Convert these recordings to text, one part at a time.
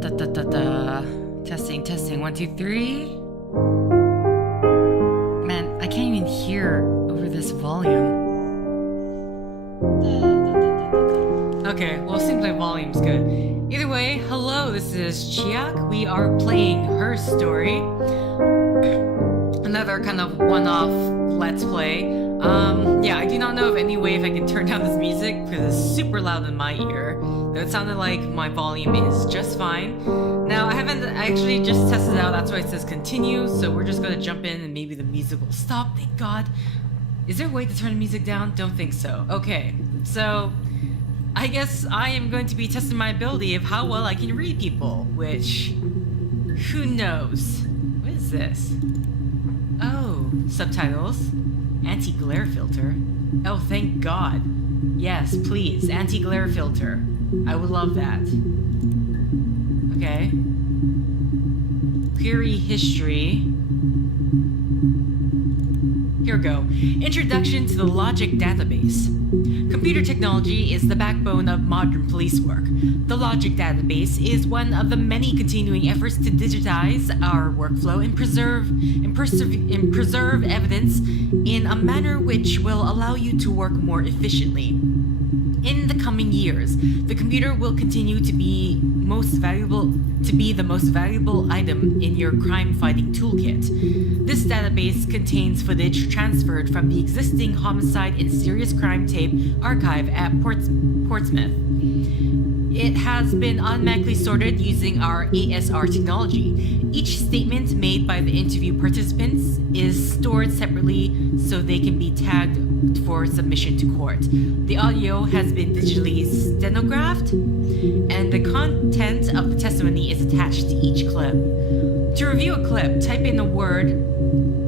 Testing, testing. 1, 2, 3. Man, I can't even hear over this volume. Okay, well, it seems like volume's good. Either way, hello, this is Chiak. We are playing Her Story. Another kind of one-off Let's Play. Yeah, I do not know of any way if I can turn down this music because it's super loud in my ear. Though it sounded like my volume is just fine. Now, I actually just tested it out, that's why it says continue, so we're just gonna jump in and maybe the music will stop, thank God. Is there a way to turn the music down? Don't think so. Okay, so I guess I am going to be testing my ability of how well I can read people, which, who knows? What is this? Oh, subtitles. Anti-glare filter. Oh, thank God. Yes, please, anti-glare filter. I would love that. Okay. Query history. Here we go. Introduction to the logic database. Computer technology is the backbone of modern police work. The logic database is one of the many continuing efforts to digitize our workflow and preserve evidence in a manner which will allow you to work more efficiently. In the coming years, the computer will continue to be the most valuable item in your crime-fighting toolkit. This database contains footage transferred from the existing homicide and serious crime tape archive at Portsmouth. It has been automatically sorted using our ASR technology. Each statement made by the interview participants is stored separately so they can be tagged for submission to court. The audio has been digitally stenographed, and the content of the testimony is attached to each clip. To review a clip, type in the word,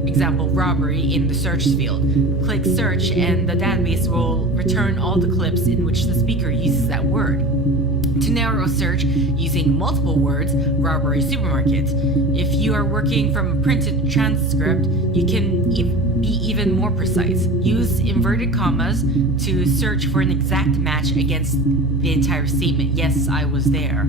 example, robbery, in the search field. Click search, and the database will return all the clips in which the speaker uses that word. To narrow a search using multiple words, robbery supermarket. If you are working from a printed transcript, you can be even more precise. Use inverted commas to search for an exact match against the entire statement. Yes, I was there.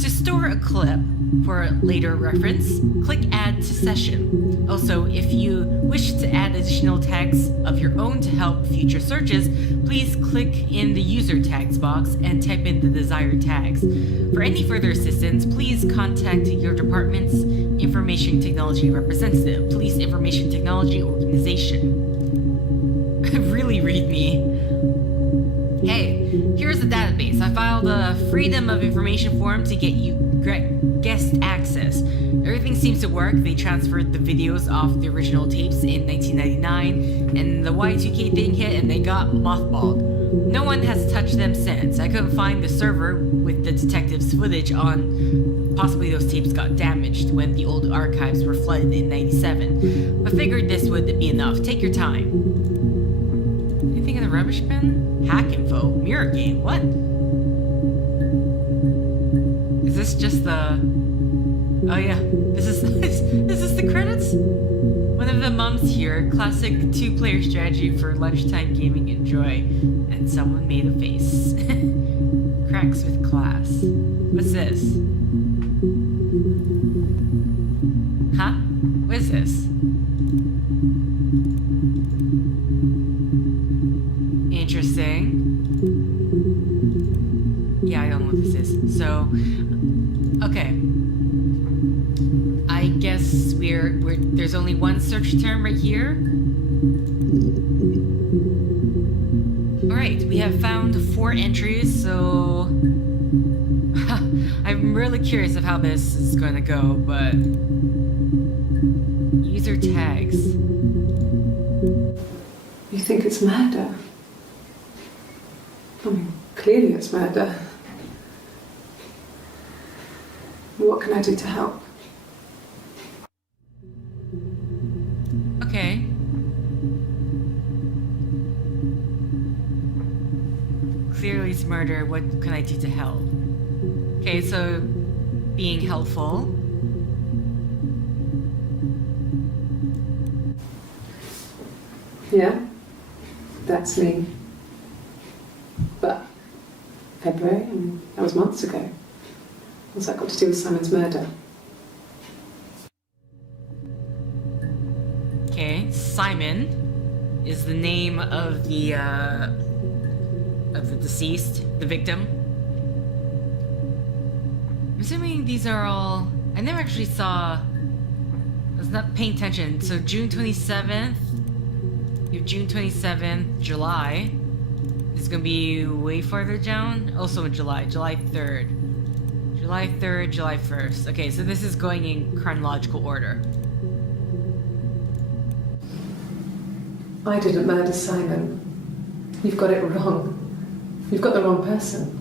To store a clip for later reference, click Add to Session. Also, if you wish to add additional tags of your own to help future searches, please click in the User Tags box and type in the desired tags. For any further assistance, please contact your department's Information Technology representative, Police Information Technology Organization. Really read me. Hey, here's the database. I filed a Freedom of Information form to get you guest access. Everything seems to work. They transferred the videos off the original tapes in 1999, and the Y2K thing hit and they got mothballed. No one has touched them since. I couldn't find the server with the detective's footage on. Possibly those tapes got damaged when the old archives were flooded in 97. But figured this would be enough. Take your time. Anything in the rubbish bin? Hack info. Mirror game. What? Is this just the... Oh yeah, this is the credits? One of the mums here, classic 2-player strategy for lunchtime gaming enjoy. And someone made a face. Cracks with class. What's this? Huh? What is this? Interesting. Yeah, I don't know what this is. So, okay. I guess there's only one search term right here. Alright, we have found 4 entries, so I'm really curious of how this is going to go, but user tags. You think it's murder? I mean, clearly it's murder. What can I do to help? Okay. Clearly it's murder. What can I do to help? Okay, so being helpful. Yeah, that's me. But February, I mean, that was months ago. What's that got to do with Simon's murder? Okay, Simon is the name of the deceased, the victim. I'm assuming these are all... I never actually saw... I was not paying attention. So June 27th... You have June 27th, July. This is gonna be way farther down. Also in July, July 3rd. July 3rd, July 1st. Okay, so this is going in chronological order. I didn't murder Simon. You've got it wrong. You've got the wrong person.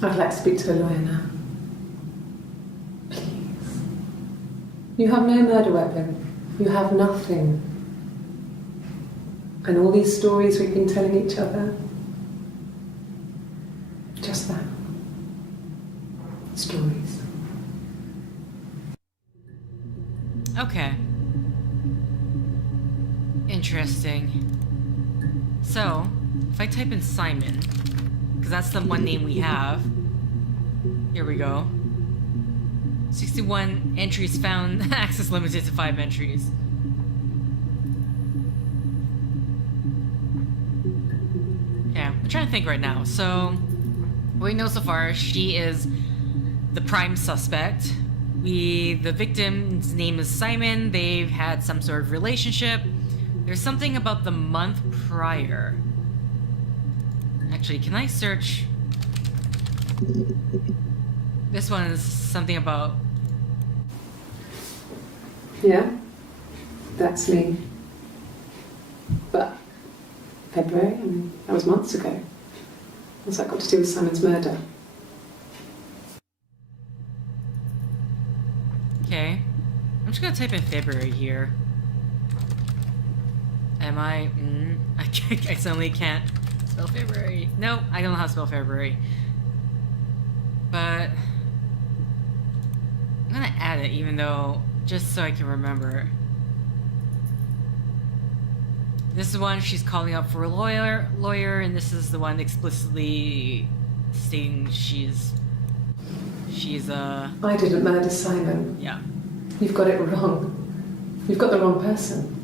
I'd like to speak to a lawyer now. Please. You have no murder weapon. You have nothing. And all these stories we've been telling each other, just that. Stories. Okay. Interesting. So, if I type in Simon, because that's the one name we have. Here we go. 61 entries found. Access limited to 5 entries. Yeah, I'm trying to think right now. So, what we know so far, she is the prime suspect. The victim's name is Simon. They've had some sort of relationship. There's something about the month prior. Actually, can I search? This one is something about... Yeah, that's me. But February, I mean, that was months ago. What's that got to do with Simon's murder? Okay. I'm just gonna type in February here. Am I... I suddenly can't spell February. No, I don't know how to spell February. But... I'm gonna add it, even though... Just so I can remember. This is one she's calling up for a lawyer, and this is the one explicitly stating she's I didn't murder Simon. yeah. You've got it wrong. You've got the wrong person.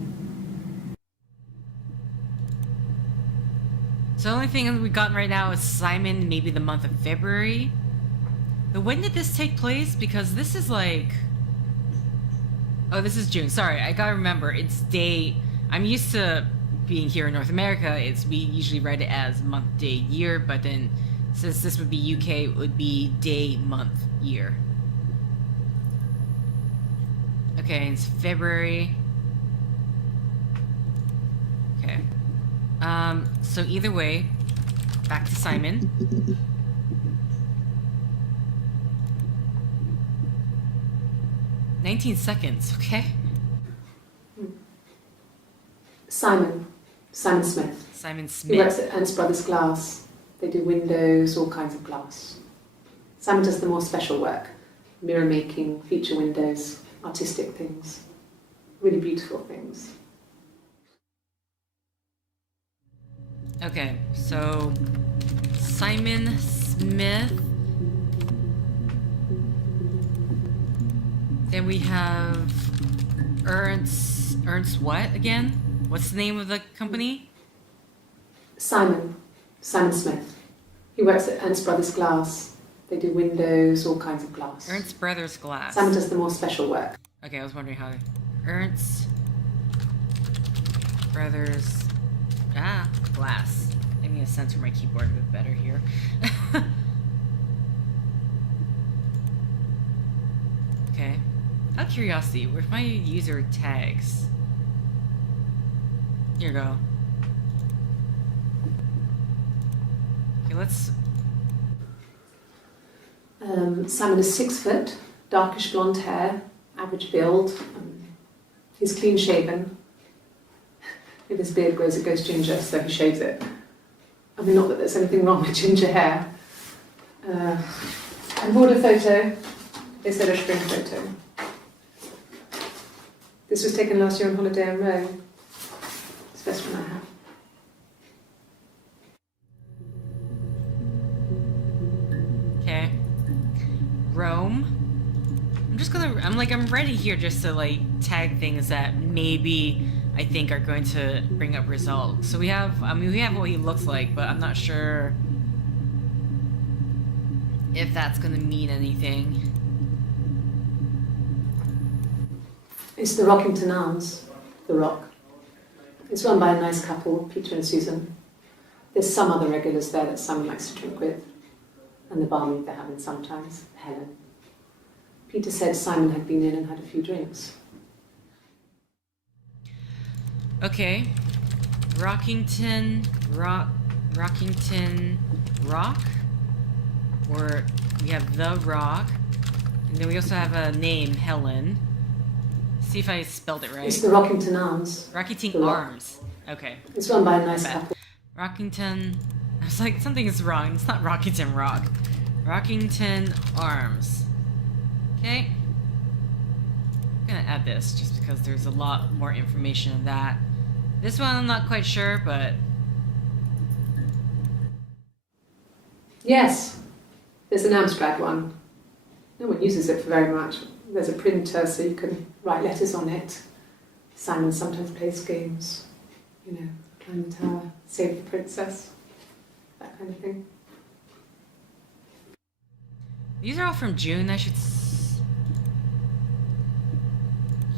So the only thing we've gotten right now is Simon, maybe the month of February. But when did this take place? Because this is like... Oh, this is June. Sorry, I gotta remember. It's day... I'm used to being here in North America. We usually write it as month, day, year. But then, since this would be UK, it would be day, month, year. Okay, it's February. Okay. So either way, back to Simon. "19 seconds, okay? Simon Smith. Simon He Smith. works at Ernst Brothers Glass. They do windows, all kinds of glass. Simon does the more special work. Mirror making, feature windows, artistic things. Really beautiful things. Okay, so Simon Smith. Then we have Ernst what again? What's the name of the company? Simon Smith. He works at Ernst Brothers Glass. They do windows, all kinds of glass. Ernst Brothers Glass. Simon does the more special work. Okay, I was wondering how... Ernst Brothers... Glass. I need to censor my keyboard a bit better here. Okay. Out of curiosity, where's my user tags? Here you go. Okay, let's... Simon is 6 foot, darkish blonde hair, average build. He's clean shaven. If his beard grows, it goes ginger, so he shaves it. I mean, not that there's anything wrong with ginger hair. I bought a photo. They said a spring photo. This was taken last year on holiday in Rome. It's Best one I have. Okay. Rome. I'm ready here just to like tag things that maybe I think are going to bring up results. So we have what he looks like, but I'm not sure if that's gonna mean anything. It's the Rockington Arms, the Rock. It's run by a nice couple, Peter and Susan. There's some other regulars there that Simon likes to drink with, and the barmaid they're having sometimes, Helen. Peter said Simon had been in and had a few drinks. Okay. Rockington Rock. Or we have The Rock. And then we also have a name, Helen. See if I spelled it right. It's the Rockington Arms. Rockington Arms. Okay. It's run by a nice couple. Rockington. I was like, something is wrong. It's not Rockington Rock. Rockington Arms. Okay. I'm gonna add this just because there's a lot more information in that. This one I'm not quite sure, but... Yes. There's an Amstrad one. No one uses it for very much. There's a printer so you can write letters on it. Simon sometimes plays games. You know, climb the tower, save the princess. That kind of thing. These are all from June, I should...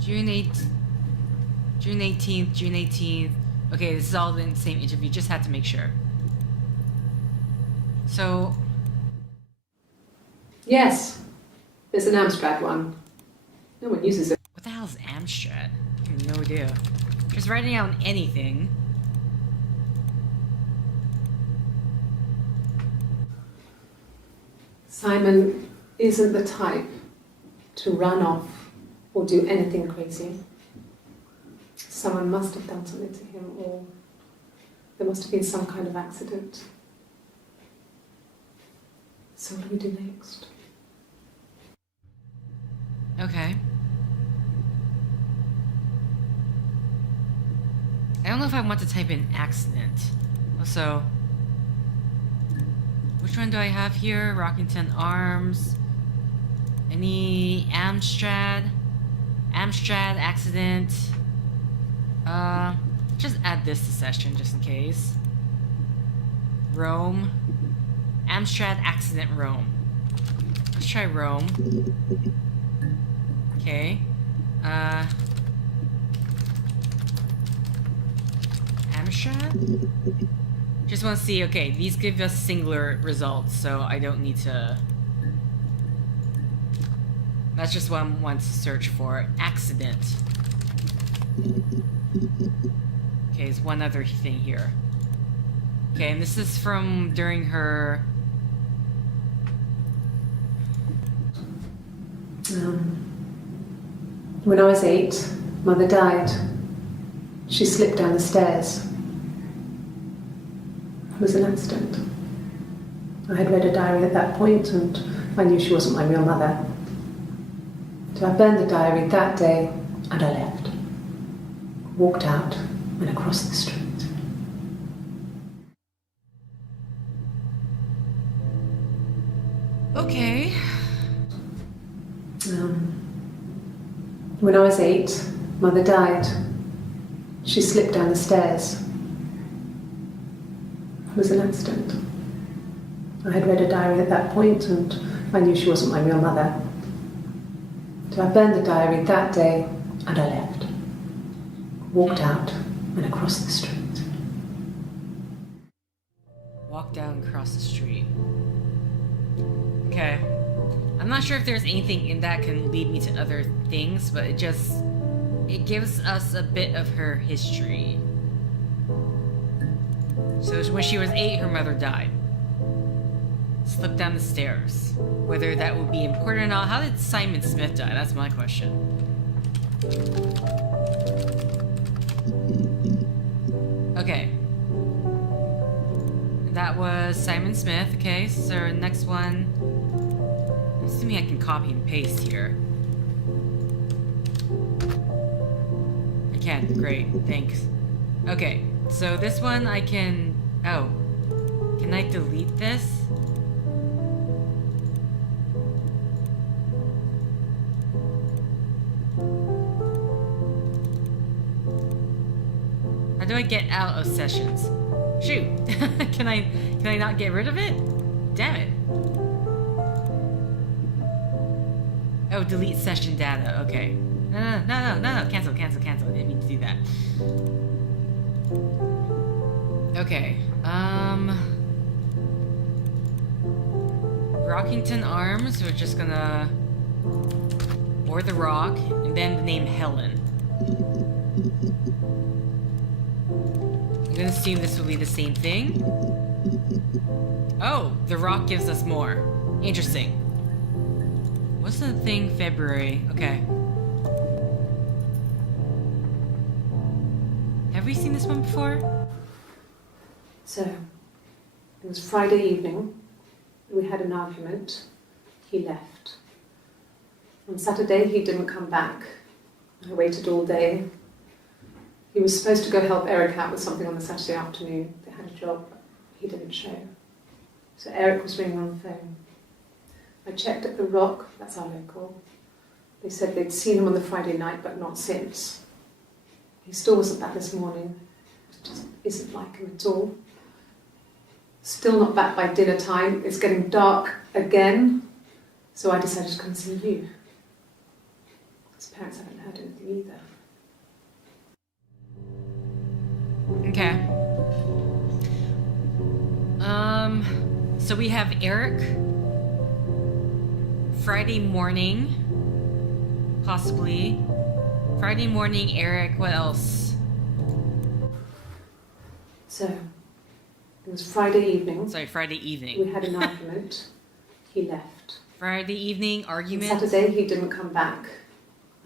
June 18th. Okay, this is all in the same interview, just had to make sure. So... Yes. There's an Amstrad one. No one uses it. What the hell is Amstrad? I have no idea. Just writing down anything. Simon isn't the type to run off or do anything crazy. Someone must have done something to him, or there must have been some kind of accident. So what do we do next? Okay. I don't know if I want to type in accident. Also, which one do I have here? Rockington Arms. Any Amstrad? Amstrad accident. Just add this to session just in case. Rome. Amstrad accident Rome. Let's try Rome. Okay. Amstrad? Just want to see, okay, these give us singular results, so I don't need to... That's just what I want to search for. Accident. Okay, there's one other thing here. Okay, and this is from during her... When I was 8, Mother died. She slipped down the stairs. It was an accident. I had read a diary at that point and I knew she wasn't my real mother. So I burned the diary that day and I left. Walked out and across the street. Okay. When I was 8, Mother died. She slipped down the stairs. It was an accident. I had read a diary at that point and I knew she wasn't my real mother. So I burned the diary that day and I left. Walked out and across the street. Walk down across the street. Okay. I'm not sure if there's anything in that can lead me to other things, but it gives us a bit of her history. So when she was 8, her mother died. Slipped down the stairs. Whether that would be important or not. How did Simon Smith die? That's my question. Okay. That was Simon Smith. Okay, so next one. I'm assuming I can copy and paste here. I can. Great. Thanks. Okay, so this one I can... Oh. Can I delete this? How do I get out of sessions? Shoot! Can I not get rid of it? Damn it. Oh, delete session data. Okay. No. Cancel. I didn't mean to do that. Okay. Rockington Arms. We're just gonna... Or the Rock. And then the name Helen. I'm gonna assume this will be the same thing. Oh, the Rock gives us more. Interesting. What's the thing? February. Okay. Have we seen this one before? So, it was Friday evening. We had an argument. He left. On Saturday, he didn't come back. I waited all day. He was supposed to go help Eric out with something on the Saturday afternoon. They had a job, but he didn't show. So Eric was ringing on the phone. I checked at the Rock, that's our local. They said they'd seen him on the Friday night, but not since. He still wasn't back this morning. It just isn't like him at all. Still not back by dinner time. It's getting dark again. So I decided to come see you. His parents haven't heard anything either. Okay. So we have Eric. Friday morning. Possibly. Friday morning, Eric. What else? So, it was Friday evening. Sorry, Friday evening. We had an argument. He left. Friday evening, argument. On Saturday, he didn't come back.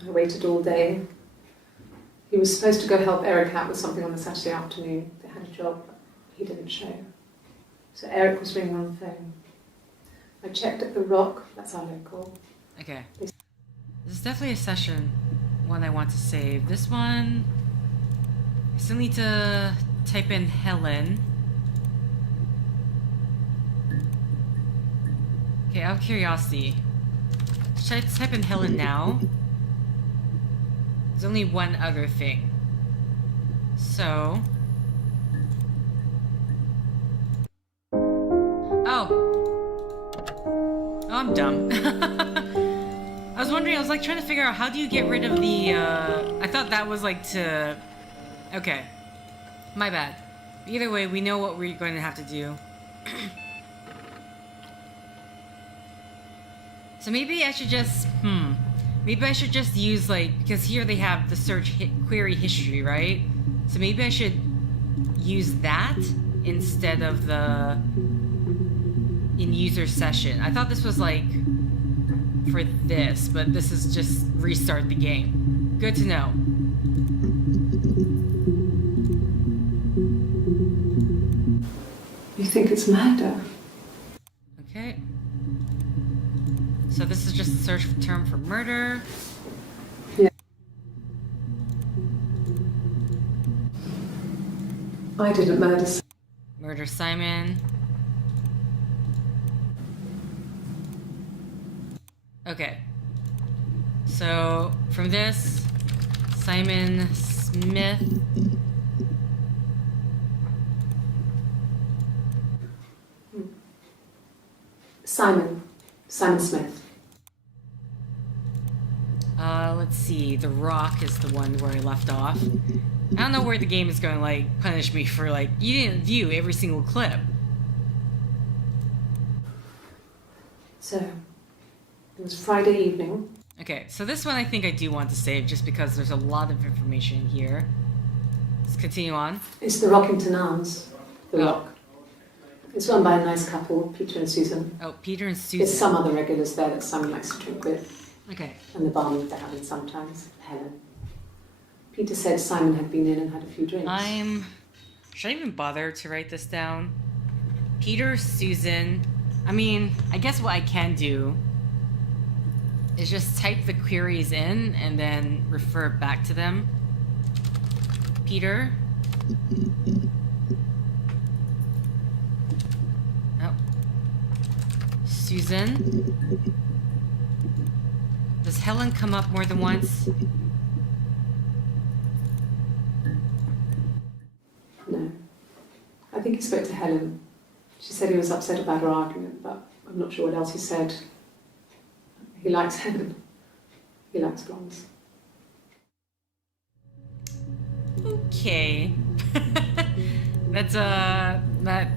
I waited all day. He was supposed to go help Eric out with something on the Saturday afternoon. They had a job, but he didn't show. So Eric was ringing on the phone. I checked at the Rock, that's our local. Okay. This is definitely a session, one I want to save. This one, I still need to type in Helen. Okay, out of curiosity, should I type in Helen now? There's only one other thing. So... Oh, I'm dumb. I was wondering, I was like trying to figure out how do you get rid of the, I thought that was like to... Okay. My bad. Either way, we know what we're going to have to do. So maybe I should just, maybe I should just use like, because here they have the search query history, right? So maybe I should use that instead of the in user session. I thought this was like for this, but this is just restart the game. Good to know. You think it's murder? Okay. So this is just a search term for murder. Yeah. I didn't murder. Murder Simon. Okay. So from this, Simon Smith. Simon Smith. Let's see. The Rock is the one where I left off. I don't know where the game is going to, like, punish me for, like, you didn't view every single clip. So, it was Friday evening. Okay, so this one I think I do want to save just because there's a lot of information here. Let's continue on. It's the Rockington Arms. The Rock. It's run by a nice couple, Peter and Susan. Oh, Peter and Susan. There's some other regulars there that Simon likes to drink with. Okay. And the barmaid they have in sometimes, Helen. Peter said Simon had been in and had a few drinks. Should I even bother to write this down? Peter, Susan. I mean, I guess what I can do is just type the queries in and then refer back to them. Peter, Oh. Susan? Does Helen come up more than once? No. I think he spoke to Helen. She said he was upset about her argument, but I'm not sure what else he said. He likes Helen. He likes blondes. Okay. That's that.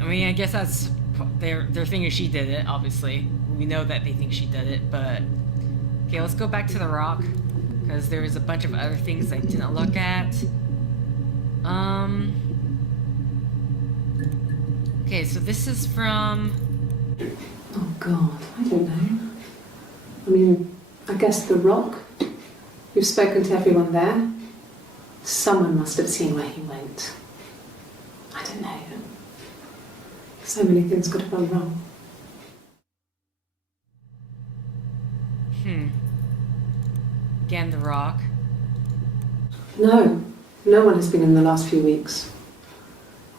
I mean, I guess that's their thing. Is she did it? Obviously, we know that they think she did it. But okay, let's go back to the rock because there's a bunch of other things I didn't look at. Okay, so this is from. Oh God, I don't know. I mean, I guess the rock. You've spoken to everyone there. Someone must have seen where he went. I don't know. So many things could have gone wrong. Again, the rock. No one has been in the last few weeks.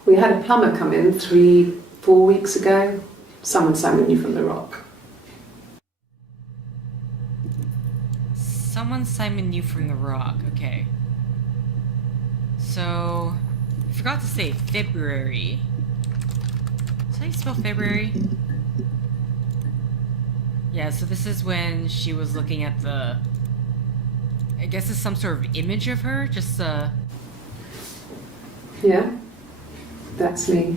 We had a plumber come in 3-4 weeks ago. Someone summoned you from the rock. Someone summoned you from the rock. Okay. So, I forgot to say February. Is that how you spell February? Yeah, so this is when she was looking at the... I guess it's some sort of image of her, just Yeah, that's me.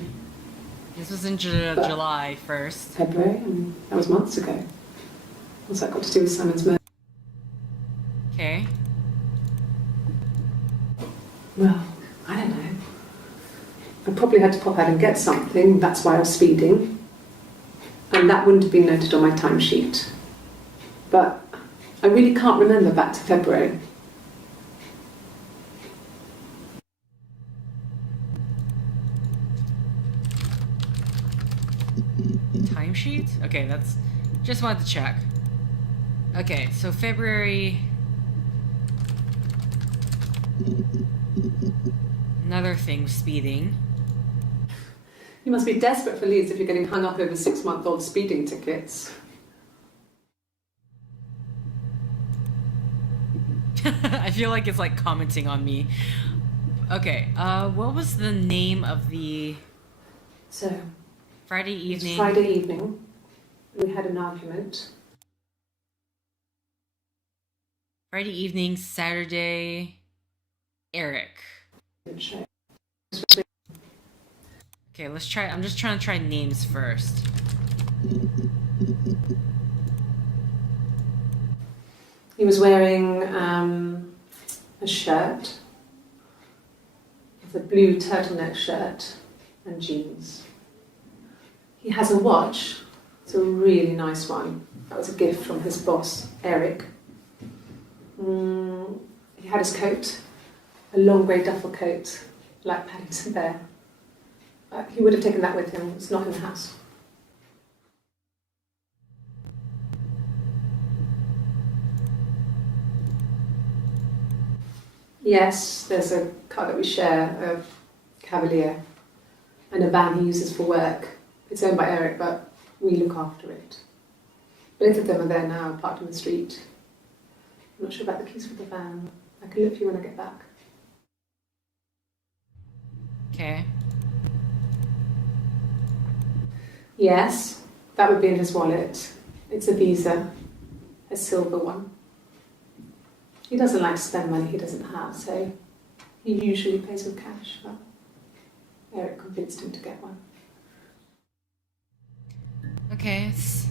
This was in July 1st. February, I mean, that was months ago. What's that got to do with Simon's murder? Okay. Well, I don't know. I probably had to pop out and get something, that's why I was speeding. And that wouldn't have been noted on my timesheet. But I really can't remember back to February. Timesheet? Okay, that's... Just wanted to check. Okay, so February... Another thing, speeding. You must be desperate for leads if you're getting hung up over 6-month-old speeding tickets. I feel like it's like commenting on me. Okay, what was the name of the... So, Friday it's evening? Friday evening. We had an argument. Friday evening, Saturday... Eric. Okay, let's try... I'm just trying to try names first. He was wearing a shirt. It's a blue turtleneck shirt and jeans. He has a watch. It's a really nice one. That was a gift from his boss, Eric. He had his coat, a long grey duffel coat, like Paddington Bear. He would have taken that with him. It's not in the house. Yes, there's a car that we share, a Cavalier, and a van he uses for work. It's owned by Eric, but we look after it. Both of them are there now, parked on the street. I'm not sure about the keys for the van. I can look for you when I get back. Okay. Yes, that would be in his wallet. It's a Visa, a silver one. He doesn't like to spend money he doesn't have, so he usually pays with cash, but Eric convinced him to get one. Okay, this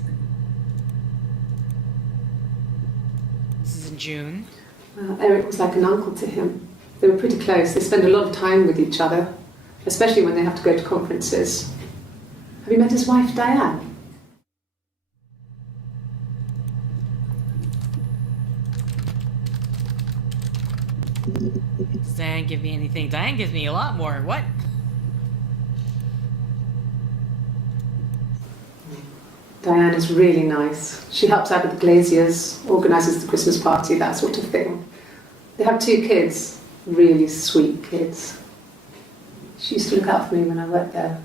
is in June. Eric was like an uncle to him. They were pretty close. They spend a lot of time with each other, especially when they have to go to conferences. Have you met his wife, Diane? Does Diane give me anything? Diane gives me a lot more. What? Diane is really nice. She helps out with the glaziers, organises the Christmas party, that sort of thing. They have 2 kids. really sweet kids. She used to look out for me when I worked there.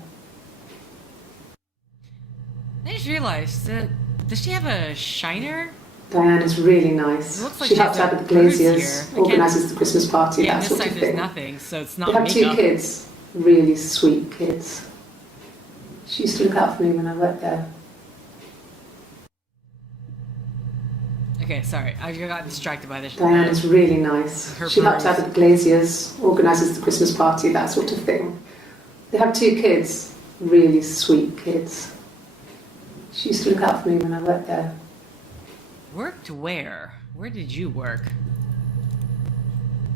I just realized that. Does she have a shiner? Diane is really nice. It looks like she she helps has out a with the bruise glaziers, here. organises the Christmas party, Yeah, that this sort side of there's thing. nothing, so it's not They have makeup. 2 kids, really sweet kids. She used to look out for me when I worked there. Okay, sorry, I got distracted by this. Diane is really nice. Her She helps bruise. out with the glaziers, organises the Christmas party, that sort of thing. They have 2 kids, really sweet kids. She used to look out for me when I worked there. Worked where? Where did you work?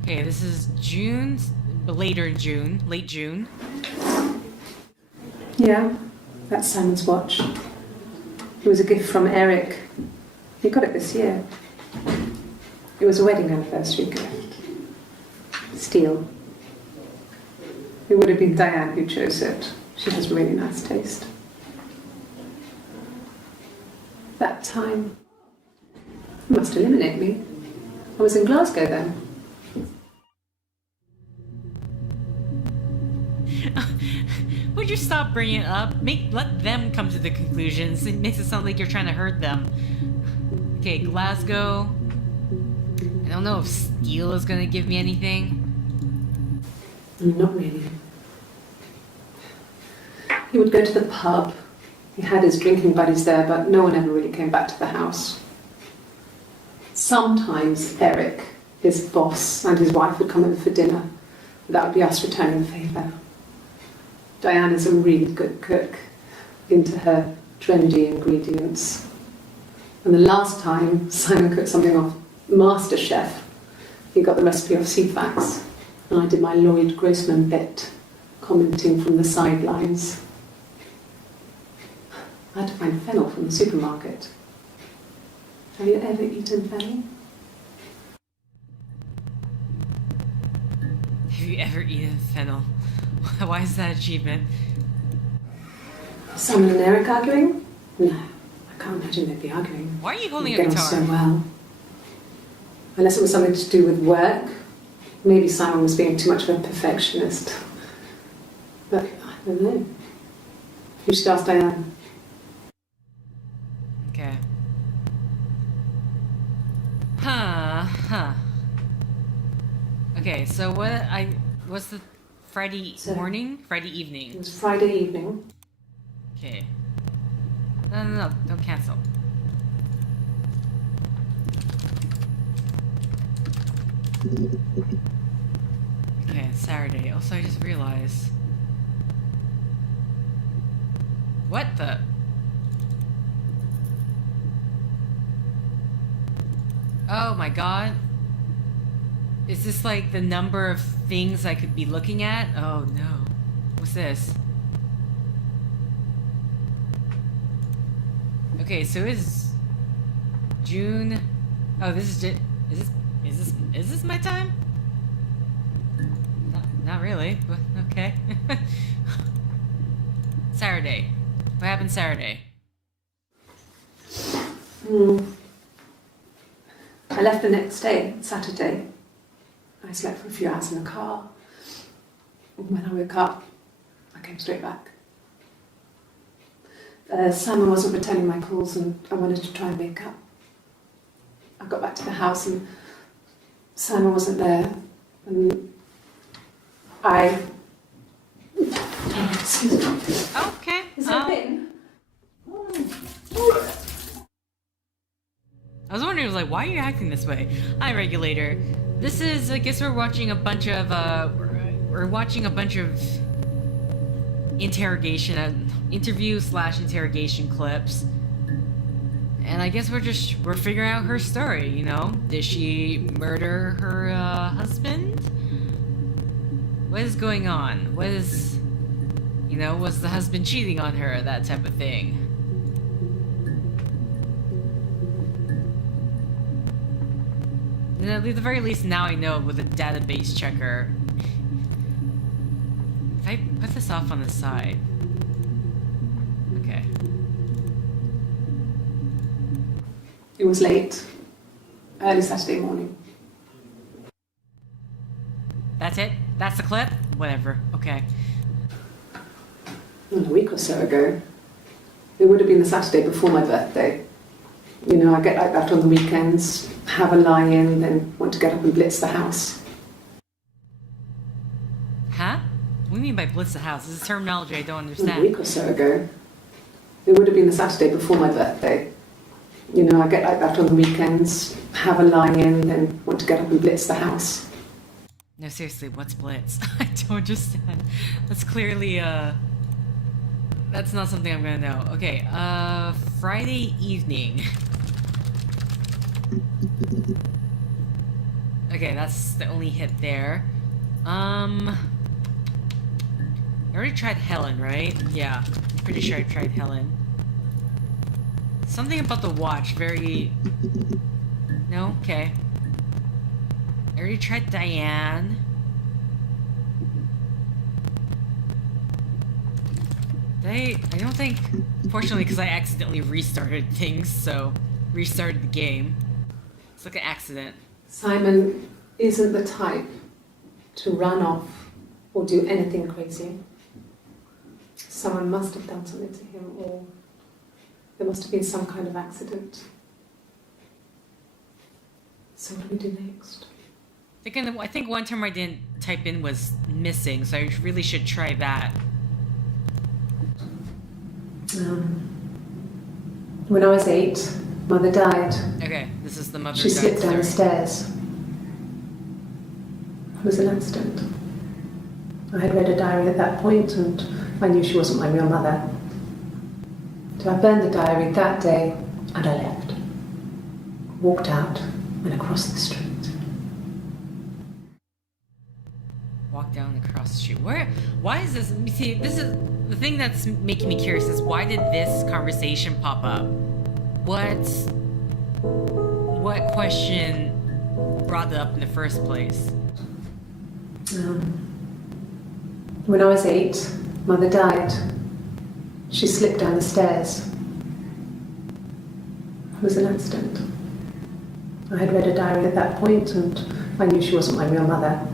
Okay, this is June, later in June, late June. Yeah, that's Simon's watch. It was a gift from Eric. He got it this year. It was a wedding anniversary gift. Steel. It would have been Diane who chose it. She has really nice taste. That time must eliminate me. I was in Glasgow then. Would you stop bringing it up? Let them come to the conclusions. It makes it sound like you're trying to hurt them. Okay, Glasgow. I don't know if steel is gonna give me anything. Not really. He would go to the pub. He had his drinking buddies there, but no one ever really came back to the house. Sometimes Eric, his boss, and his wife would come over for dinner. That would be us returning the favour. Diane is a really good cook, into her trendy ingredients. And the last time Simon cooked something off MasterChef, he got the recipe off CFAX, and I did my Lloyd Grossman bit, commenting from the sidelines. I had to find fennel from the supermarket. Have you ever eaten fennel? Have you ever eaten fennel? Why is that achievement? Simon and Eric arguing? No, I can't imagine they'd be arguing. Why are you holding They a get on guitar? so well. Unless it was something to do with work. Maybe Simon was being too much of a perfectionist. But I don't know. You should ask Diane. Okay. Huh. Okay, so what's the Friday morning? Friday It evening. was Friday evening. Okay. No, don't cancel. Okay, Saturday. Also, I just realized. What the? Oh my god. Is this like the number of things I could be looking at? Oh no. What's this? Okay, so it's June. Oh, this is just. Is this my time? Not really, but okay. Saturday. What happened Saturday? I left the next day, Saturday. I slept for a few hours in the car. When I woke up, I came straight back. Simon wasn't returning my calls and I wanted to try and make up. I got back to the house and Simon wasn't there. And I... Excuse me. Okay. Is there a bin? I was wondering, like, why are you acting this way? Hi, regulator. This is, I guess we're watching a bunch of, interview/interrogation clips. And I guess we're figuring out her story, you know? Did she murder her, husband? What is going on? Was the husband cheating on her? That type of thing. And at the very least, now I know with a database checker. If I put this off on the side. Okay. It was late. Early Saturday morning. That's it? That's the clip? Whatever. Okay. A week or so ago. It would have been the Saturday before my birthday. You know, I get like that on the weekends, have a lie-in, then want to get up and blitz the house. Huh? What do you mean by blitz the house? This is terminology I don't A understand. week or so ago. It would have been the Saturday before my birthday. You know, I get like that on the weekends, have a lie-in, then want to get up and blitz the house. No, seriously, what's blitz? I don't understand. That's clearly, that's not something I'm gonna know. Okay, Friday evening. Okay, that's the only hit there. I already tried Helen, right? Yeah, pretty sure I tried Helen. Something about the watch, very... No? Okay. I already tried Diane. I don't think... Fortunately, because I accidentally restarted things, so... Restarted the game. It's like an accident. Simon isn't the type to run off or do anything crazy. Someone must have done something to him, or there must have been some kind of accident. So what do we do next? I think one term I didn't type in was missing, so I really should try that. When I was 8, Mother died. Okay, this is the mother She died slipped down the story. stairs. It was an accident. I had read a diary at that point and I knew she wasn't my real mother. So I burned the diary that day and I left. Walked out and across the street. Walk down across the street. Why is this? See, this is the thing that's making me curious is why did this conversation pop up? What question brought it up in the first place? When I was 8, Mother died. She slipped down the stairs. It was an accident. I had read a diary at that point and I knew she wasn't my real mother.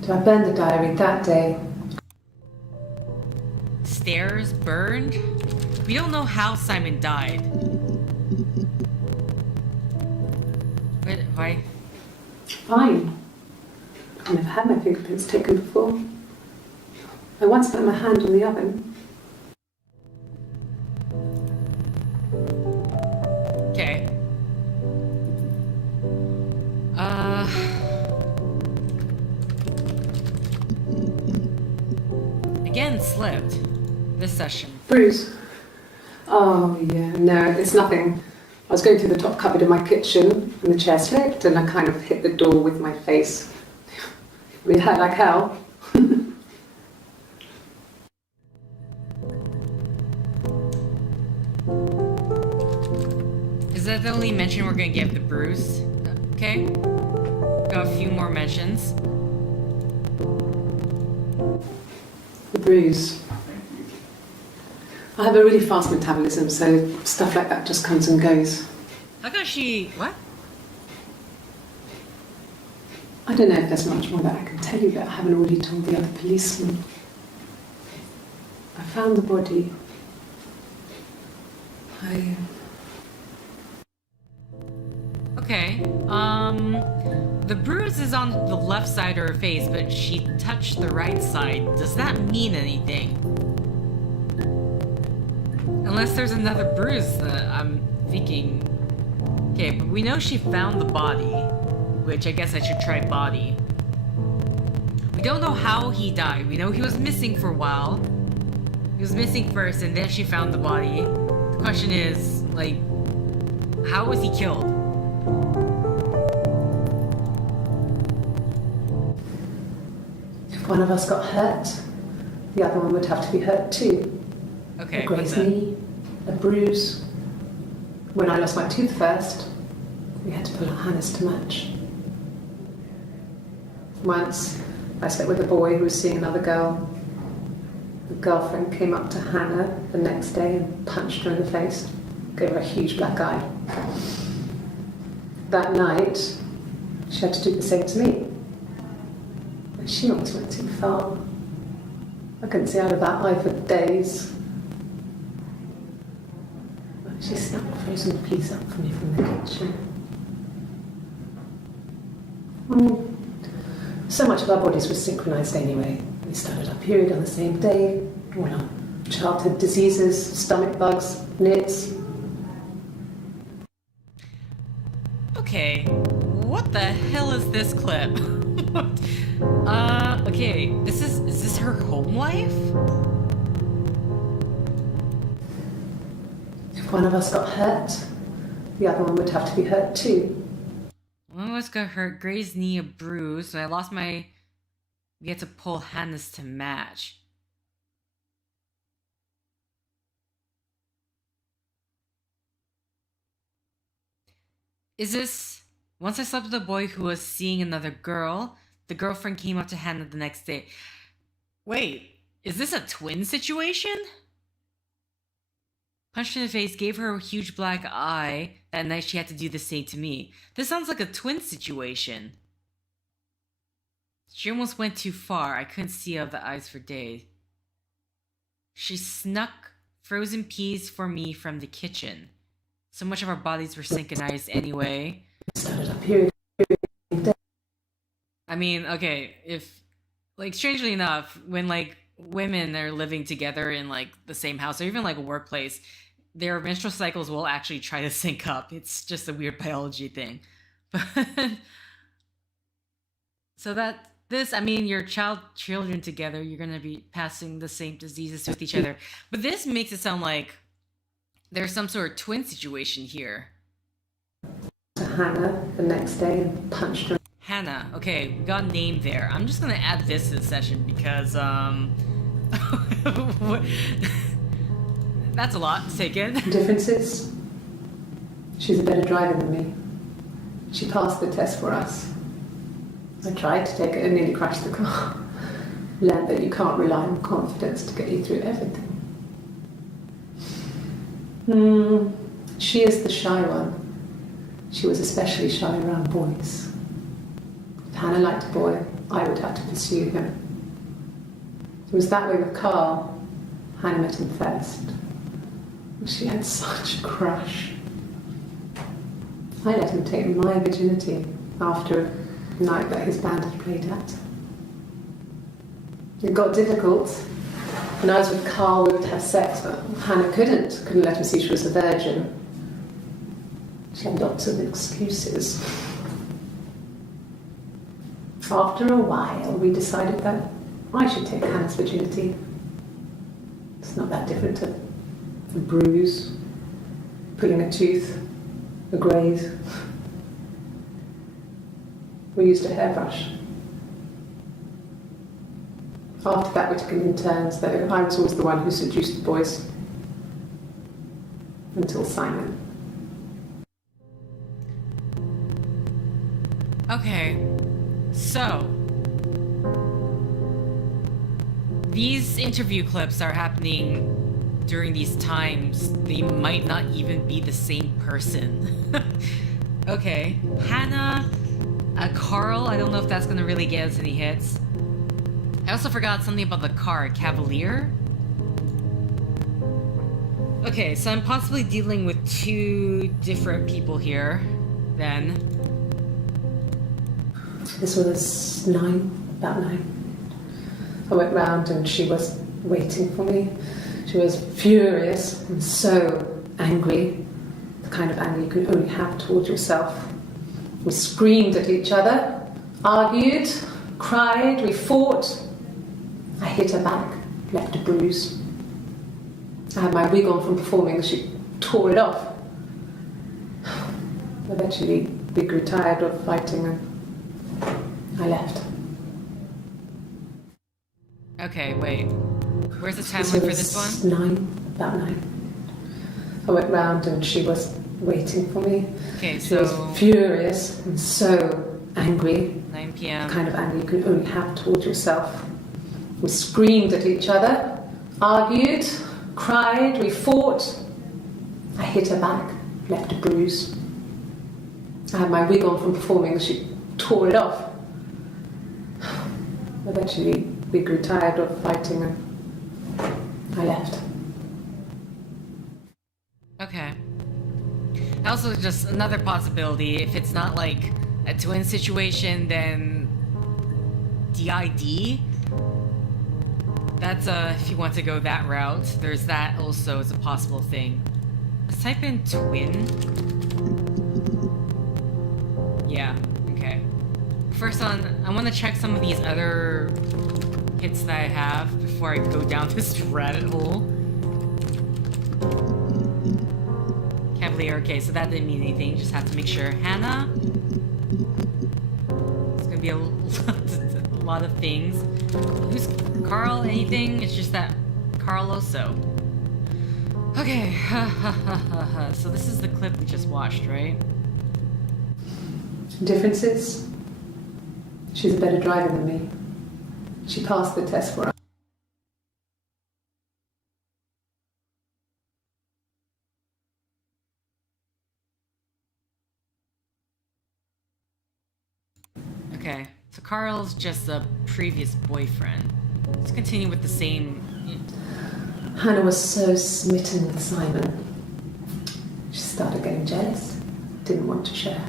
So I burned the diary that day. Stairs burned? We don't know how Simon died. Why? Fine. I've never had my fingerprints taken before. I once put my hand on the oven. Okay. Again, slipped. This session. Bruce. Oh yeah, no, it's nothing. I was going through the top cupboard in my kitchen and the chair slipped and I kind of hit the door with my face. We hurt like hell. Is that the only mention we're gonna give to Bruce? Okay. Got a few more mentions. The bruise. I have a really fast metabolism, so stuff like that just comes and goes. How come she... What? I don't know if there's much more that I can tell you that I haven't already told the other policeman. I found the body. Okay. The bruise is on the left side of her face, but she touched the right side. Does that mean anything? Unless there's another bruise that I'm thinking... Okay, but we know she found the body, which I guess I should try body. We don't know how he died. We know he was missing for a while. He was missing first, and then she found the body. The question is, like, how was he killed? If one of us got hurt, the other one would have to be hurt too. Okay, A grazed knee, a bruise. When I lost my tooth first, we had to pull our harness to match. Once, I slept with a boy who was seeing another girl. The girlfriend came up to Hannah the next day and punched her in the face, gave her a huge black eye. That night, she had to do the same to me. She almost went too far. I couldn't see out of that eye for days. She snapped a frozen piece up for me from the kitchen. So much of our bodies were synchronized anyway. We started our period on the same day. All our childhood diseases, stomach bugs, nits. Okay, what the hell is this clip? Okay, is this her home life? If one of us got hurt, the other one would have to be hurt too. One of us got hurt, grazed knee, a bruise, and I lost my... We had to pull Hannah's to match. Is this... Once I slept with a boy who was seeing another girl, the girlfriend came up to Hannah the next day. Wait, is this a twin situation? Punched in the face, gave her a huge black eye. That night she had to do the same to me. This sounds like a twin situation. She almost went too far. I couldn't see out of the eyes for days. She snuck frozen peas for me from the kitchen. So much of our bodies were synchronized anyway. I mean, okay, if... Like, strangely enough, when, like, women are living together in, like, the same house, or even, like, a workplace, their menstrual cycles will actually try to sync up. It's just a weird biology thing. But... So that... This, I mean, your children together, you're gonna be passing the same diseases with each other. But this makes it sound like there's some sort of twin situation here. To Hannah the next day and punched her. Hannah, okay, we got a name there. I'm just gonna add this to the session because, that's a lot to take in. The difference is, she's a better driver than me. She passed the test for us. I tried to take it and nearly crashed the car. Learned that you can't rely on confidence to get you through everything. She is the shy one. She was especially shy around boys. If Hannah liked a boy, I would have to pursue him. It was that way with Carl. Hannah met him first. She had such a crush. I let him take my virginity after a night that his band had played at. It got difficult. When I was with Carl, we would have sex, but Hannah couldn't let him see she was a virgin. She had lots of excuses. After a while, we decided that I should take Hannah's virginity. It's not that different to a bruise, pulling a tooth, a graze. We used a hairbrush. After that, we took it in turns, though. I was always the one who seduced the boys. Until Simon. Okay, so... These interview clips are happening during these times. They might not even be the same person. Okay, Hannah... Carl, I don't know if that's gonna really get us any hits. I also forgot something about the car, Cavalier? Okay, so I'm possibly dealing with two different people here, then. This was about 9. I went round and she was waiting for me. She was furious and so angry, the kind of anger you can only have towards yourself. We screamed at each other, argued, cried, we fought. I hit her back, left a bruise. I had my wig on from performing, she tore it off. Eventually, we grew tired of fighting and I left. Okay, wait. Where's the timeline for this one? About 9. I went round and she was waiting for me. Okay, she was furious and so angry. 9 p.m. The kind of anger you can only have towards yourself. We screamed at each other, argued, cried, we fought. I hit her back, left a bruise. I had my wig on from performing, she tore it off. Eventually, we grew tired of fighting and I left. Okay. Also, just another possibility, if it's not like a twin situation, then DID? That's if you want to go that route, there's that also as a possible thing. Let's type in twin. Yeah, okay. First on, I want to check some of these other hits that I have before I go down this rabbit hole. Cavalier, okay, so that didn't mean anything, just have to make sure. Hannah? It's gonna be a lot of things. Who's Carl? Anything? It's just that Carl also. Okay, so this is the clip we just watched, right? Differences? She's a better driver than me. She passed the test for us. Okay, so Carl's just a previous boyfriend. Let's continue with the same... Hannah was so smitten with Simon. She started getting jealous, didn't want to share.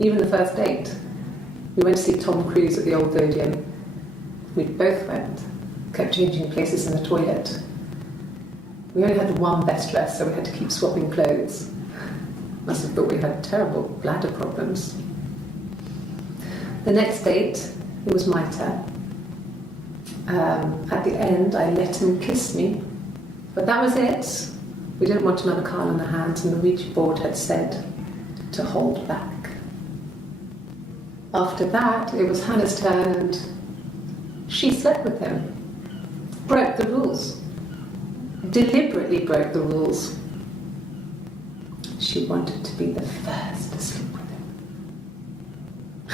Even the first date, we went to see Tom Cruise at the Old Odeon. We both went, kept changing places in the toilet. We only had one best dress, so we had to keep swapping clothes. Must have thought we had terrible bladder problems. The next date, it was my turn. At the end, I let him kiss me, but that was it. We didn't want another Carl on our hands, and the Ouija board had said to hold back. After that, it was Hannah's turn, and she slept with him. Broke the rules. Deliberately broke the rules. She wanted to be the first to sleep with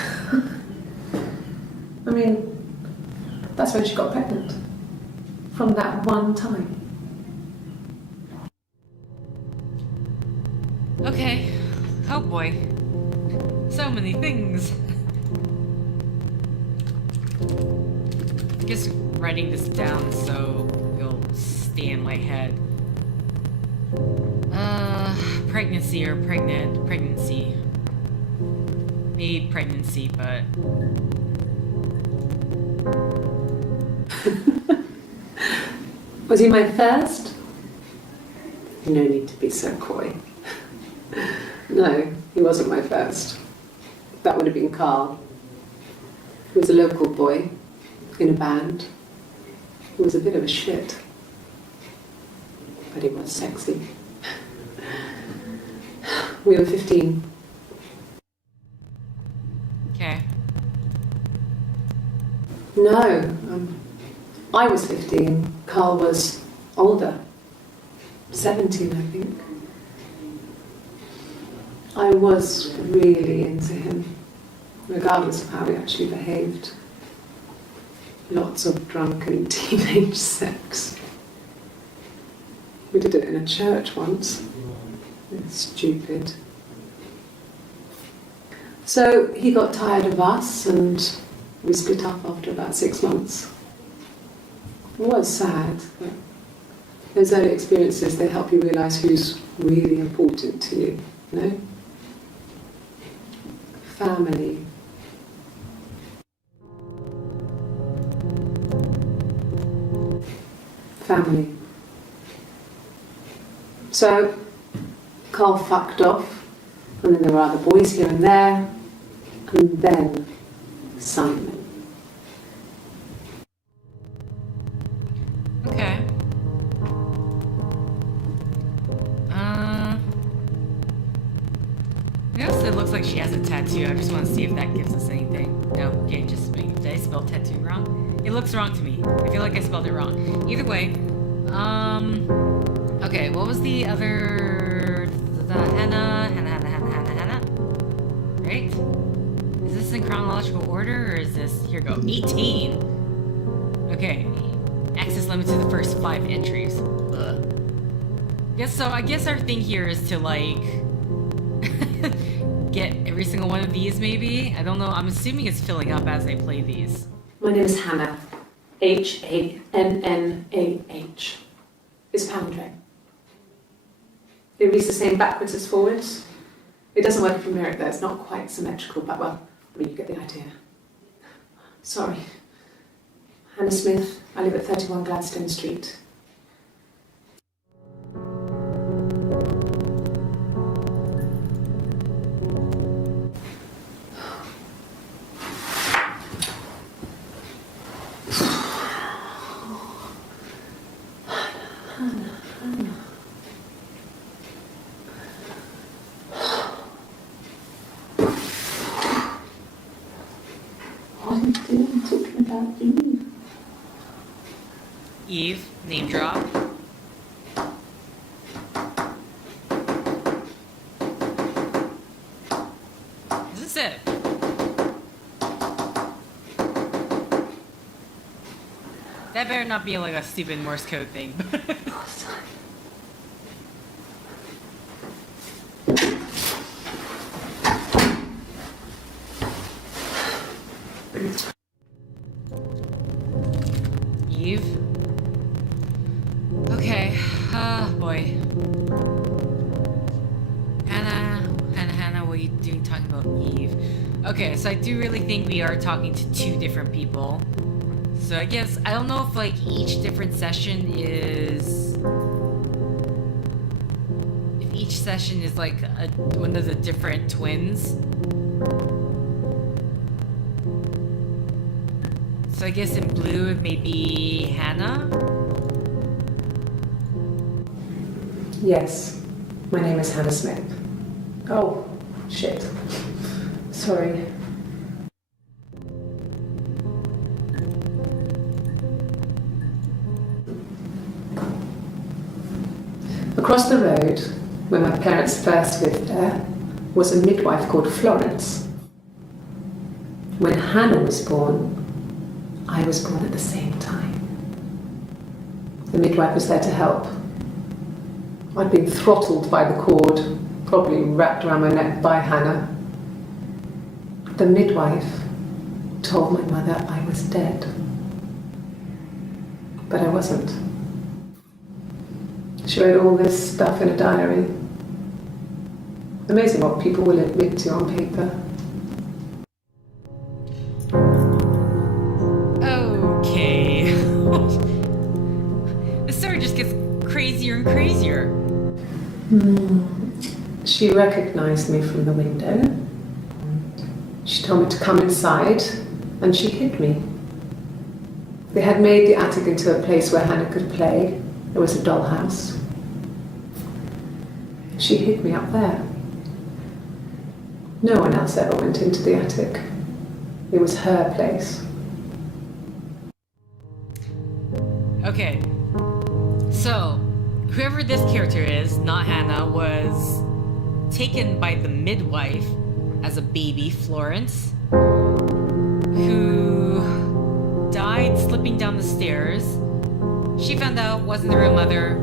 him. I mean, that's when she got pregnant. From that one time. Okay. Oh boy. So many things. I guess writing this down so it'll stay in my head. Pregnancy or pregnancy. Maybe pregnancy, but... Was he my first? No need to be so coy. No, he wasn't my first. That would have been Carl. He was a local boy in a band. He was a bit of a shit. But he was sexy. We were 15. Okay. No, I was 15. Carl was older. 17, I think. I was really into him, regardless of how he actually behaved. Lots of drunken teenage sex. We did it in a church once. It's stupid. So he got tired of us and we split up after about 6 months. It was sad, but those early experiences, they help you realise who's really important to you, you know? Family. Family. So, Carl fucked off, and then there were other boys here and there, and then Simon. Okay. Yes, it looks like she has a tattoo. I just want to see if that gives us anything. No, okay, just me. Did I spell tattoo wrong? It looks wrong to me. I feel like I spelled it wrong. Either way, okay, what was the other... The Hannah. Right? Is this in chronological order, or is this... Here we go. 18! Okay. Access limit to the first 5 entries. Ugh. Yes, so I guess our thing here is to, like... get every single one of these, maybe? I don't know. I'm assuming it's filling up as I play these. My name is Hannah. Hannah. It's a palindrome. It reads the same backwards as forwards. It doesn't work from numeric though, it's not quite symmetrical, but well, I mean, you get the idea. Sorry. Hannah Smith, I live at 31 Gladstone Street. What are you doing talking about Eve? Eve, name drop. Is this it? That better not be like a stupid Morse code thing. Eve? Okay, boy. Hannah, what are you doing talking about Eve? Okay, so I do really think we are talking to two different people. So I guess, I don't know if like each different session is... If each session is like one of the different twins. So I guess in blue it may be Hannah? Yes, my name is Hannah Smith. Oh, shit. Sorry. Across the road, where my parents first lived there, was a midwife called Florence. When Hannah was born, I was born at the same time. The midwife was there to help. I'd been throttled by the cord, probably wrapped around my neck by Hannah. The midwife told my mother I was dead. But I wasn't. She wrote all this stuff in a diary. Amazing what people will admit to on paper. Okay. The story just gets crazier and crazier. She recognized me from the window. She told me to come inside, and she hid me. They had made the attic into a place where Hannah could play. There was a dollhouse. She hid me up there. No one else ever went into the attic. It was her place. Okay. So, whoever this character is, not Hannah, was taken by the midwife as a baby, Florence, who died slipping down the stairs. She found out wasn't the real mother,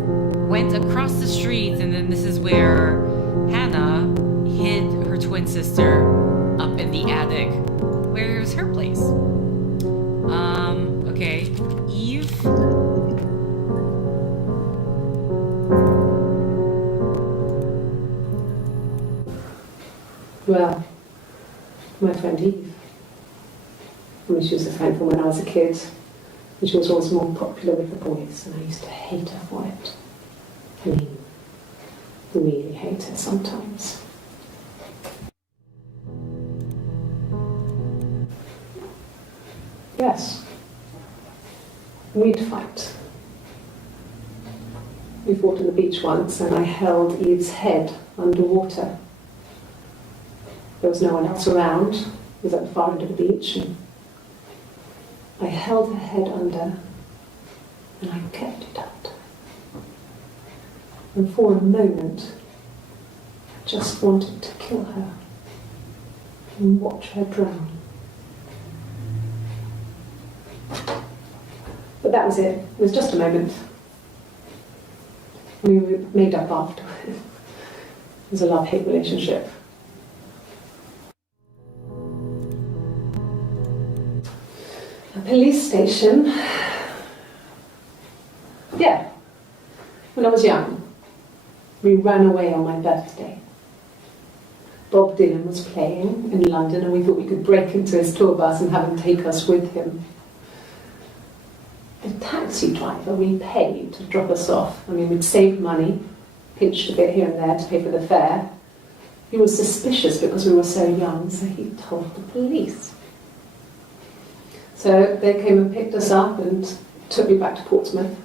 went across the street, and then this is where Hannah hid her twin sister up in the attic, where it was her place. Okay. Eve? Well, my friend Eve. I mean, she was a friend from when I was a kid. And she was always more popular with the boys, and I used to hate her for it. I mean, really hate her sometimes. Yes. We'd fight. We fought on the beach once, and I held Eve's head underwater. There was no one else around. It was at the far end of the beach, and I held her head under, and I kept it under. And for a moment, I just wanted to kill her and watch her drown. But that was it. It was just a moment. We were made up after. It was a love-hate relationship. police station. Yeah, when I was young, we ran away on my birthday. Bob Dylan was playing in London and we thought we could break into his tour bus and have him take us with him. The taxi driver we paid to drop us off. I mean, we'd saved money, pinched a bit here and there to pay for the fare. He was suspicious because we were so young, so he told the police. So they came and picked us up and took me back to Portsmouth.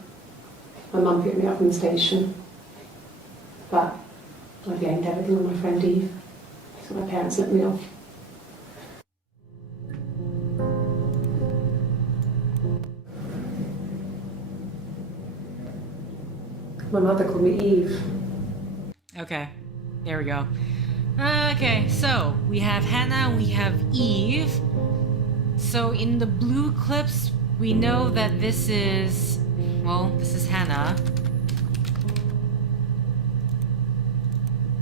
My mum picked me up from the station. But I blamed everything on my friend Eve. So my parents let me off. My mother called me Eve. Okay, there we go. Okay, so we have Hannah, we have Eve. So in the blue clips, we know that this is Hannah.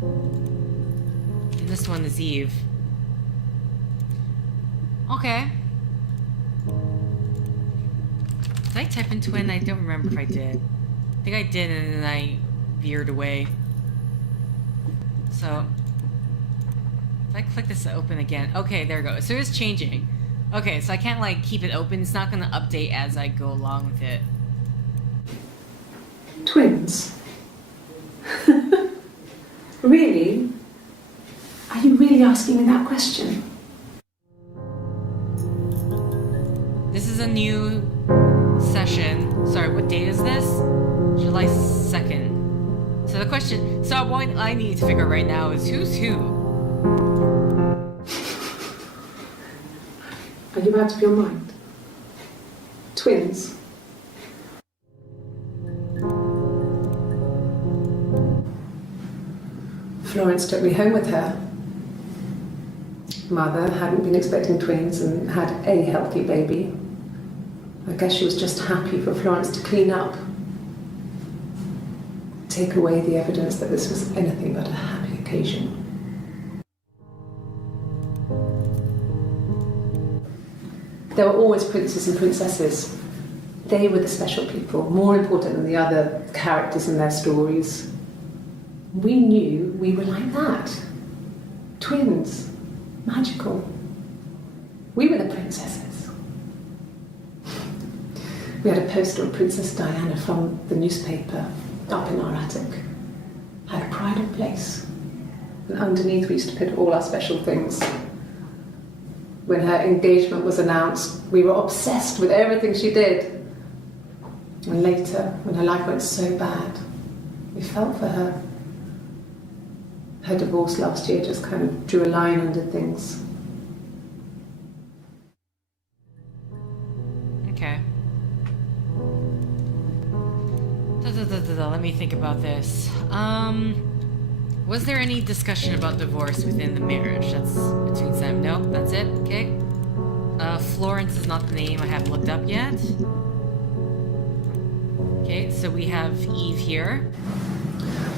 And this one is Eve. Okay. Did I type in twin? I don't remember if I did. I think I did and then I veered away. So, if I click this to open again, okay, there we go. So it's changing. Okay, so I can't like keep it open. It's not gonna update as I go along with it. Twins? Really? Are you really asking me that question? This is a new session. Sorry, what date is this? July 2nd. So the question, so what I need to figure out right now is who's who? Are you out of your mind? Twins? Florence took me home with her. Mother hadn't been expecting twins and had a healthy baby. I guess she was just happy for Florence to clean up. Take away the evidence that this was anything but a happy occasion. There were always princes and princesses. They were the special people, more important than the other characters in their stories. We knew we were like that. Twins. Magical. We were the princesses. We had a poster of Princess Diana from the newspaper up in our attic. Had a pride of place. And underneath we used to put all our special things. When her engagement was announced, we were obsessed with everything she did. And later, when her life went so bad, we felt for her. Her divorce last year just kind of drew a line under things. Okay. Let me think about this. Was there any discussion about divorce within the marriage? That's between them. No, that's it. Okay. Florence is not the name I haven't looked up yet. Okay, so we have Eve here.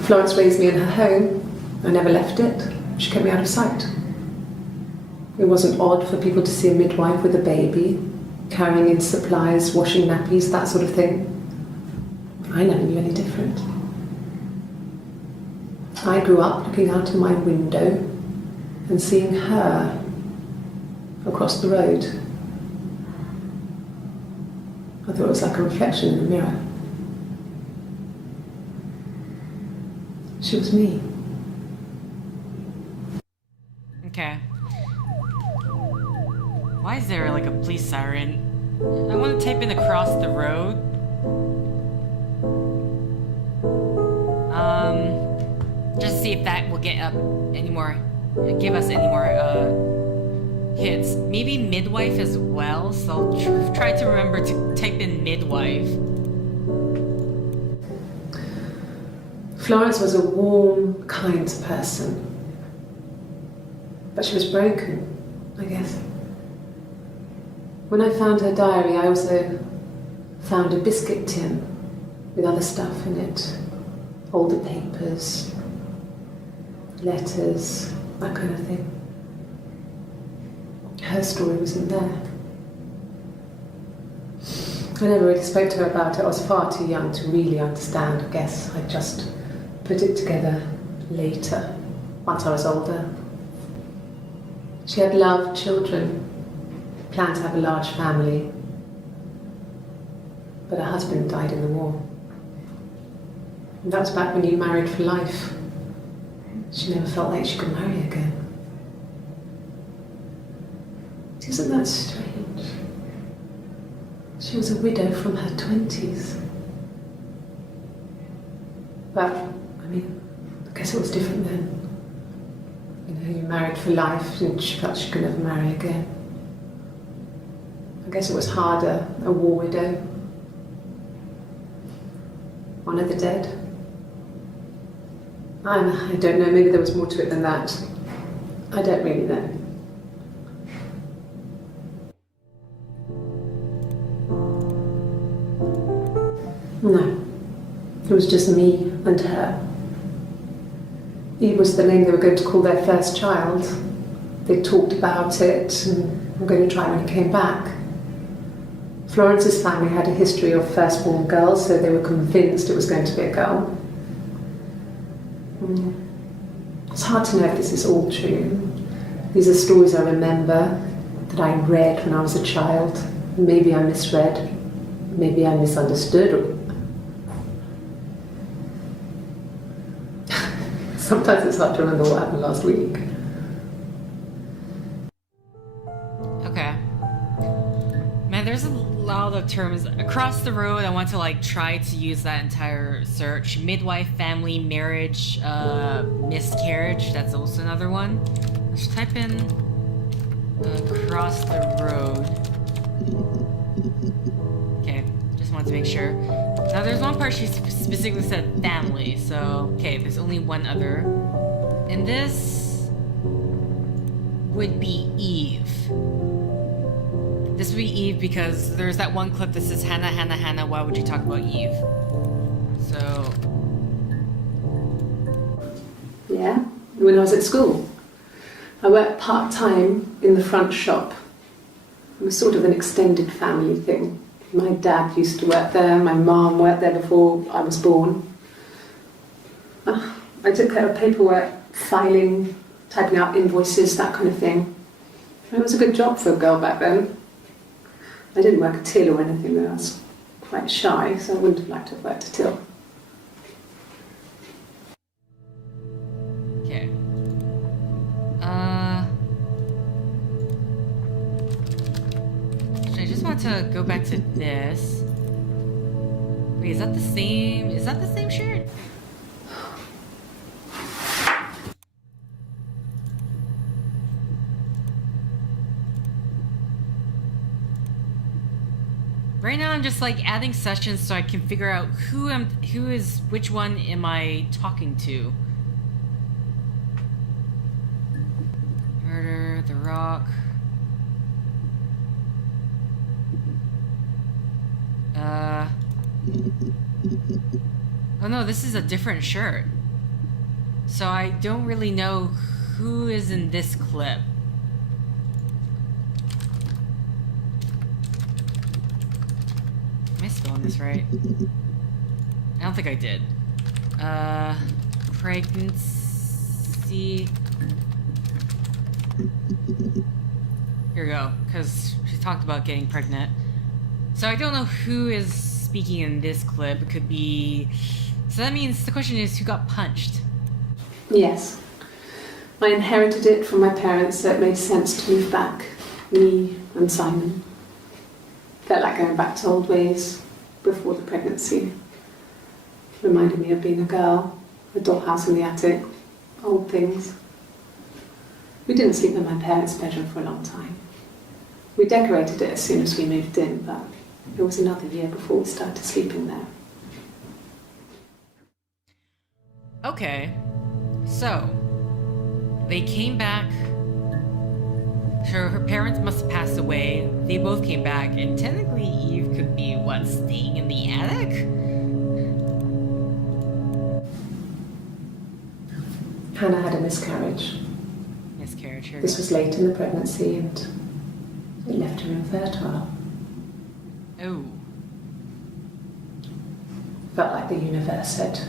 Florence raised me in her home. I never left it. She kept me out of sight. It wasn't odd for people to see a midwife with a baby, carrying in supplies, washing nappies, that sort of thing. I never knew any different. I grew up looking out of my window and seeing her across the road. I thought it was like a reflection in the mirror. She was me. Okay. Why is there like a police siren? I want to type in across the road. Just see if that will get up any more, give us any more hits. Maybe midwife as well. So I'll try to remember to type in midwife. Florence was a warm, kind person. But she was broken, I guess. When I found her diary, I also found a biscuit tin with other stuff in it. Older papers, letters, that kind of thing. Her story was in there. I never really spoke to her about it. I was far too young to really understand. I guess I just put it together later, once I was older. She had loved children, planned to have a large family, but her husband died in the war. And that was back when you married for life. She never felt like she could marry again. Isn't that strange? She was a widow from her 20s. But, I mean, I guess it was different then. You know, you married for life and she felt she could never marry again. I guess it was harder, a war widow. One of the dead. I don't know, maybe there was more to it than that. I don't really know. No, it was just me and her. Eve was the name they were going to call their first child. They talked about it and were going to try when he came back. Florence's family had a history of firstborn girls, so they were convinced it was going to be a girl. It's hard to know if this is all true. These are stories I remember that I read when I was a child. Maybe I misread, maybe I misunderstood. Sometimes it's hard to remember what happened last week. Okay. Man, there's a lot of terms. Across the road, I want to like try to use that entire search. Midwife, family, marriage, miscarriage. That's also another one. Let's type in across the road. Okay, just wanted to make sure. Now there's one part she specifically said family, so okay, there's only one other. And this would be Eve. This would be Eve because there's that one clip that says Hannah, Hannah, Hannah, why would you talk about Eve? So... Yeah, when I was at school. I worked part-time in the front shop. It was sort of an extended family thing. My dad used to work there, my mum worked there before I was born. I took care of paperwork, filing, typing out invoices, that kind of thing. It was a good job for a girl back then. I didn't work a till or anything though, I was quite shy, so I wouldn't have liked to have worked a till. Okay. I just want to go back to this. Wait, is that the same? Is that the same shirt? Right now I'm just like adding sessions so I can figure out which one am I talking to. Murder, The Rock. Oh no, this is a different shirt. So I don't really know who is in this clip. Am I spelling this right? I don't think I did. Pregnancy. Here we go, because she talked about getting pregnant. So I don't know who is speaking in this clip. It could be... So that means the question is who got punched? Yes. I inherited it from my parents, so it made sense to move back. Me and Simon. Felt like going back to old ways before the pregnancy. Reminded me of being a girl, a dollhouse in the attic, old things. We didn't sleep in my parents' bedroom for a long time. We decorated it as soon as we moved in, but it was another year before we started sleeping there. Okay, so they came back. Her parents must have passed away. They both came back, and technically Eve could be, what, staying in the attic? Hannah had a miscarriage. Miscarriage, here. This was late in the pregnancy and it left her infertile. Oh. Felt like the universe had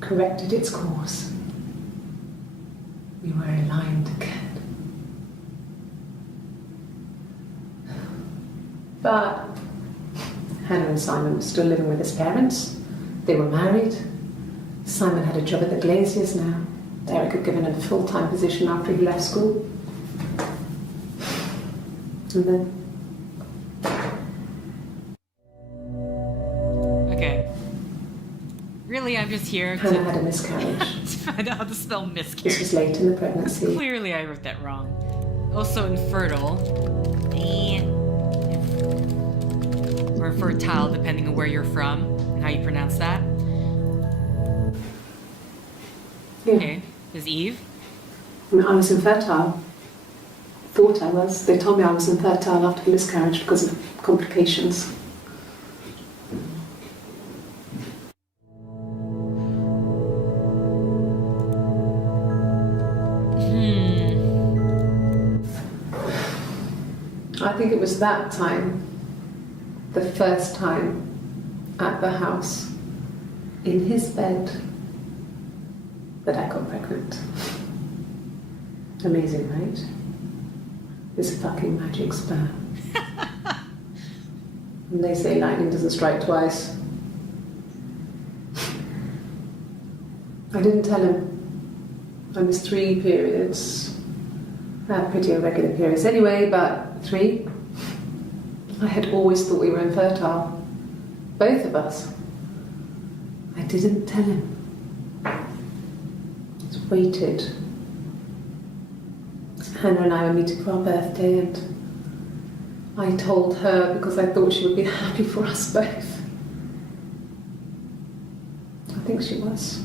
corrected its course. We were aligned again. But Hannah and Simon were still living with his parents. They were married. Simon had a job at the Glaziers now. Derek had given him a full-time position after he left school. And then... Okay. Really, I'm just here Hannah had a miscarriage. to find out how to spell This miscarriage. was late in the pregnancy. Clearly, I wrote that wrong. Also infertile. Or fertile, depending on where you're from and how you pronounce that. Yeah. Okay. Is Eve? I mean, I was infertile. Thought I was. They told me I was infertile after the miscarriage because of complications. I think it was that time, the first time at the house, in his bed, that I got pregnant. Amazing, right? This fucking magic sperm. And they say lightning doesn't strike twice. I didn't tell him. I missed 3 periods. I had pretty irregular periods anyway, but 3. I had always thought we were infertile. Both of us. I didn't tell him. Just waited. Hannah and I were meeting for our birthday, and I told her because I thought she would be happy for us both. I think she was.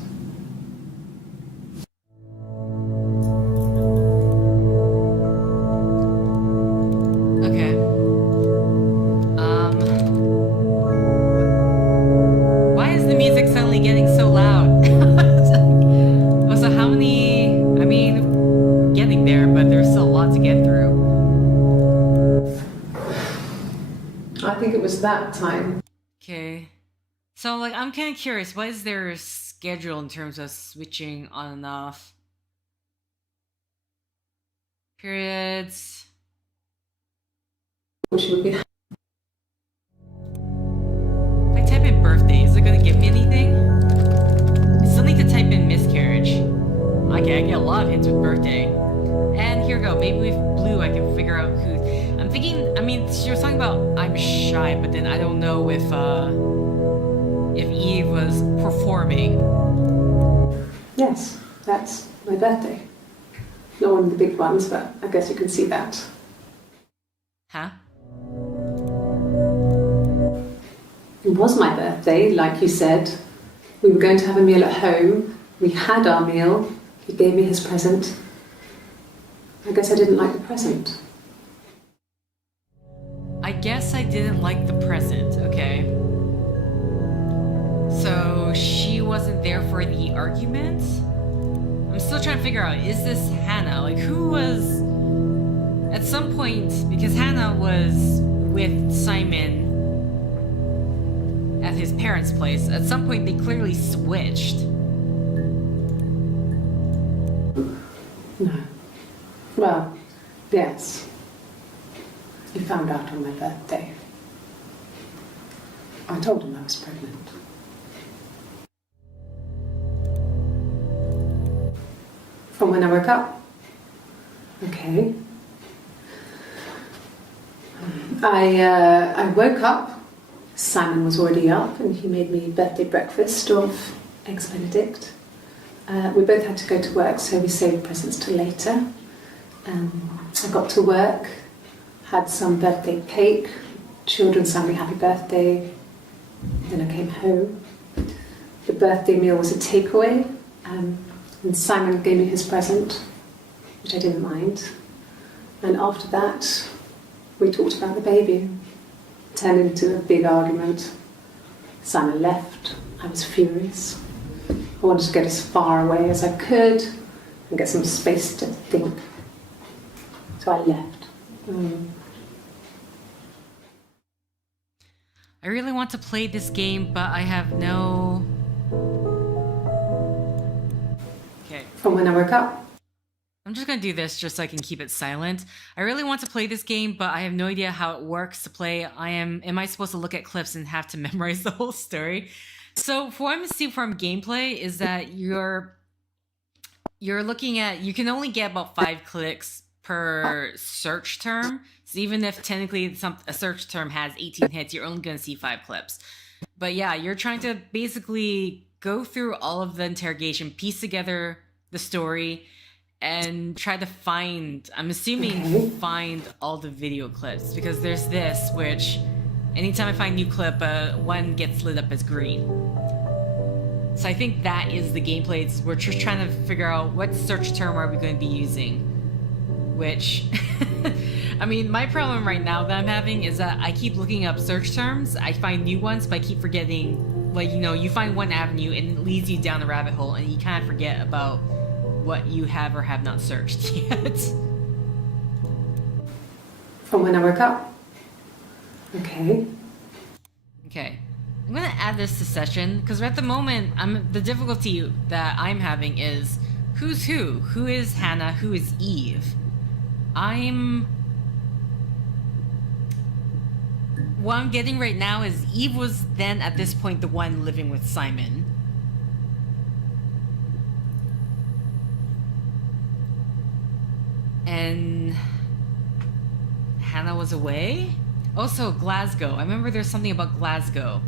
Okay. Why is the music suddenly getting so loud? Also, how many... I mean, getting there, but there's still a lot to get through. I think it was that time. Okay. So, like, I'm kind of curious. What is their schedule in terms of switching on and off? Periods. She would be If I type in birthday, is it gonna give me anything? I still need to type in miscarriage. Okay, I get a lot of hits with birthday. And here we go. Maybe with blue I can figure out who... I'm thinking... I mean, she was talking about I'm shy, but then I don't know if Eve was performing. Yes, that's my birthday. Not one of the big ones, but I guess you can see that. Huh? It was my birthday, like you said. We were going to have a meal at home. We had our meal. He gave me his present. I guess I didn't like the present. I guess I didn't like the present, okay? So she wasn't there for the argument? I'm still trying to figure out, is this Hannah? Like, who was... At some point, because Hannah was with Simon at his parents' place, at some point they clearly switched. No. Well, yes. He found out on my birthday. I told him I was pregnant. From when I woke up. Okay. I woke up. Simon was already up, and he made me birthday breakfast of eggs Benedict. We both had to go to work, so we saved presents till later. I got to work, had some birthday cake. Children sang me happy birthday. Then I came home. The birthday meal was a takeaway, and Simon gave me his present, which I didn't mind. And after that, we talked about the baby. Turned into a big argument. Simon left. I was furious. I wanted to get as far away as I could and get some space to think. So I left. I really want to play this game, but I have no... Okay. From when I woke up. I'm just gonna do this just so I can keep it silent. I really want to play this game, but I have no idea how it works to play. Am I supposed to look at clips and have to memorize the whole story? So for what I'm seeing from gameplay is that you're looking at, you can only get about 5 clicks per search term. So even if technically a search term has 18 hits, you're only gonna see 5 clips. But yeah, you're trying to basically go through all of the interrogation, piece together the story, and try to find, I'm assuming, find all the video clips, because there's this, which anytime I find a new clip, one gets lit up as green. So I think that is the gameplay. We're just trying to figure out what search term are we going to be using, which, I mean, my problem right now that I'm having is that I keep looking up search terms, I find new ones, but I keep forgetting, like, you know, you find one avenue and it leads you down a rabbit hole, and you kind of forget about what you have or have not searched yet. From when I woke up. Okay. Okay. I'm gonna add this to session, because at the moment, the difficulty that I'm having is who's who? Who is Hannah? Who is Eve? What I'm getting right now is Eve was then at this point the one living with Simon. And Hannah was away? Also, Glasgow. I remember there's something about Glasgow.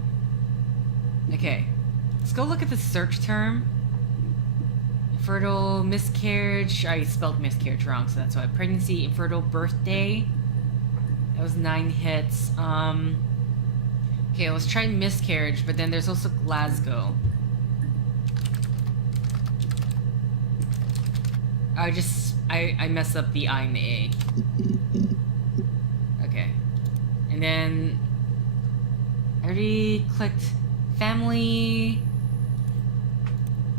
Okay. Let's go look at the search term. Infertile, miscarriage. I spelled miscarriage wrong, so that's why. Pregnancy, infertile, birthday. That was 9 hits. Okay, let's try miscarriage, but then there's also Glasgow. I messed up the I and the A. Okay. And then I already clicked family.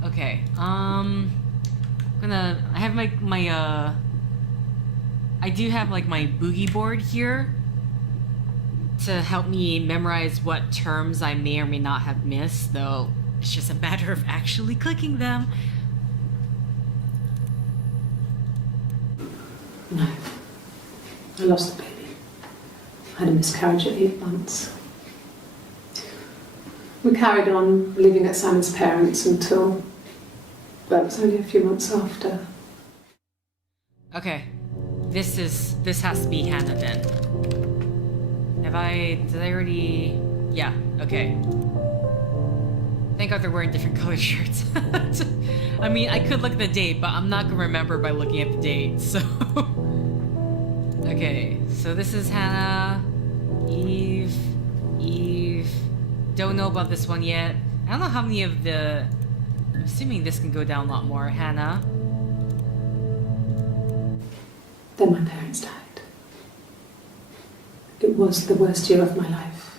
Okay. I have I do have like my boogie board here to help me memorize what terms I may or may not have missed, though it's just a matter of actually clicking them. No. I lost the baby. I had a miscarriage at 8 months. We carried on living at Simon's parents until, well, it was only a few months after. Okay. This has to be Hannah then. Did I already? Yeah, okay. Thank God they're wearing different colored shirts. I mean, I could look at the date, but I'm not gonna remember by looking at the date, so. Okay, so this is Hannah, Eve. Don't know about this one yet. I don't know how many of the... I'm assuming this can go down a lot more. Hannah. Then my parents died. It was the worst year of my life.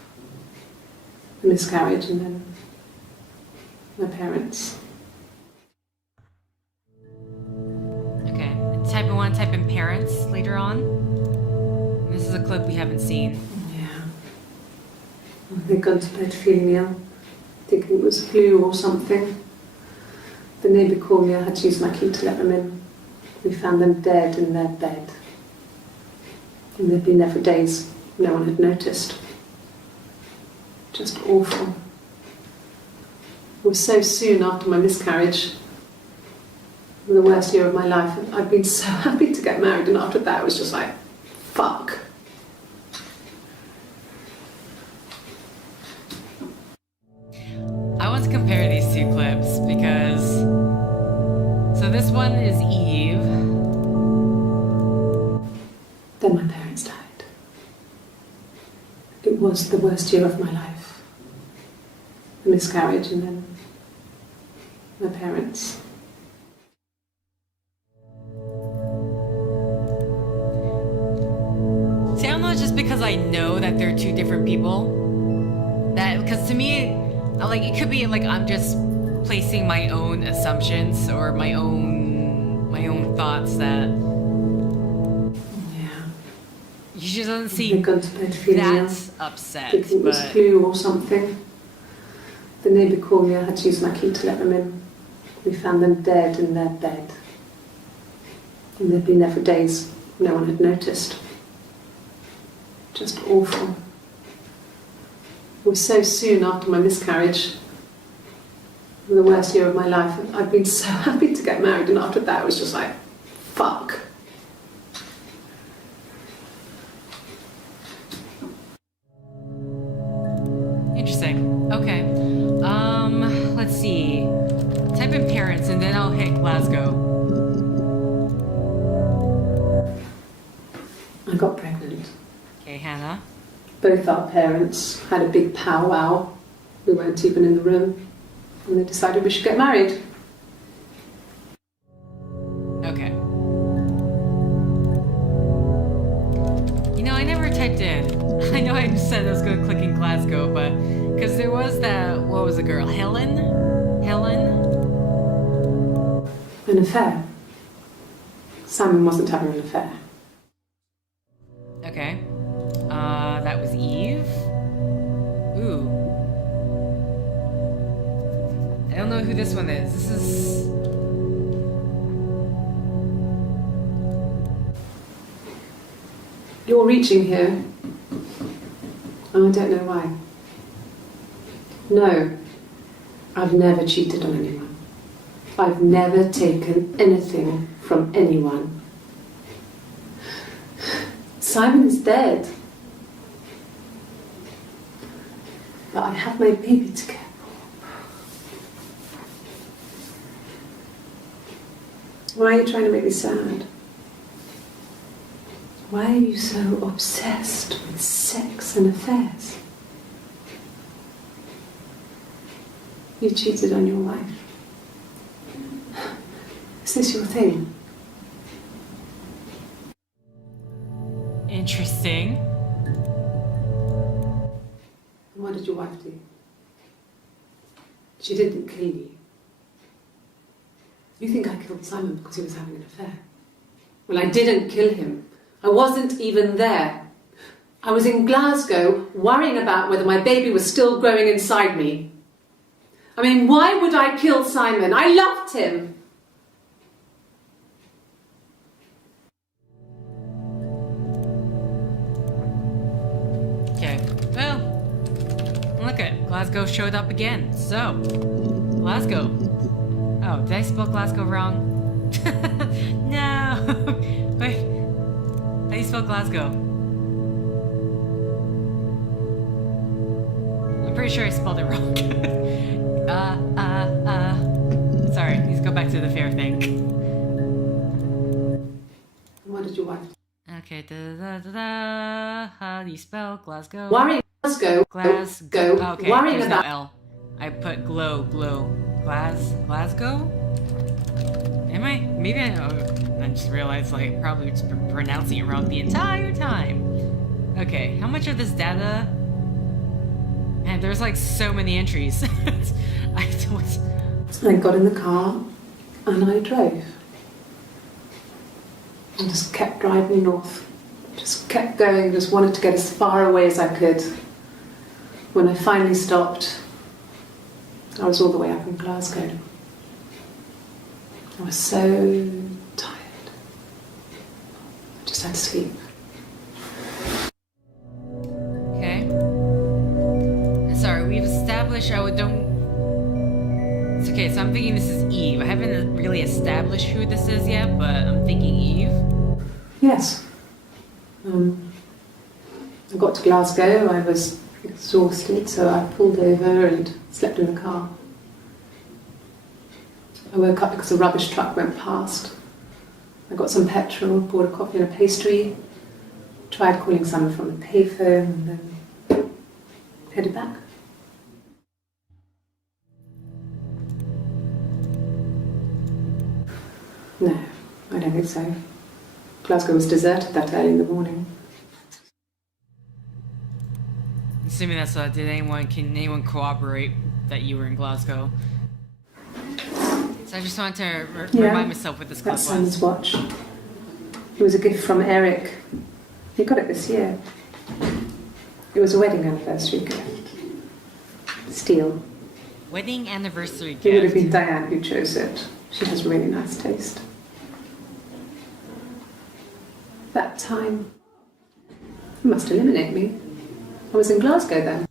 A miscarriage and then my parents. Okay, type in one, type in parents later on. And this is a clip we haven't seen. Yeah. They'd gone to bed feeling ill, thinking it was flu or something. The neighbour called me, I had to use my key to let them in. We found them dead in their bed. And they'd been there for days. No one had noticed. Just awful. It was so soon after my miscarriage. The worst year of my life. I'd been so happy to get married, and after that it was just like, fuck. I want to compare these two clips because... So this one is Eve. Then my parents died. It was the worst year of my life. A miscarriage and then my parents. See, I don't know, it's just because I know that they're two different people. Because to me, like, it could be like I'm just placing my own assumptions or my own thoughts that... Yeah. She doesn't They'd seem gone to pedophilia. that upset, Thinking it was but flu or something. The neighbour called me, I had to use my key to let them in. We found them dead in their bed. And they'd been there for days. No one had noticed. Just awful. It was so soon after my miscarriage. The worst year of my life. I'd been so happy to get married, and after that it was just like, fuck. interesting. Okay. Let's see. Type in parents and then I'll hit Glasgow. I got pregnant. Okay, Hannah. Both our parents had a big powwow. We weren't even in the room. And they decided we should get married. Okay. You know, I never typed in. I know I said I was going to click in Glasgow, but because there was that, what was the girl? Helen? An affair. Simon wasn't having an affair. Okay. That was Eve. Ooh. I don't know who this one is. This is... You're reaching here. Oh, I don't know why. No, I've never cheated on anyone. I've never taken anything from anyone. Simon is dead. But I have my baby to care for. Why are you trying to make me sad? Why are you so obsessed with sex and affairs? You cheated on your wife. Is this your thing? Interesting. What did your wife do? She didn't kill you. You think I killed Simon because he was having an affair? Well, I didn't kill him. I wasn't even there. I was in Glasgow worrying about whether my baby was still growing inside me. I mean, why would I kill Simon? I loved him. Okay, well, look at Glasgow showed up again. So, Glasgow. Oh, did I spell Glasgow wrong? No. Wait, how do you spell Glasgow? I'm pretty sure I spelled it wrong. Sorry, let's go back to the fair thing. What did your wife do? Okay, how do you spell Glasgow? Worrying Glasgow. Glasgow. Oh, okay, Worrying there's about. no L. I put glow. Glasgow? Am I? Maybe I just realized, like, probably just pronouncing it wrong the entire time. Okay, how much of this data? Man, there's like so many entries. I got in the car and I drove. I just kept driving north. Just kept going, just wanted to get as far away as I could. When I finally stopped, I was all the way up in Glasgow. I was so tired. I just had to sleep. Okay. Sorry, we've established It's okay, so I'm thinking this is Eve. I haven't really established who this is yet, but I'm thinking Eve. Yes. I got to Glasgow, I was exhausted, so I pulled over and slept in the car. I woke up because a rubbish truck went past. I got some petrol, bought a coffee and a pastry, tried calling someone from the payphone, and then headed back. No, I don't think so. Glasgow was deserted that early in the morning. Assuming that's can anyone corroborate that you were in Glasgow? So I just wanted to remind myself what this clip That's was. Simon's watch. It was a gift from Eric. He got it this year. It was a wedding anniversary gift. Steel. Wedding anniversary It would have gift. been Diane who chose it. She has really nice taste. That time, you must eliminate me. I was in Glasgow then.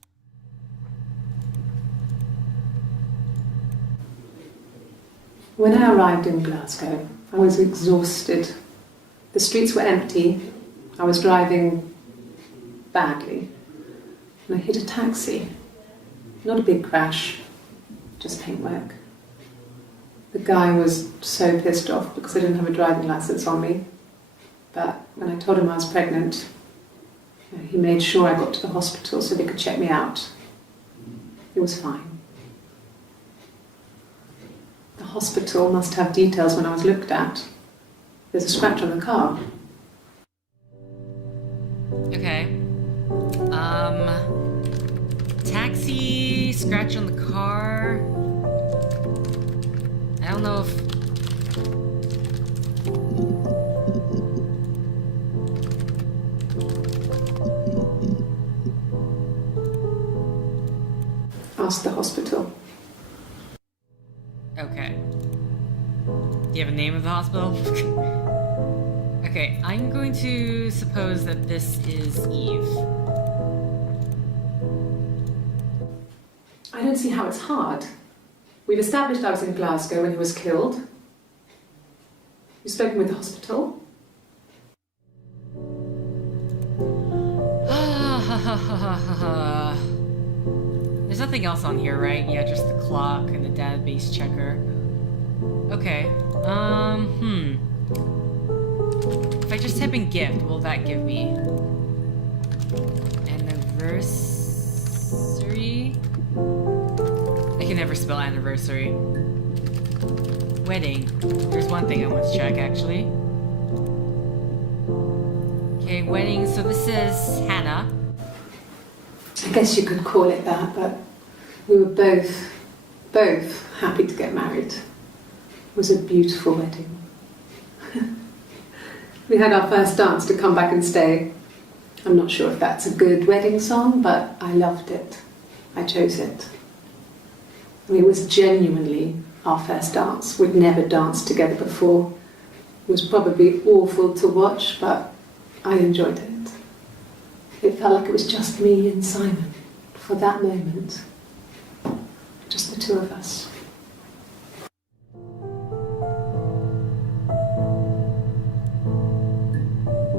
When I arrived in Glasgow, I was exhausted. The streets were empty. I was driving badly. And I hit a taxi. Not a big crash, just paintwork. The guy was so pissed off because I didn't have a driving license on me. But when I told him I was pregnant, he made sure I got to the hospital so they could check me out. It was fine. The hospital must have details when I was looked at. There's a scratch on the car. Okay. Taxi, scratch on the car. I don't know if... Ask the hospital. Okay. Do you have a name of the hospital? Okay, I'm going to suppose that this is Eve. I don't see how it's hard. We've established I was in Glasgow when he was killed. You've spoken with the hospital? There's nothing else on here, right? Yeah, just the clock and the database checker. Okay. If I just type in gift, will that give me anniversary? I can never spell anniversary. Wedding. There's one thing I want to check, actually. Okay, wedding. So this is Hannah. I guess you could call it that, but we were both happy to get married. It was a beautiful wedding. We had our first dance to Come Back and Stay. I'm not sure if that's a good wedding song, but I loved it. I chose it. I mean, it was genuinely our first dance. We'd never danced together before. It was probably awful to watch, but I enjoyed it. It felt like it was just me and Simon for that moment. Just the two of us.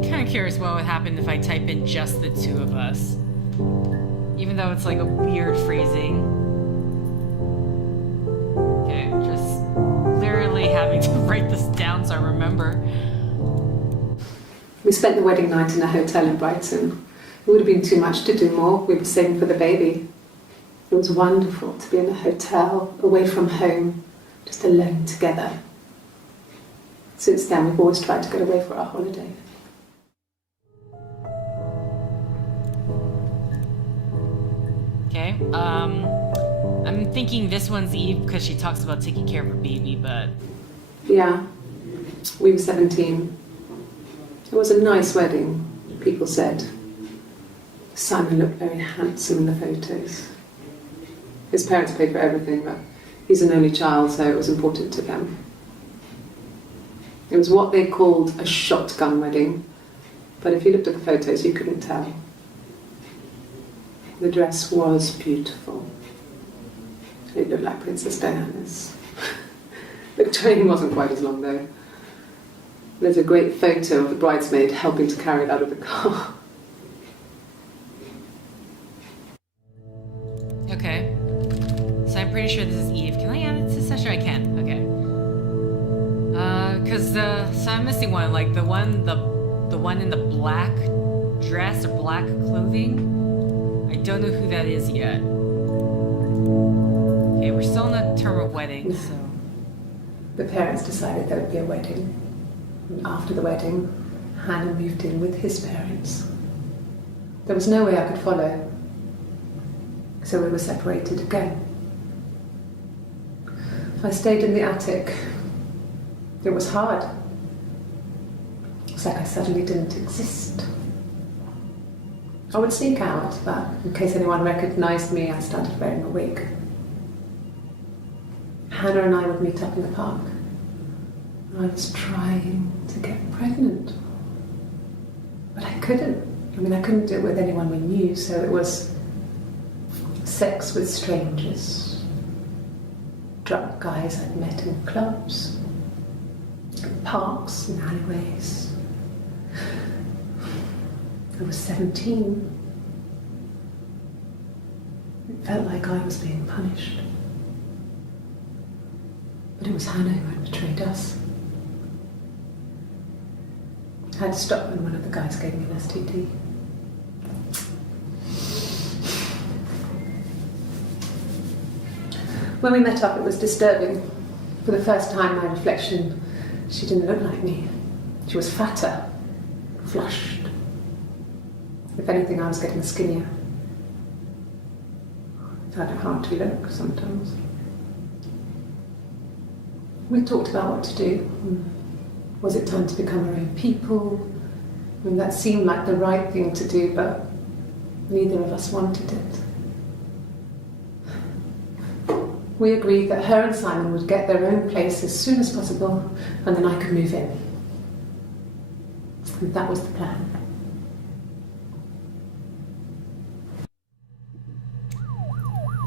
Kind of curious what would happen if I type in just the two of us. Even though it's like a weird phrasing. Okay, just literally having to write this down so I remember. We spent the wedding night in a hotel in Brighton. It would have been too much to do more. We were saving for the baby. It was wonderful to be in a hotel, away from home, just alone together. Since then, we've always tried to get away for our holiday. Okay, I'm thinking this one's Eve because she talks about taking care of her baby, but... Yeah, we were 17. It was a nice wedding, people said. Simon looked very handsome in the photos. His parents paid for everything, but he's an only child, so it was important to them. It was what they called a shotgun wedding, but if you looked at the photos, you couldn't tell. The dress was beautiful. It looked like Princess Diana's. The train wasn't quite as long, though. There's a great photo of the bridesmaid helping to carry it out of the car. Okay. So I'm pretty sure this is Eve. Can I add it to the session? I can. Okay. So I'm missing one. Like the one in the black dress or black clothing. I don't know who that is yet. Okay, we're still in the term of wedding, so... The parents decided there would be a wedding. And after the wedding, Hannah moved in with his parents. There was no way I could follow, so we were separated again. I stayed in the attic. It was hard. It's like I suddenly didn't exist. I would sneak out, but in case anyone recognised me, I started wearing a wig. Hannah and I would meet up in the park. I was trying to get pregnant, but I couldn't. I mean, I couldn't do it with anyone we knew, so it was sex with strangers, drunk guys I'd met in clubs, parks and alleyways. I was 17. It felt like I was being punished. But it was Hannah who had betrayed us. I had to stop when one of the guys gave me an STD. When we met up, it was disturbing. For the first time, my reflection, she didn't look like me. She was fatter, flushed. If anything, I was getting skinnier. I found it hard to look sometimes. We talked about what to do. Was it time to become our own people? I mean, that seemed like the right thing to do, but neither of us wanted it. We agreed that her and Simon would get their own place as soon as possible, and then I could move in. And that was the plan.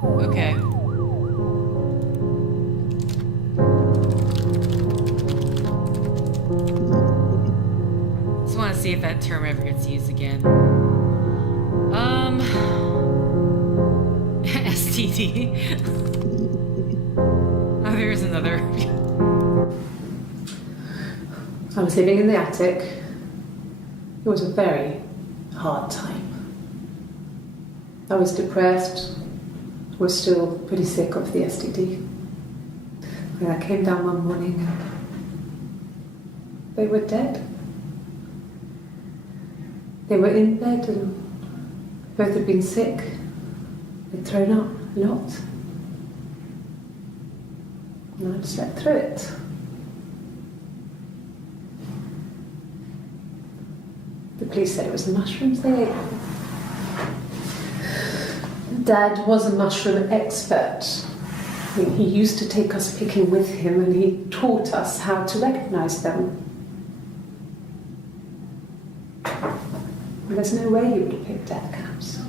Okay. Just want to see if that term ever gets used again. STD. Oh, there's another. I was living in the attic. It was a very hard time. I was depressed, was still pretty sick of the STD. And I came down one morning and they were dead. They were in bed and both had been sick. They'd thrown up a lot. And I'd slept through it. The police said it was the mushrooms they ate. Dad was a mushroom expert. I mean, he used to take us picking with him and he taught us how to recognise them. And there's no way he would have picked death caps.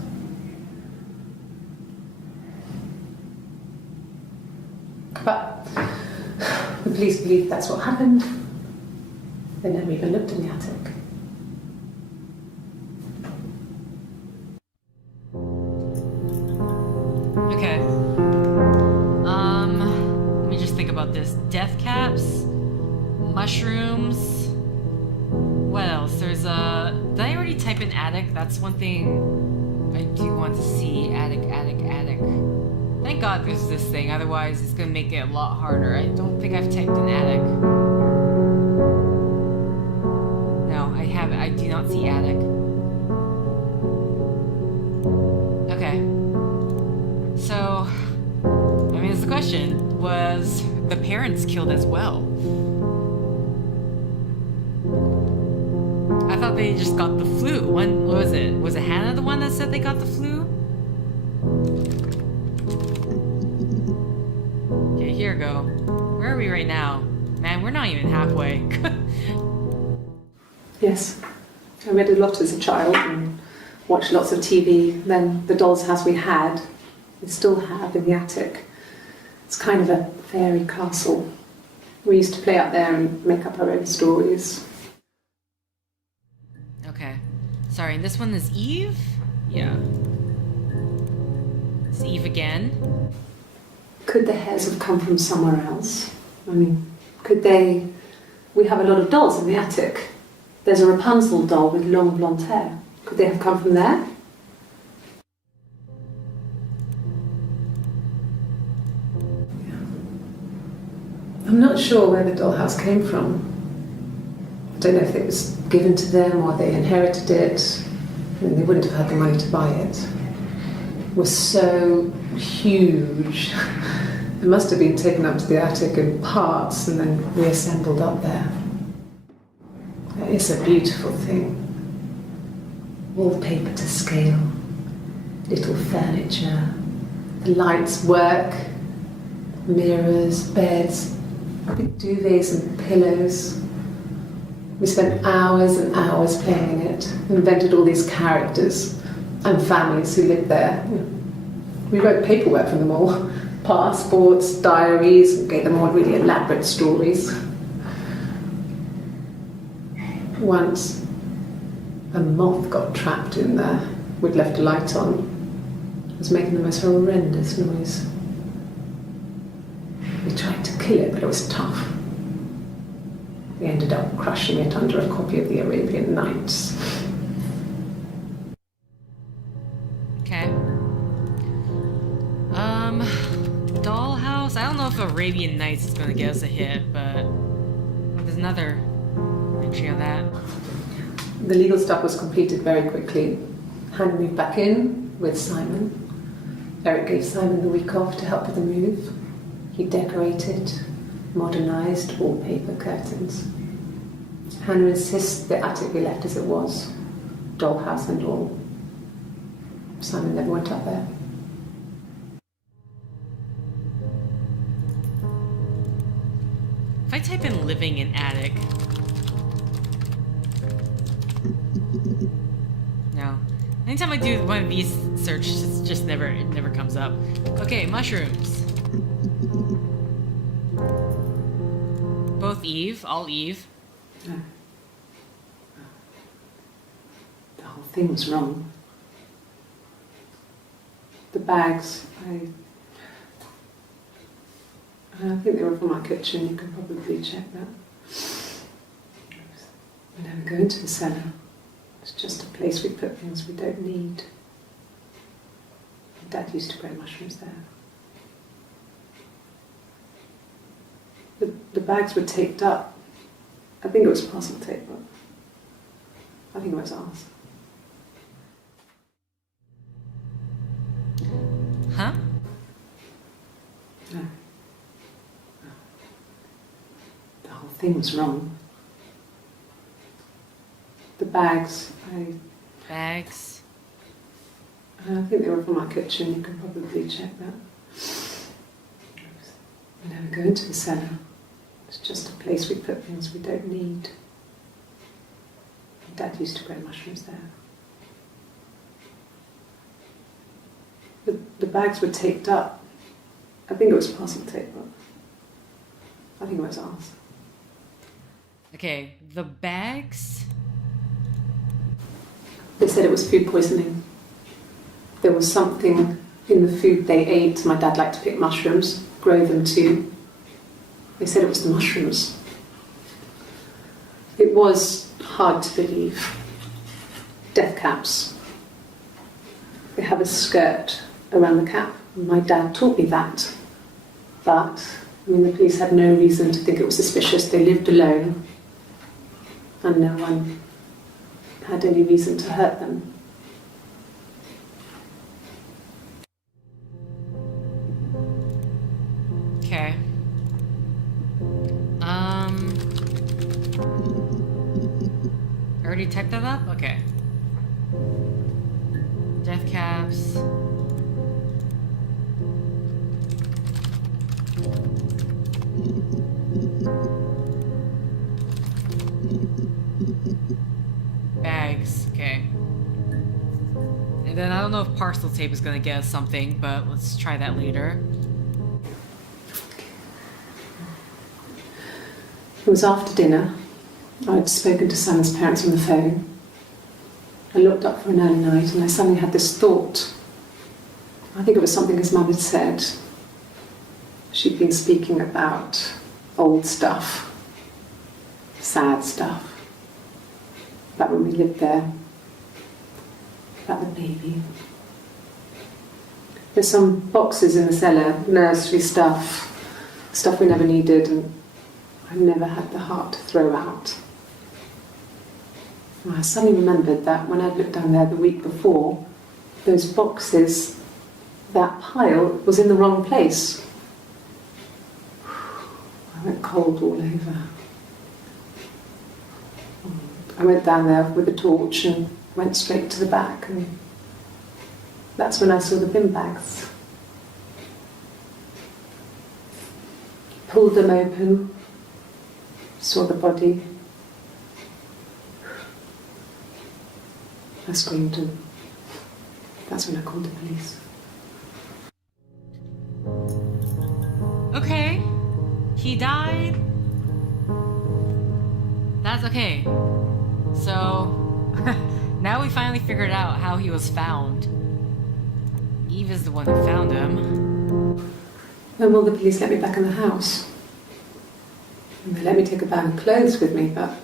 But the police believe that's what happened. They never even looked in the attic. Okay. Let me just think about this. Death caps, mushrooms. What else? There's a. Did I already type in attic? That's one thing I do want to see. Attic. Thank God there's this thing. Otherwise, it's gonna make it a lot harder. I don't think I've typed in attic. No, I haven't. I do not see attic. Okay. So, I mean, it's the question, was the parents killed as well? I thought they just got the flu. When was it? Was it Hannah the one that said they got the flu? Okay, here we go. Where are we right now? Man, we're not even halfway. Yes. I read a lot as a child and watched lots of TV. Then the doll's house we had, we still have in the attic. It's kind of a fairy castle. We used to play up there and make up our own stories. Okay. Sorry, and this one is Eve? Yeah. It's Eve again. Could the hairs have come from somewhere else? I mean, could they... We have a lot of dolls in the attic. There's a Rapunzel doll with long blonde hair. Could they have come from there? I'm not sure where the dollhouse came from. I don't know if it was given to them or they inherited it. I mean, they wouldn't have had the money to buy it. It was so huge. It must have been taken up to the attic in parts and then reassembled up there. It's a beautiful thing. wallpaper to scale, little furniture, the lights work, mirrors, beds, big duvets and pillows. We spent hours and hours playing in it, invented all these characters and families who lived there. We wrote paperwork for them all, passports, diaries, and gave them all really elaborate stories. Once, a moth got trapped in there. We'd left a light on. It was making the most horrendous noise. We tried to kill it, but it was tough. We ended up crushing it under a copy of the Arabian Nights. Okay. Dollhouse? I don't know if Arabian Nights is gonna get us a hit, but there's another entry on that. The legal stuff was completed very quickly. Hannah moved back in with Simon. Eric gave Simon the week off to help with the move. He decorated, modernised wallpaper curtains. Hannah insists the attic be left as it was, dollhouse and all. Simon never went up there. If I type in living in attic... No. Anytime I do one of these searches, it just never comes up. Okay, mushrooms. Both Eve, all Eve. No. The whole thing was wrong. The bags, I think they were from our kitchen. You can probably check that. We never go into the cellar. It's just a place we put things we don't need. Dad used to grow mushrooms there. The bags were taped up. I think it was parcel tape, but I think it was ours. Huh? No. The whole thing was wrong. The bags, Bags. I think they were from our kitchen. You can probably check that. We never go into the cellar. It's just a place we put things we don't need. Dad used to grow mushrooms there. The bags were taped up. I think it was parcel tape, but I think it was ours. Okay, the bags... They said it was food poisoning. There was something in the food they ate. My dad liked to pick mushrooms, grow them too. They said it was the mushrooms. It was hard to believe. Death caps. They have a skirt around the cap. My dad taught me that. But, the police had no reason to think it was suspicious. They lived alone. And no one had any reason to hurt them. Okay. I already typed that up? Okay. Death caps. Bags, okay. And then I don't know if parcel tape is gonna get us something, but let's try that later. It was after dinner. I'd spoken to Simon's parents on the phone. I looked up for an early night and I suddenly had this thought. I think it was something his mum had said. She'd been speaking about old stuff, sad stuff, about when we lived there, about the baby. There's some boxes in the cellar, nursery stuff we never needed, and I never had the heart to throw out. I suddenly remembered that when I'd looked down there the week before, those boxes, that pile was in the wrong place. I went cold all over. I went down there with a torch and went straight to the back, and that's when I saw the bin bags. Pulled them open, saw the body. I screamed, and that's when I called the police. Okay. He died. That's okay. So, now we finally figured out how he was found. Eve is the one who found him. When will the police let me back in the house? And they let me take a bag of clothes with me, but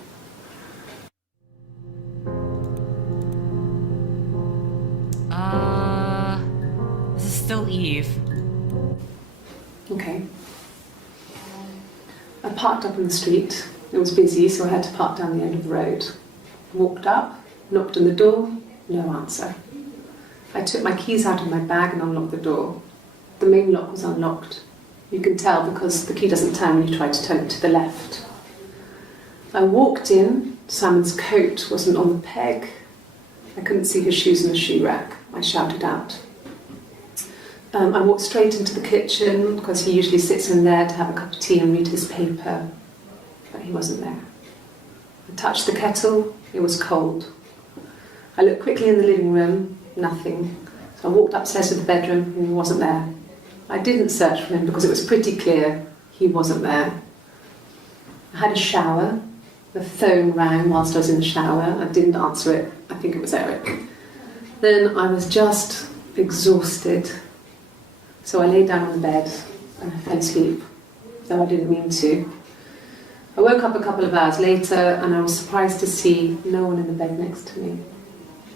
this is still Eve. okay. I parked up on the street. It was busy, so I had to park down the end of the road. Walked up, knocked on the door, no answer. I took my keys out of my bag and unlocked the door. The main lock was unlocked. You can tell because the key doesn't turn when you try to turn it to the left. I walked in. Simon's coat wasn't on the peg. I couldn't see his shoes in the shoe rack. I shouted out. I walked straight into the kitchen because he usually sits in there to have a cup of tea and read his paper, but he wasn't there. I touched the kettle. It was cold. I looked quickly in the living room. Nothing. So I walked upstairs to the bedroom and he wasn't there. I didn't search for him because it was pretty clear he wasn't there. I had a shower. The phone rang whilst I was in the shower. I didn't answer it. I think it was Eric. Then I was just exhausted. So I lay down on the bed and I fell asleep, though I didn't mean to. I woke up a couple of hours later and I was surprised to see no one in the bed next to me.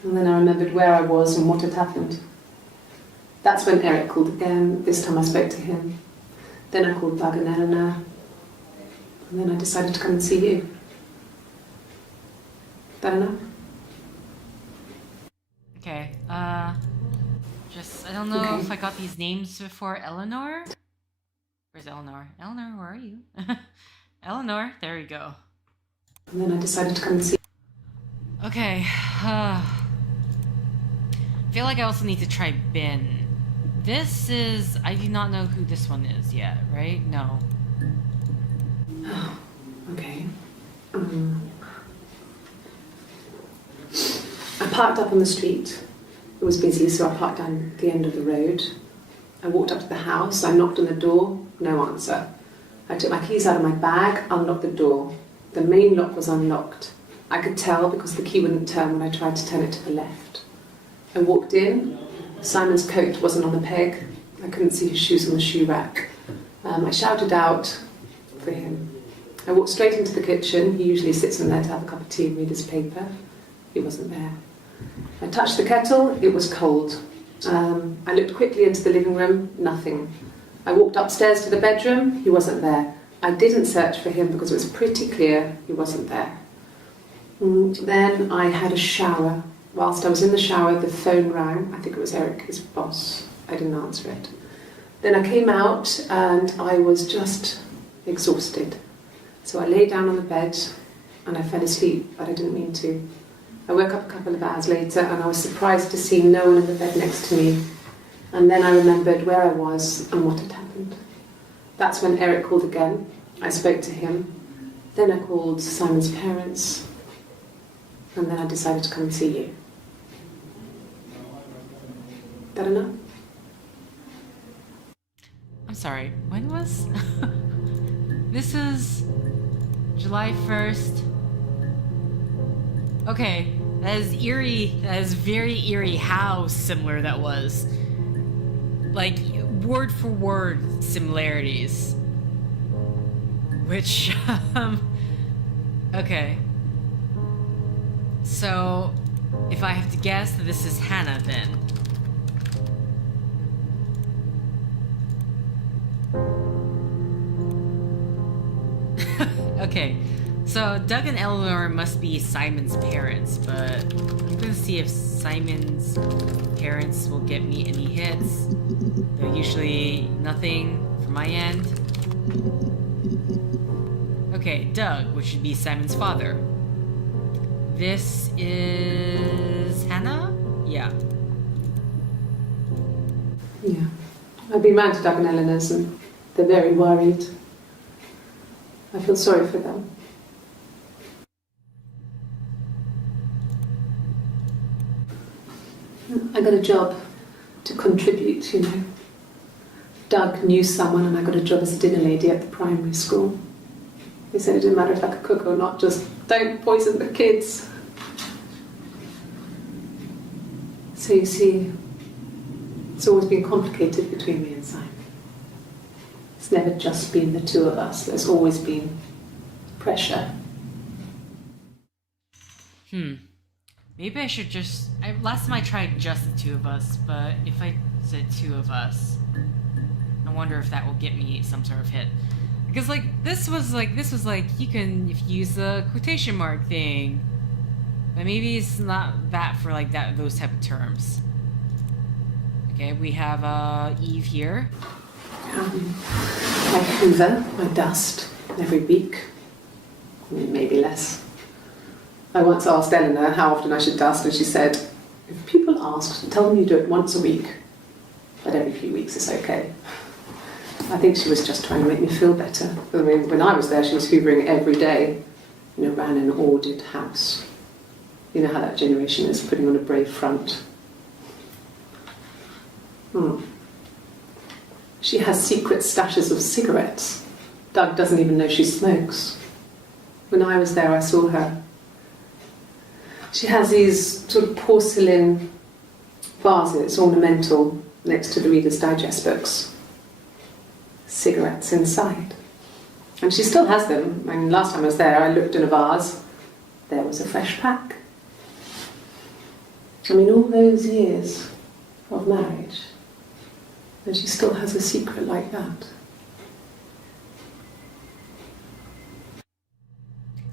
And then I remembered where I was and what had happened. That's when Eric called again. This time I spoke to him. Then I called Doug and Eleanor. And then I decided to come and see you. That enough? Okay, I don't know Okay. if I got these names before. Eleanor? Where's Eleanor? Eleanor, where are you? Eleanor, there you go. And then I decided to come and see you. Okay, I feel like I also need to try Ben. This is... I do not know who this one is yet, right? No. Okay. I parked up on the street. It was busy, so I parked down the end of the road. I walked up to the house. I knocked on the door. No answer. I took my keys out of my bag, unlocked the door. The main lock was unlocked. I could tell because the key wouldn't turn when I tried to turn it to the left. I walked in. Simon's coat wasn't on the peg. I couldn't see his shoes on the shoe rack. I shouted out for him. I walked straight into the kitchen. He usually sits in there to have a cup of tea and read his paper. He wasn't there. I touched the kettle. It was cold. I looked quickly into the living room. Nothing. I walked upstairs to the bedroom. He wasn't there. I didn't search for him because it was pretty clear he wasn't there. Then I had a shower. Whilst I was in the shower, the phone rang. I think it was Eric, his boss. I didn't answer it. Then I came out and I was just exhausted. So I lay down on the bed and I fell asleep, but I didn't mean to. I woke up a couple of hours later and I was surprised to see no one in the bed next to me. And then I remembered where I was and what had happened. That's when Eric called again. I spoke to him. Then I called Simon's parents. And then I decided to come and see you. That enough? I'm sorry, when was... This is... July 1st. Okay, that is eerie. That is very eerie how similar that was. Like, word for word similarities. Which, okay. So, if I have to guess, this is Hannah then. Okay, so Doug and Eleanor must be Simon's parents, but I'm gonna see if Simon's parents will get me any hits. They're usually nothing from my end. Okay, Doug, which should be Simon's father. This is Yeah. Yeah. I've been round to Doug and Eleanor's and they're very worried. I feel sorry for them. I got a job to contribute, you know. Doug knew someone and I got a job as a dinner lady at the primary school. They said it didn't matter if I could cook or not, just don't poison the kids. So you see, it's always been complicated between me and Simon. It's never just been the two of us. There's always been pressure. Maybe I should just... last time I tried just the two of us, but if I said two of us, I wonder if that will get me some sort of hit. Because, like, this was like, you can use the quotation mark thing. But maybe it's not that for, like, those type of terms. Okay, we have, Eve here. I hoover, I dust every week. Maybe less. I once asked Eleanor how often I should dust, and she said, if people ask, tell them you do it once a week. But every few weeks is okay. I think she was just trying to make me feel better. I mean, when I was there, she was hoovering every day. You know, ran an ordered house. You know how that generation is, putting on a brave front. She has secret stashes of cigarettes. Doug doesn't even know she smokes. When I was there, I saw her. She has these sort of porcelain vases, ornamental, next to the Reader's Digest books. Cigarettes inside. And she still has them. I mean, last time I was there, I looked in a vase. There was a fresh pack. I mean, all those years of marriage, and she still has a secret like that.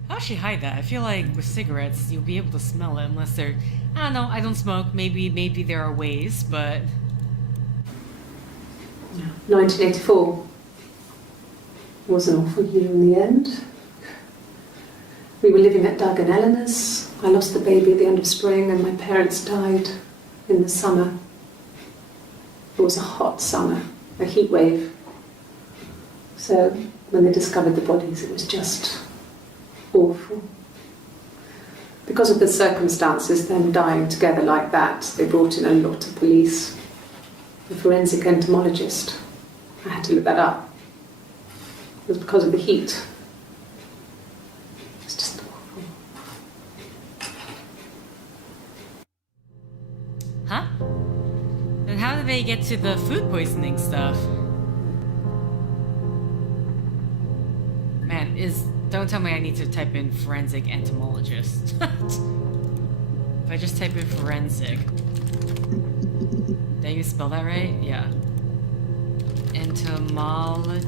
How does she hide that? I feel like with cigarettes, you'll be able to smell it unless they're... I don't know, I don't smoke. Maybe there are ways, but... 1984 was an awful year in the end. We were living at Doug and Eleanor's. I lost the baby at the end of spring and my parents died in the summer. It was a hot summer, a heat wave. So when they discovered the bodies, it was just awful. Because of the circumstances, them dying together like that, they brought in a lot of police. A forensic entomologist. I had to look that up. It was because of the heat. It's just awful. Huh? Then how did they get to the food poisoning stuff? Man, don't tell me I need to type in forensic entomologist. If I just type in forensic... Did you spell that right? Yeah. Entomologist?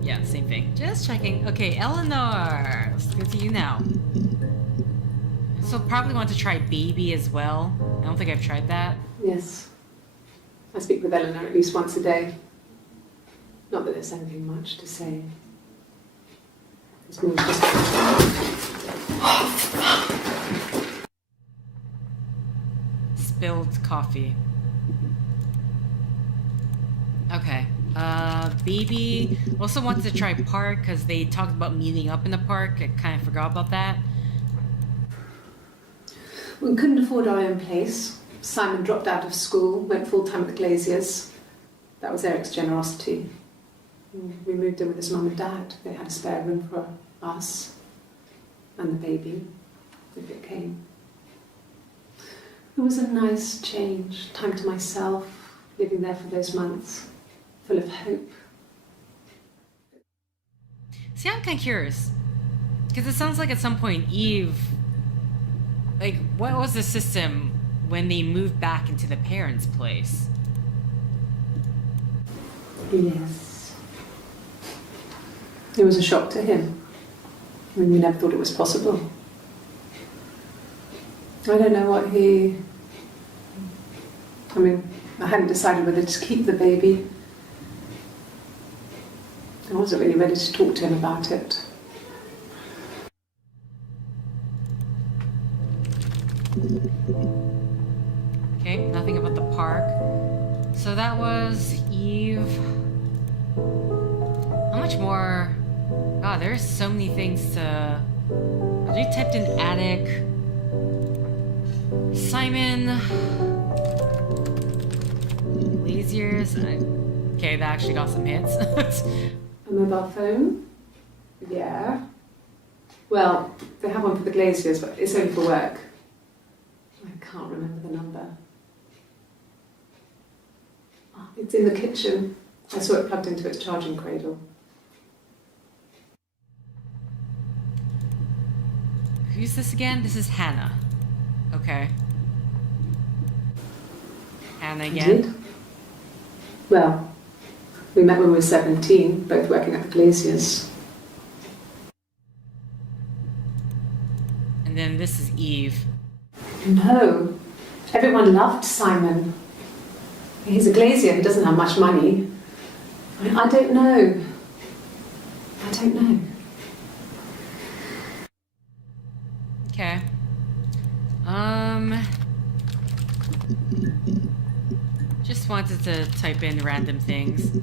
Yeah, same thing. Just checking. Okay, Eleanor! Let's go to you now. So probably want to try baby as well. I don't think I've tried that. Yes. I speak with Eleanor at least once a day. Not that there's anything much to say. It's more just... Spilled coffee. Okay. Baby also wanted to try park because they talked about meeting up in the park. I kind of forgot about that. We couldn't afford our own place. Simon dropped out of school, went full-time at the Glaziers. That was Eric's generosity. We moved in with his mum and dad. They had a spare room for us and the baby, if it came. It was a nice change, time to myself, living there for those months, full of hope. See, I'm kind of curious. Because it sounds like at some point Eve... Like, what was the system when they moved back into the parents' place? Yes. It was a shock to him. I mean, we never thought it was possible. I don't know what he... I mean, I hadn't decided whether to keep the baby. I wasn't really ready to talk to him about it. Okay, nothing about the park. So that was Eve. How much more? God, there's so many things to... I typed in attic. Simon. Glaziers. Okay, that actually got some hits. A mobile phone? Yeah. Well, they have one for the Glaziers, but it's only for work. I can't remember the number. Oh, it's in the kitchen. I saw it plugged into its charging cradle. Who's this again? This is Hannah. Okay. Hannah again? Indeed. Well, we met when we were 17, both working at the Glaziers. And then this is Eve. No. Everyone loved Simon. He's a Glazier, he doesn't have much money. I don't know. I don't know. Okay. Just wanted to type in random things.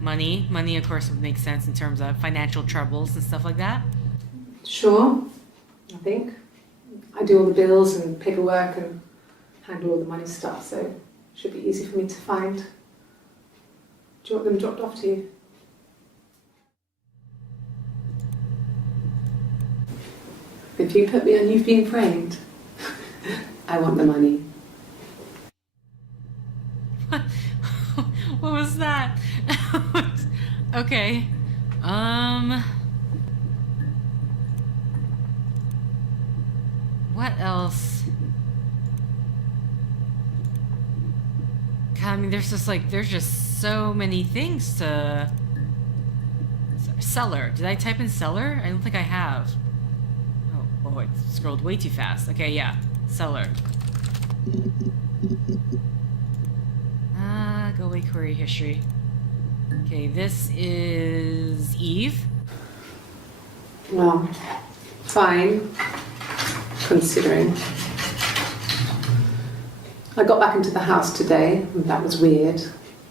Money. Money, of course, would make sense in terms of financial troubles and stuff like that. Sure, I think. I do all the bills and paperwork and handle all the money stuff, so it should be easy for me to find. Do you want them dropped off to you? If you put me on You've Been Framed, I want the money. What was that? Okay. What else? God, I mean, there's just so many things to... Seller. Did I type in seller? I don't think I have. Oh, I scrolled way too fast. Okay, yeah. Seller. Go away query history. Okay, this is Eve. Well, fine, considering. I got back into the house today, and that was weird,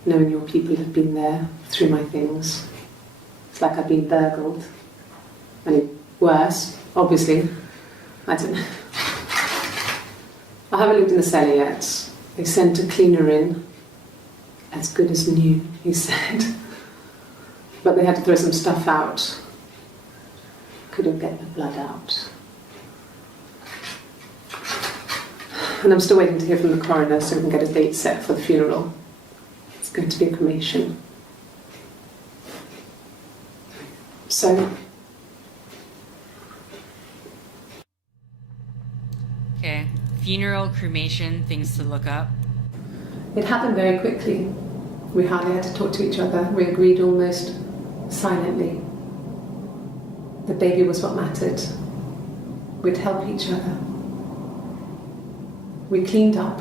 knowing your people have been there through my things. It's like I've been burgled. I mean, worse, obviously. I don't know. I haven't looked in the cellar yet. They sent a cleaner in. As good as new, he said. But they had to throw some stuff out. Couldn't get the blood out. And I'm still waiting to hear from the coroner so we can get a date set for the funeral. It's going to be a cremation. So... Okay. Funeral, cremation, things to look up. It happened very quickly. We hardly had to talk to each other. We agreed almost silently. The baby was what mattered. We'd help each other. We cleaned up.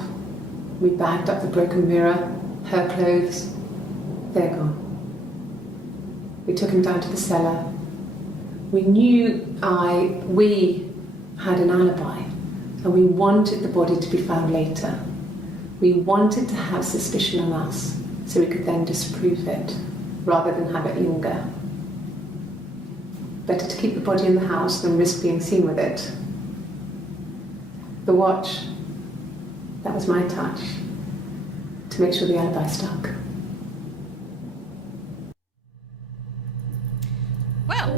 We bagged up the broken mirror, her clothes. They're gone. We took him down to the cellar. We had an alibi, and we wanted the body to be found later. We wanted to have suspicion on us, so we could then disprove it, rather than have it linger. Better to keep the body in the house than risk being seen with it. The watch, that was my touch, to make sure the alibi stuck. Well,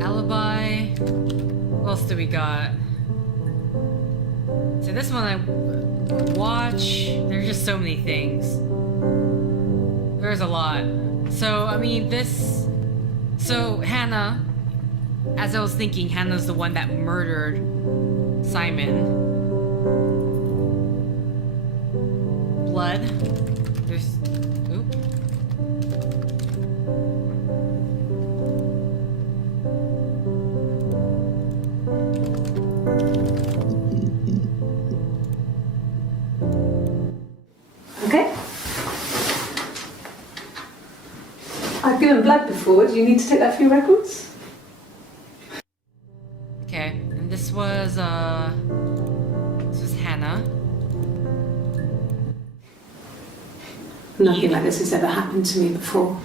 alibi. What else do we got? So this one I watch. There's just so many things. There's a lot. So I mean this. So Hannah, as I was thinking, Hannah's the one that murdered Simon. Blood. There's. Oop. Okay? I I've given blood before. Do you need to take that for your records? Okay, and this was Hannah. Nothing like this has ever happened to me before.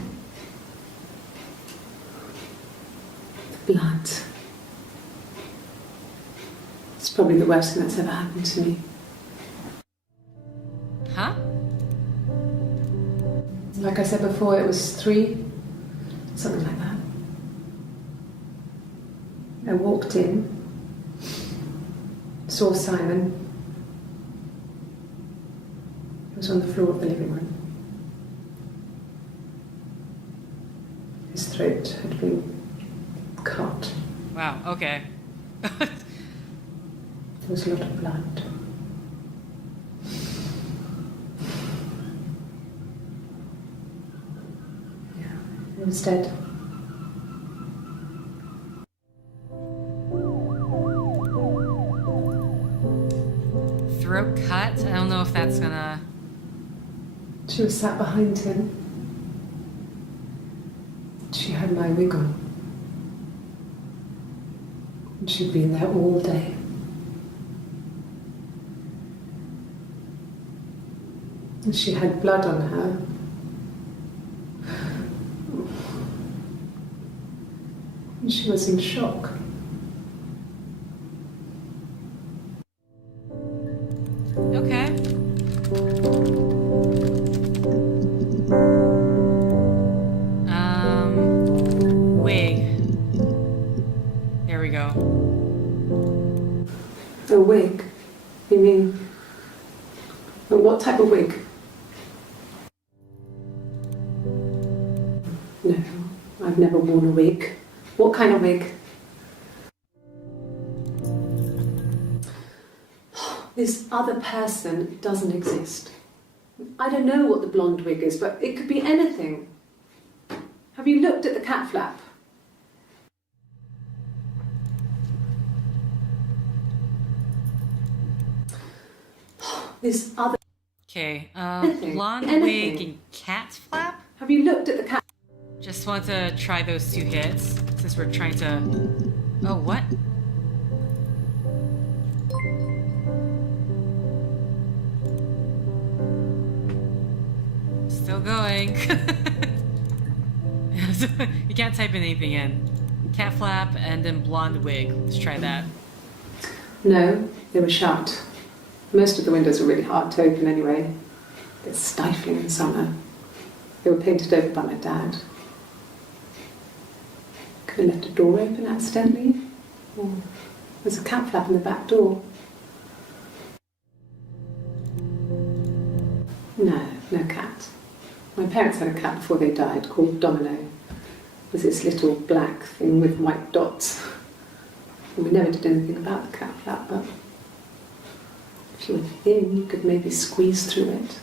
The blood. It's probably the worst thing that's ever happened to me. Huh? Like I said before, it was 3, something like that. I walked in, saw Simon. He was on the floor of the living room. His throat had been cut. Wow, okay. There was a lot of blood. Yeah, he was dead. Throat cut? I don't know if that's gonna... She was sat behind him. She had my wig on. And she'd been there all day. And she had blood on her. And she was in shock. Okay. Wig. There we go. A wig? You mean... What type of wig? No, I've never worn a wig. What kind of wig? This other person doesn't exist. I don't know what the blonde wig is, but it could be anything. Have you looked at the cat flap? This other... Okay, Anything. blonde Anything. wig and cat flap? Have you looked at the cat... Just want to try those 2 hits, since we're trying to... Oh, what? Still going. You can't type anything in. Cat flap and then blonde wig. Let's try that. No, they were shut. Most of the windows were really hard to open anyway. They're stifling in summer. They were painted over by my dad. Could have left a door open accidentally. Or there's a cat flap in the back door. No, no cat. My parents had a cat before they died called Domino. It was this little black thing with white dots. And we never did anything about the cat flap, but if you were thin, you could maybe squeeze through it.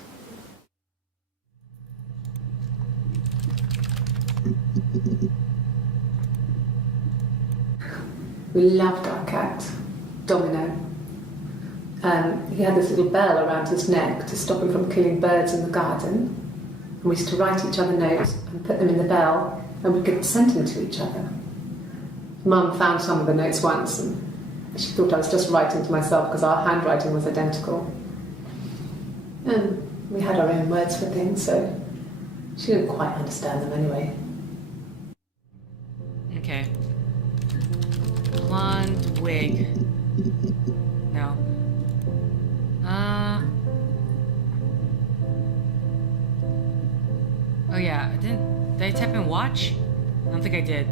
We loved our cat, Domino. He had this little bell around his neck to stop him from killing birds in the garden. And we used to write each other notes and put them in the bell, and we could send them to each other. Mum found some of the notes once, and she thought I was just writing to myself because our handwriting was identical. And we had our own words for things, so she didn't quite understand them anyway. Okay. Blonde wig. No. Oh yeah, did I type in watch? I don't think I did.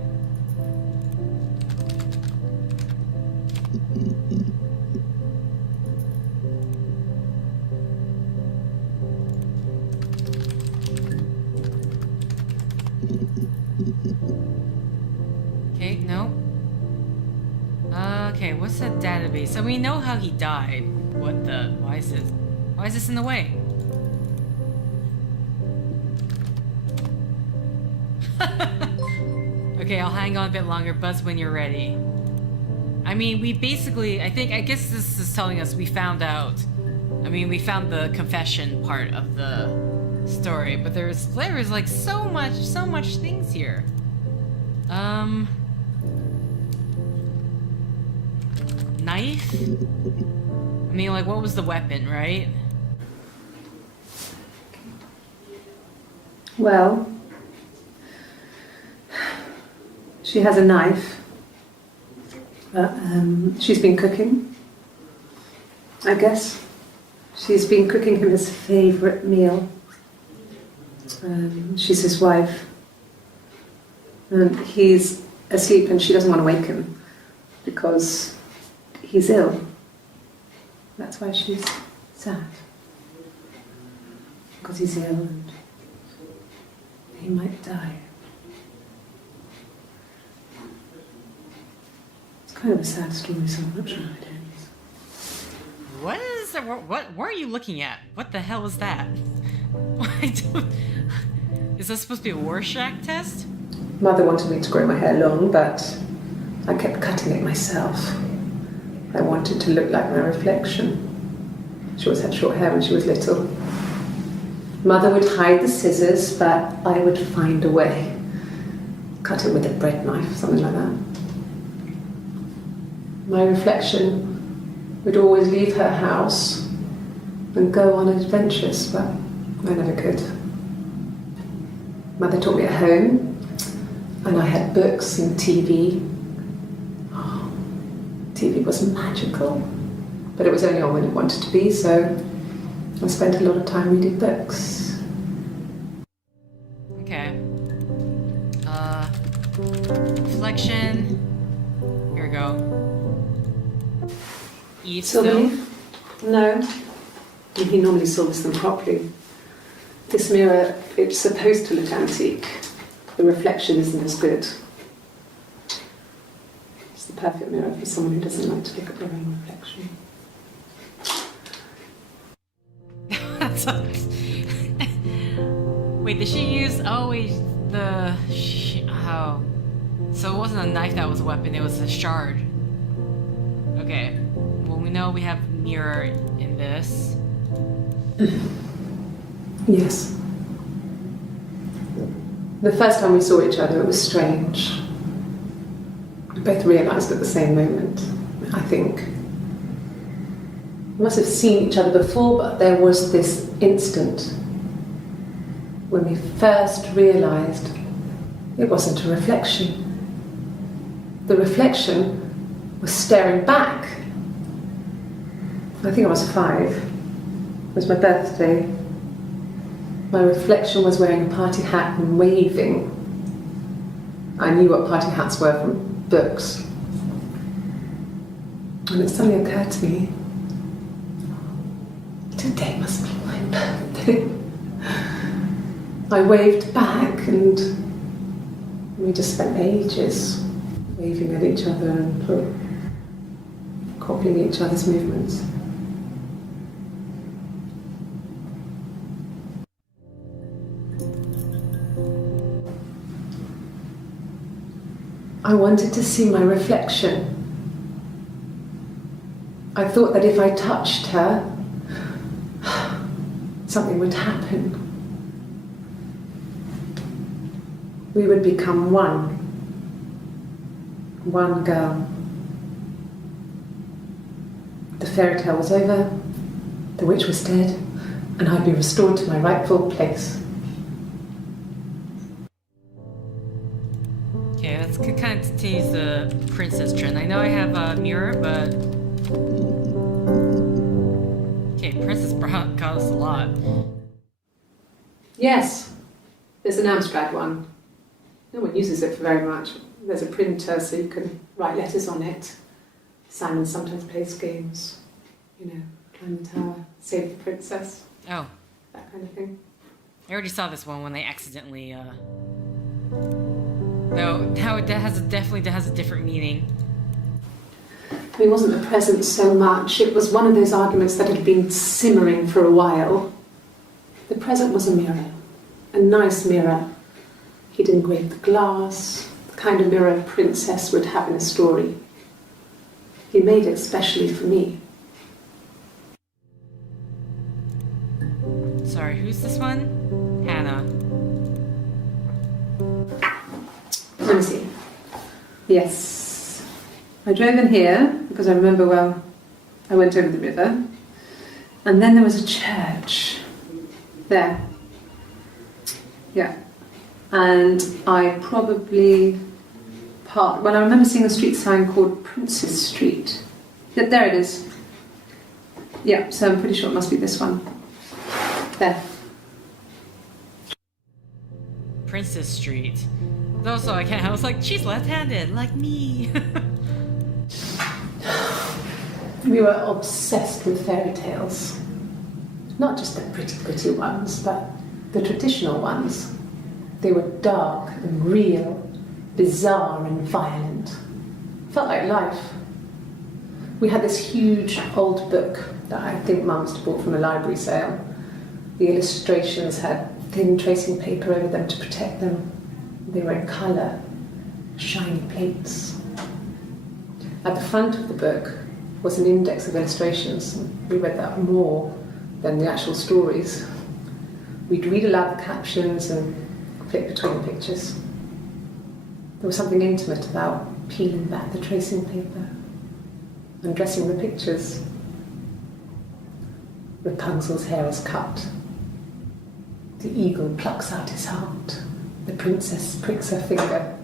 Okay, no. Okay, what's the database? So we know how he died. What the? Why is this in the way? Okay, I'll hang on a bit longer. Buzz when you're ready. I mean, we basically, I guess this is telling us we found out. I mean, we found the confession part of the story, but there's like so much things here. Knife? I mean, like, what was the weapon, right? Well, she has a knife. She's been cooking, I guess. She's been cooking him his favourite meal. She's his wife. And he's asleep and she doesn't want to wake him because he's ill. That's why she's sad. Because he's ill and he might die. It's kind of a sad story, so I'm not sure how it ends. What is that? What are you looking at? What the hell is that? Is this supposed to be a Rorschach test? Mother wanted me to grow my hair long, but I kept cutting it myself. I wanted to look like my reflection. She always had short hair when she was little. Mother would hide the scissors, but I would find a way. Cut it with a bread knife, something like that. My reflection would always leave her house and go on adventures, but I never could. Mother taught me at home, and I had books and TV. Oh, TV was magical, but it was only on when it wanted to be, so I spent a lot of time reading books. Okay. Reflection. Here we go. Eve still? No. He normally silvers them properly. This mirror, it's supposed to look antique. The reflection isn't as good. It's the perfect mirror for someone who doesn't like to look at their own reflection. Wait, did she use... Oh, wait, oh. So it wasn't a knife that was a weapon, it was a shard. Okay. Well, we know we have mirror in this. Yes. The first time we saw each other, it was strange. We both realised at the same moment, I think. We must have seen each other before, but there was this instant when we first realised it wasn't a reflection. The reflection was staring back. I think I was 5. It was my birthday. My reflection was wearing a party hat and waving. I knew what party hats were from books. And it suddenly occurred to me, today must be my birthday. I waved back and we just spent ages waving at each other and copying each other's movements. I wanted to see my reflection. I thought that if I touched her, something would happen. We would become one. One girl. The fairy tale was over, the witch was dead, and I'd be restored to my rightful place. Okay, let's kind of tease the princess trend. I know I have a mirror, but... Okay, princess bra costs a lot. Yes, there's an Amstrad one. No one uses it for very much. There's a printer so you can write letters on it. Simon sometimes plays games. You know, climb the tower, save the princess. Oh. That kind of thing. I already saw this one when they accidentally, No, now it definitely has a different meaning. It wasn't the present so much. It was one of those arguments that had been simmering for a while. The present was a mirror. A nice mirror. He'd engraved the glass, the kind of mirror a princess would have in a story. He made it specially for me. Sorry, who's this one? Yes. I drove in here because I remember, well, I went over the river. And then there was a church there. Yeah. And I probably parked, well, I remember seeing a street sign called Princess Street. There it is. Yeah, so I'm pretty sure it must be this one. There. Princess Street. Also, I was like, she's left-handed, like me. We were obsessed with fairy tales. Not just the pretty, pretty ones, but the traditional ones. They were dark and real, bizarre and violent. Felt like life. We had this huge old book that I think Mum must have bought from a library sale. The illustrations had thin tracing paper over them to protect them. They were in colour, shiny plates. At the front of the book was an index of illustrations. We read that more than the actual stories. We'd read aloud the captions and flip between the pictures. There was something intimate about peeling back the tracing paper, undressing the pictures. Rapunzel's hair is cut. The eagle plucks out his heart. The princess pricks her finger.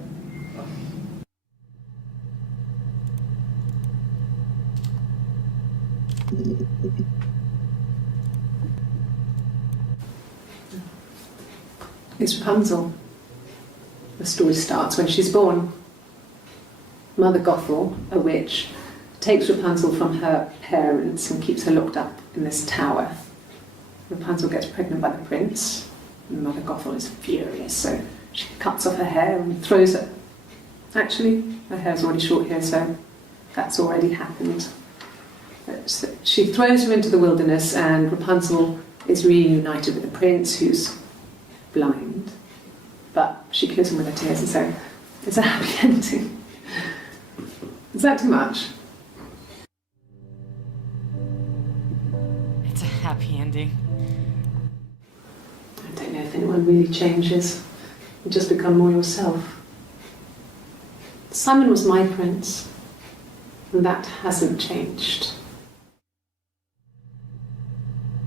It's Rapunzel. The story starts when she's born. Mother Gothel, a witch, takes Rapunzel from her parents and keeps her locked up in this tower. Rapunzel gets pregnant by the prince, and Mother Gothel is furious, so she cuts off her hair and throws it. Actually, her hair's already short here, so that's already happened. So she throws her into the wilderness, and Rapunzel is reunited with the prince, who's blind. But she kills him with her tears, and so it's a happy ending. Is that too much? It's a happy ending. I don't know if anyone really changes. You just become more yourself. Simon was my prince, and that hasn't changed.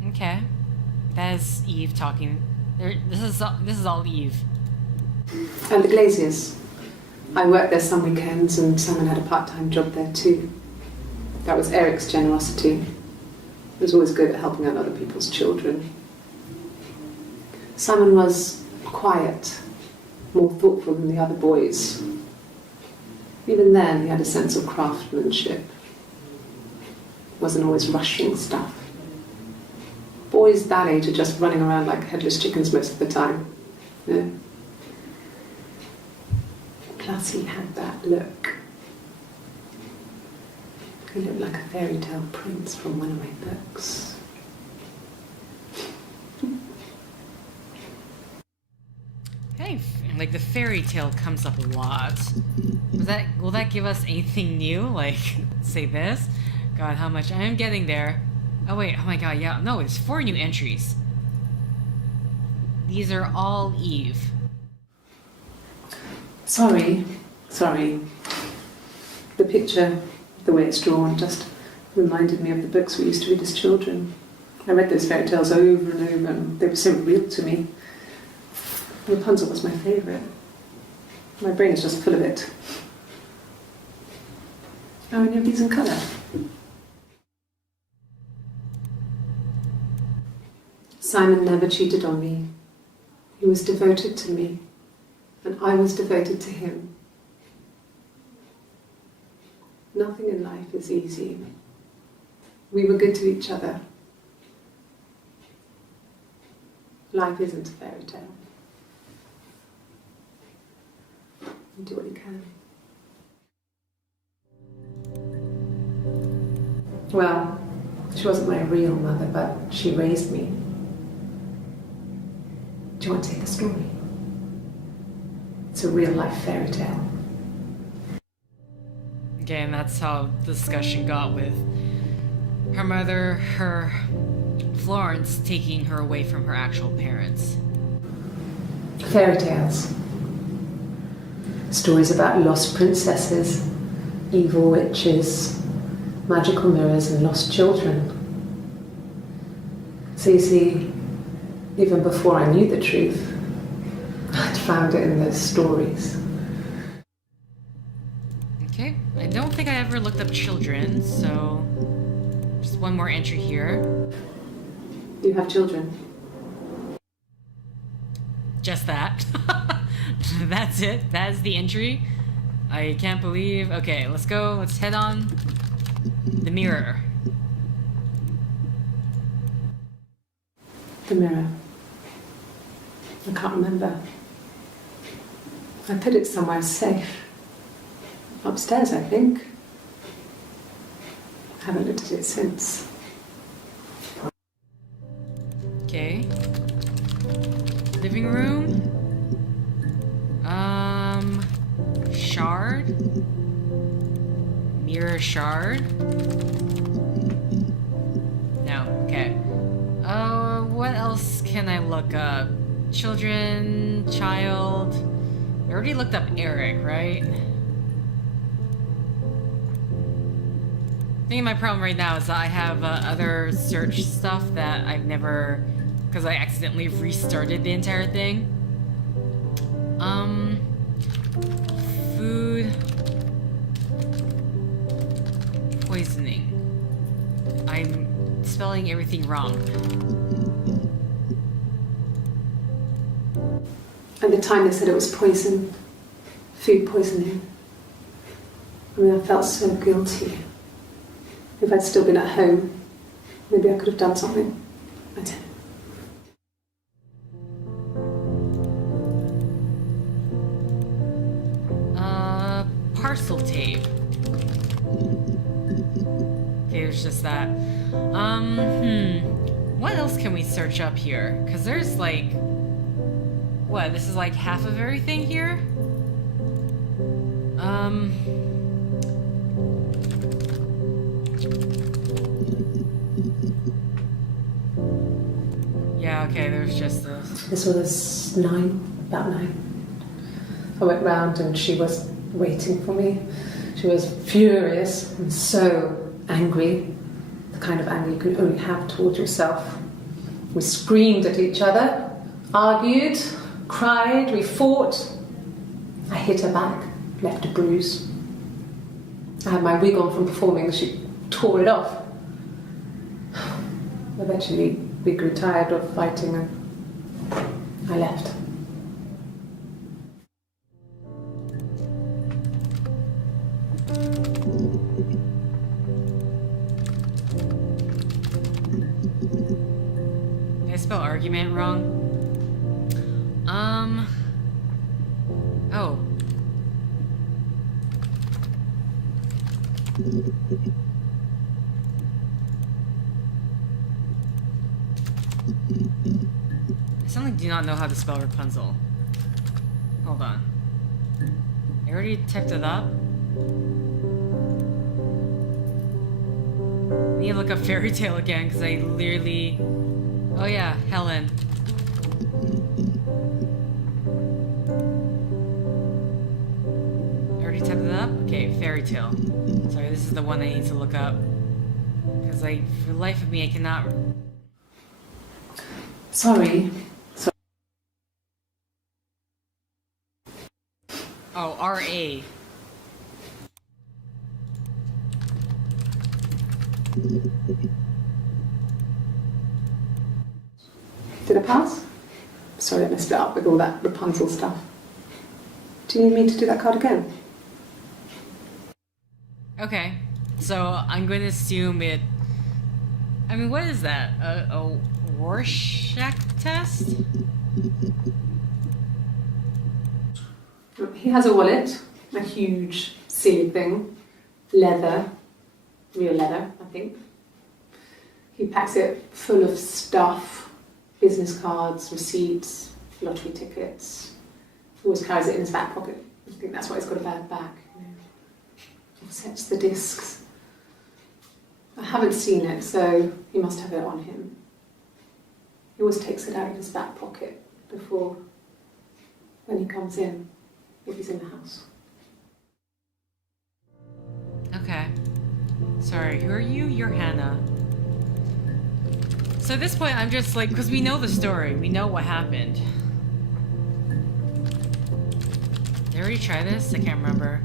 Okay. That is Eve talking. This is all Eve. And the Glaziers. I worked there some weekends, and Simon had a part-time job there too. That was Eric's generosity. He was always good at helping out other people's children. Simon was quiet, more thoughtful than the other boys. Even then, he had a sense of craftsmanship. Wasn't always rushing stuff. Boys that age are just running around like headless chickens most of the time. You know? Plus, he had that look. He looked like a fairy tale prince from one of my books. Hey, like the fairy tale comes up a lot. Will that give us anything new? Like, say this? God, how much I am getting there. Oh wait, oh my god, yeah, no, it's 4 new entries. These are all Eve. Sorry. The picture, the way it's drawn, just reminded me of the books we used to read as children. I read those fairy tales over and over, and they were so real to me. Rapunzel was my favourite. My brain is just full of it. Are any of these in colour? Simon never cheated on me. He was devoted to me, and I was devoted to him. Nothing in life is easy. We were good to each other. Life isn't a fairy tale. You do what you can. Well, she wasn't my real mother, but she raised me. Do you want to take a story? It's a real-life fairy tale. Okay, and that's how the discussion got with her mother, her Florence taking her away from her actual parents. Fairy tales. Stories about lost princesses, evil witches, magical mirrors and lost children. So you see, even before I knew the truth, I'd found it in those stories. Okay, I don't think I ever looked up children, so just one more entry here. You have children? Just that. That's it. That is the entry. I can't believe... Okay, let's go. Let's head on. The mirror. The mirror. I can't remember. I put it somewhere safe. Upstairs, I think. I haven't looked at it since. Okay. Living room. Shard. Mirror shard. No, okay. What else can I look up? Children, child. I already looked up Eric, right? I think my problem right now is that I have other search stuff that I've never... because I accidentally restarted the entire thing. Food... Poisoning. I'm spelling everything wrong. At the time they said it was poison. Food poisoning. I mean, I felt so guilty. If I'd still been at home, maybe I could have done something. I didn't. Parcel tape. Okay, it was just that. What else can we search up here? Because there's like... What, this is like half of everything here? Yeah, okay, there's just this. This was about 9. I went round and she was waiting for me. She was furious and so angry, the kind of anger you can only have towards yourself. We screamed at each other, argued, cried, we fought. I hit her back, left a bruise. I had my wig on from performing, she tore it off. Eventually, we grew tired of fighting and I left. Did I spell argument wrong? Oh. I suddenly do not know how to spell Rapunzel. Hold on. I already typed it up. I need to look up fairy tale again because I literally... Oh yeah, Helen. I already typed it up? Okay, fairy tale. Sorry, this is the one I need to look up. Because for the life of me, I cannot... Sorry. Oh, R.A. Did I pass? Sorry, I messed it up with all that Rapunzel stuff. Do you need me to do that card again? Okay, so I'm going to assume it... I mean, what is that? A Rorschach test? He has a wallet, a huge sealed thing, leather, real leather, I think. He packs it full of stuff, business cards, receipts, lottery tickets. He always carries it in his back pocket. I think that's why he's got a bad back. He sets the discs. I haven't seen it, so he must have it on him. He always takes it out of his back pocket before, when he comes in. if he's in the house. Okay. Sorry, who are you? You're Hannah. So at this point, I'm just like, because we know the story. We know what happened. Did I already try this? I can't remember.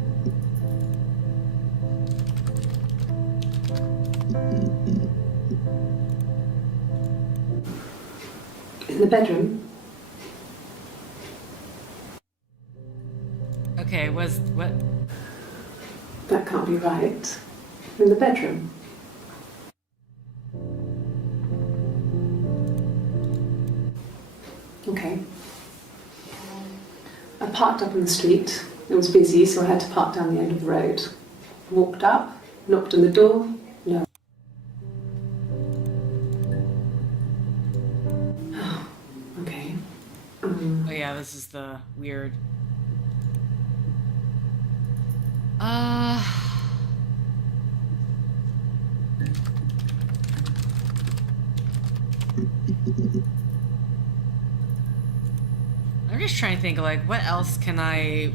In the bedroom. Okay, was what? That can't be right. In the bedroom. Okay. I parked up on the street. It was busy, so I had to park down the end of the road. Walked up, knocked on the door. No. Okay. Oh yeah, this is the weird. I'm just trying to think, like, what else can I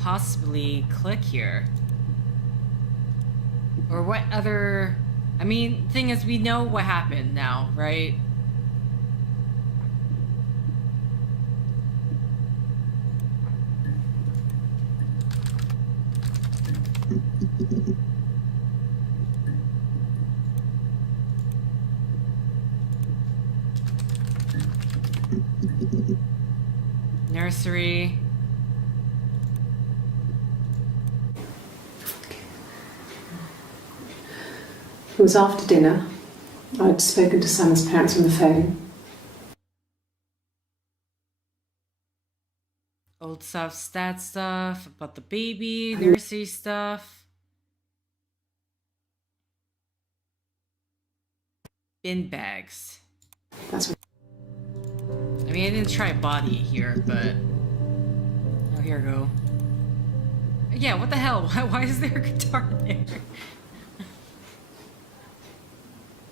possibly click here? Or what other... I mean, thing is, we know what happened now, right? Nursery. It was after dinner. I'd spoken to Sam's parents on the phone. Old stuff, stat stuff, about the baby, nursery stuff. Bin bags. That's what. I mean, I didn't try body here, but... Oh, here we go. Yeah, what the hell? Why is there a guitar there?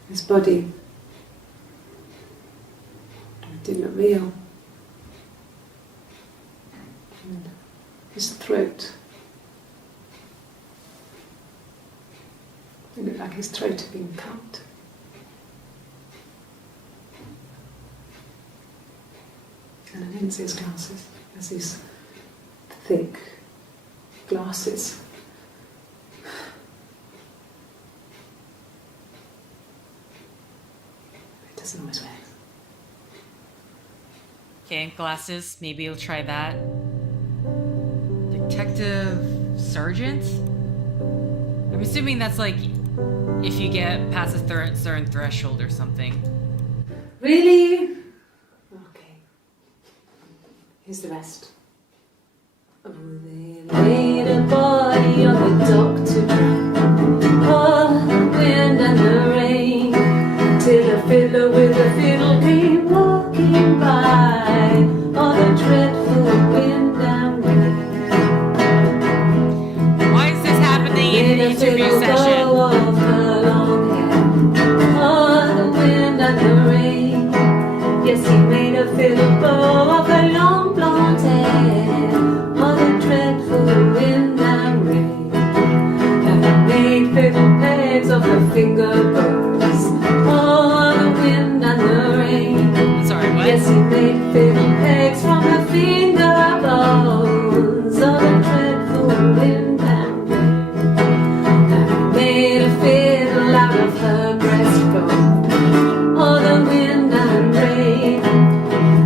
His body. It didn't look real. And his throat. It looked like his throat had been cut. And I didn't see his glasses. There's these thick glasses. It doesn't always wear. Okay, glasses. Maybe you'll try that. Detective Sergeant? I'm assuming that's like if you get past a certain threshold or something. Really? Okay. Here's the rest. Oh, they laid a body on the dock to dry. Oh, the wind and the rain. Till a fiddler with a fiddle came walking by. Oh, the dreadful wind and rain. Why is this happening in an interview session? Of her long hair. Oh, the wind and the rain. Yes, he made a fiddle bow of her long blonde hair. Oh, the dreadful wind and rain. And he made fiddle pegs of her finger bows. Oh, the wind and the rain. Sorry, what? Yes, he made fiddle pegs from her finger bows. Oh, the dreadful wind and rain. And he made a fiddle out of her breastbone. Oh, the wind and rain.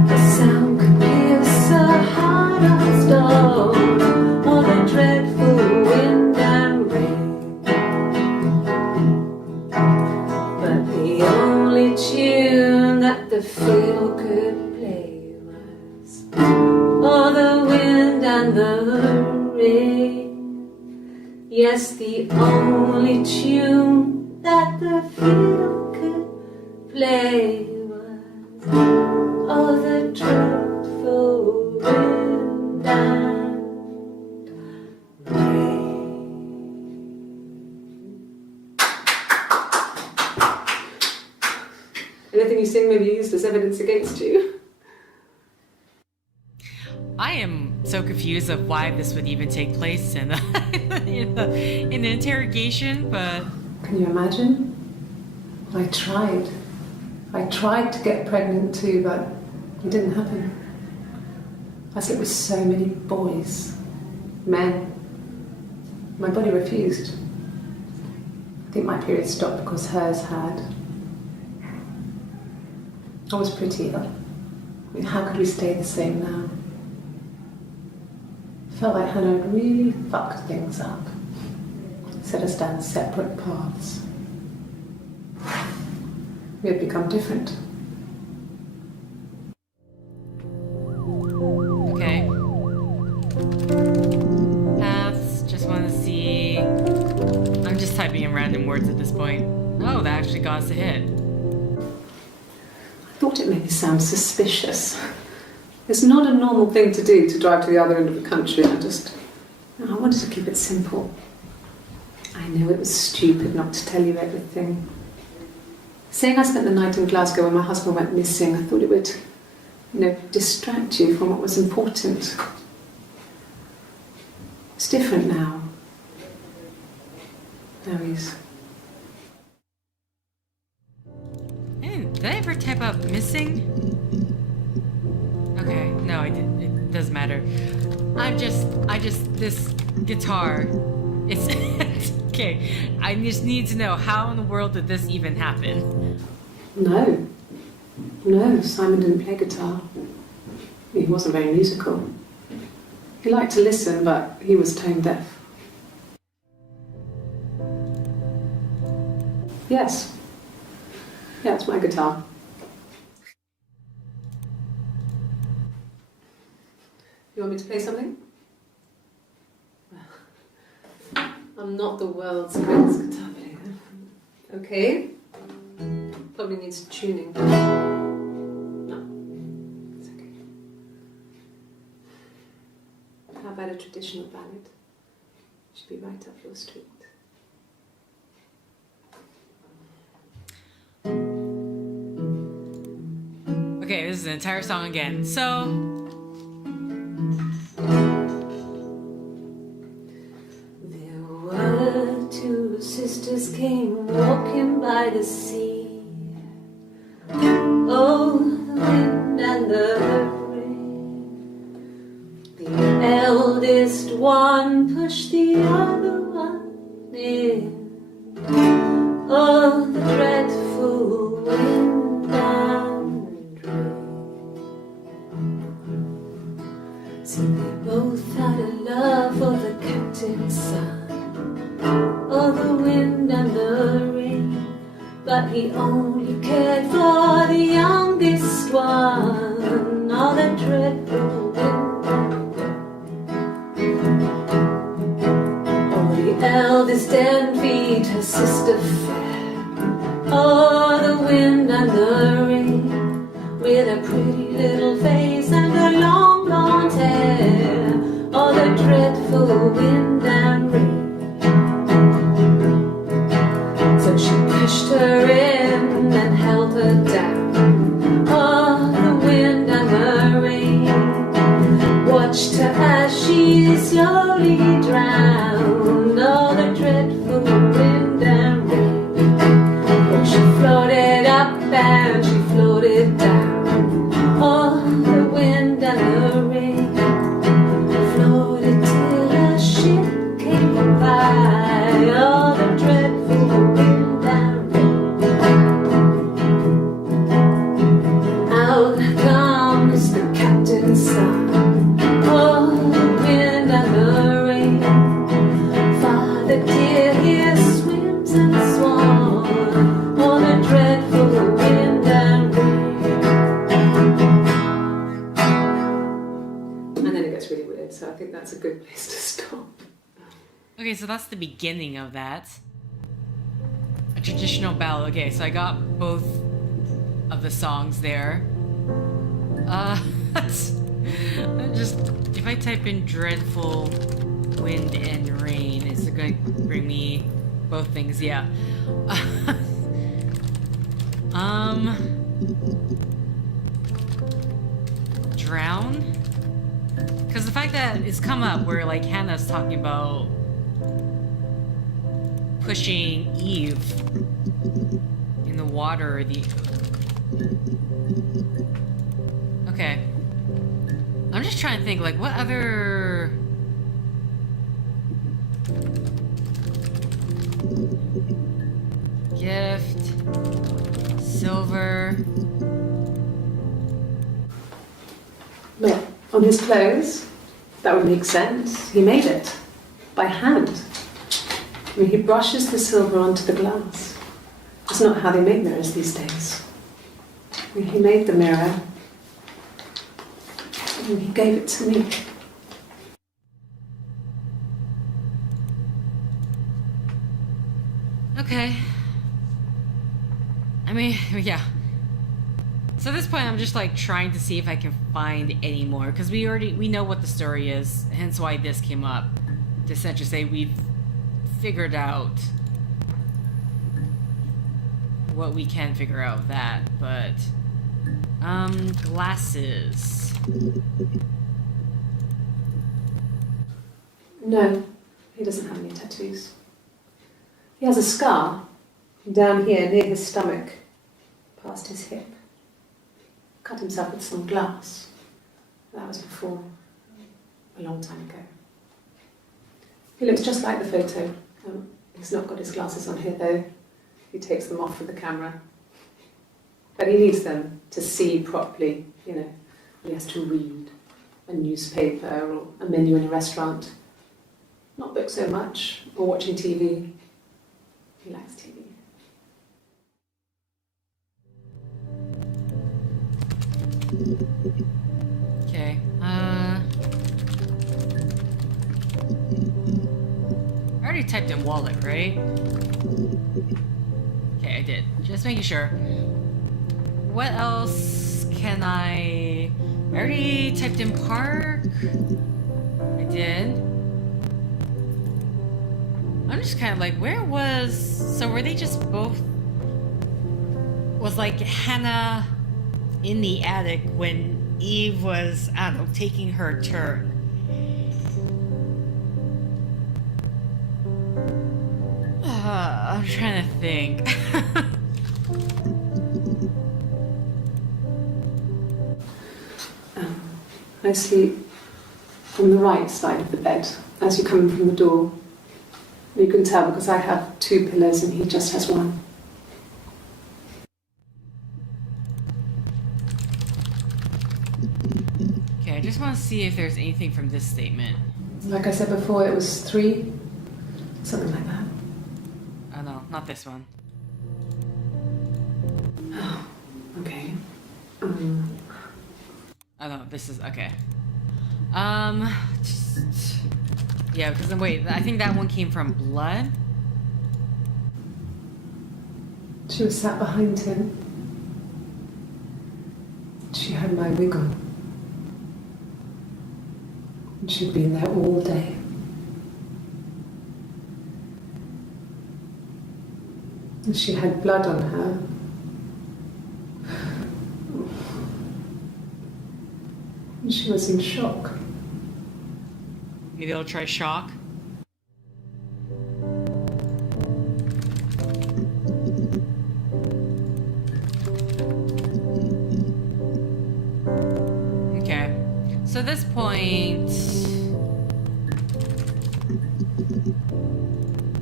The sound could pierce a heart of stone. Oh, the dreadful wind and rain. But the only tune that the fiddle could play was oh, the wind and the rain. Yes, the only tune that the fiddle could play was oh, the dreadful wind and rain. Anything you sing may be used as evidence against you. I am so confused of why this would even take place in the interrogation, but... Can you imagine? I tried. I tried to get pregnant too, but it didn't happen. I slept with so many boys, men. My body refused. I think my period stopped because hers had. I was pretty ill. I mean, how could we stay the same now? Felt like Hannah had really fucked things up. Set us down separate paths. We had become different. Okay. Paths, just want to see... I'm just typing in random words at this point. Oh, that actually got us a hit. I thought it made me sound suspicious. It's not a normal thing to do, to drive to the other end of the country. I wanted to keep it simple. I know it was stupid not to tell you everything. Saying I spent the night in Glasgow when my husband went missing, I thought it would, distract you from what was important. It's different now. Now he's... Hey, did I ever type up missing? Okay, no, I didn't. It doesn't matter. This guitar, it's, okay, I just need to know, how in the world did this even happen? No, Simon didn't play guitar. He wasn't very musical. He liked to listen, but he was tone deaf. Yes. Yeah, it's my guitar. You want me to play something? I'm not the world's greatest guitar player. Okay. Probably needs tuning. No, it's okay. How about a traditional ballad? Should be right up your street. Okay, this is an entire song again. So... Two sisters came walking by the sea. Oh, the wind and the rain. The eldest one pushed the other one in. Oh, the dreadful wind and rain. See, they both had a love for the captain's son. Oh, the wind and the rain, but he only cared for the youngest one. Oh, the dreadful wind and rain. Oh, the eldest envied her sister fair. Oh, the wind and the rain, with a pretty little face and her long blonde hair. Oh, the dreadful wind and rain. So she pushed her in and held her down. Oh, the wind and the rain watched her as she slowly drowned. Oh, the dreadful wind and rain. Oh, she floated up and she floated down. Oh, the wind and the rain floated till a ship came by. Oh, the dreadful wind and rain. Out comes the captain's son. Oh, the wind and the rain. Father dear, here swims and swan. Oh, the dreadful wind and rain. And then it gets really weird, so I think that's a good place to stop. Okay, so that's the beginning of that. A traditional ballad. Okay, so I got both of the songs there. Just, if I type in dreadful wind and rain, is it going to bring me both things? Yeah. Drown? Because the fact that it's come up where like Hannah's talking about pushing Eve in the water or the... Okay. I'm just trying to think, like, what other... Gift... Silver... Look, on his clothes, that would make sense. He made it. By hand. I mean, he brushes the silver onto the glass. It's not how they make mirrors these days. I mean, he made the mirror, and he gave it to me. Okay. I mean, yeah. So at this point, I'm just like trying to see if I can find any more, because we know what the story is, hence why this came up. To essentially say we've figured out what we can figure out of that, but glasses. No, he doesn't have any tattoos. He has a scar down here near his stomach, past his hip. Cut himself with some glass. That was before, a long time ago. He looks just like the photo. He's not got his glasses on here though. He takes them off for the camera. But he needs them to see properly, you know. He has to read a newspaper or a menu in a restaurant. Not book so much, or watching TV. He likes TV. Okay, I already typed in wallet, right? Okay, I did. Just making sure. What else can I already typed in park? I did. I'm just kind of like, where was... So were they just both... Was like Hannah in the attic when Eve was, I don't know, taking her turn? I'm trying to think. I sleep on the right side of the bed as you come in from the door. You can tell because I have two pillows and he just has one. Okay, I just want to see if there's anything from this statement. Like I said before, it was 3, something like that. Oh no, not this one. Oh, okay. Oh no, this is okay. Yeah, because then wait, I think that one came from blood. She was sat behind him. She had my wig on. And she'd been there all day. And she had blood on her. And she was in shock. Maybe I'll try shock. Okay. So at this point,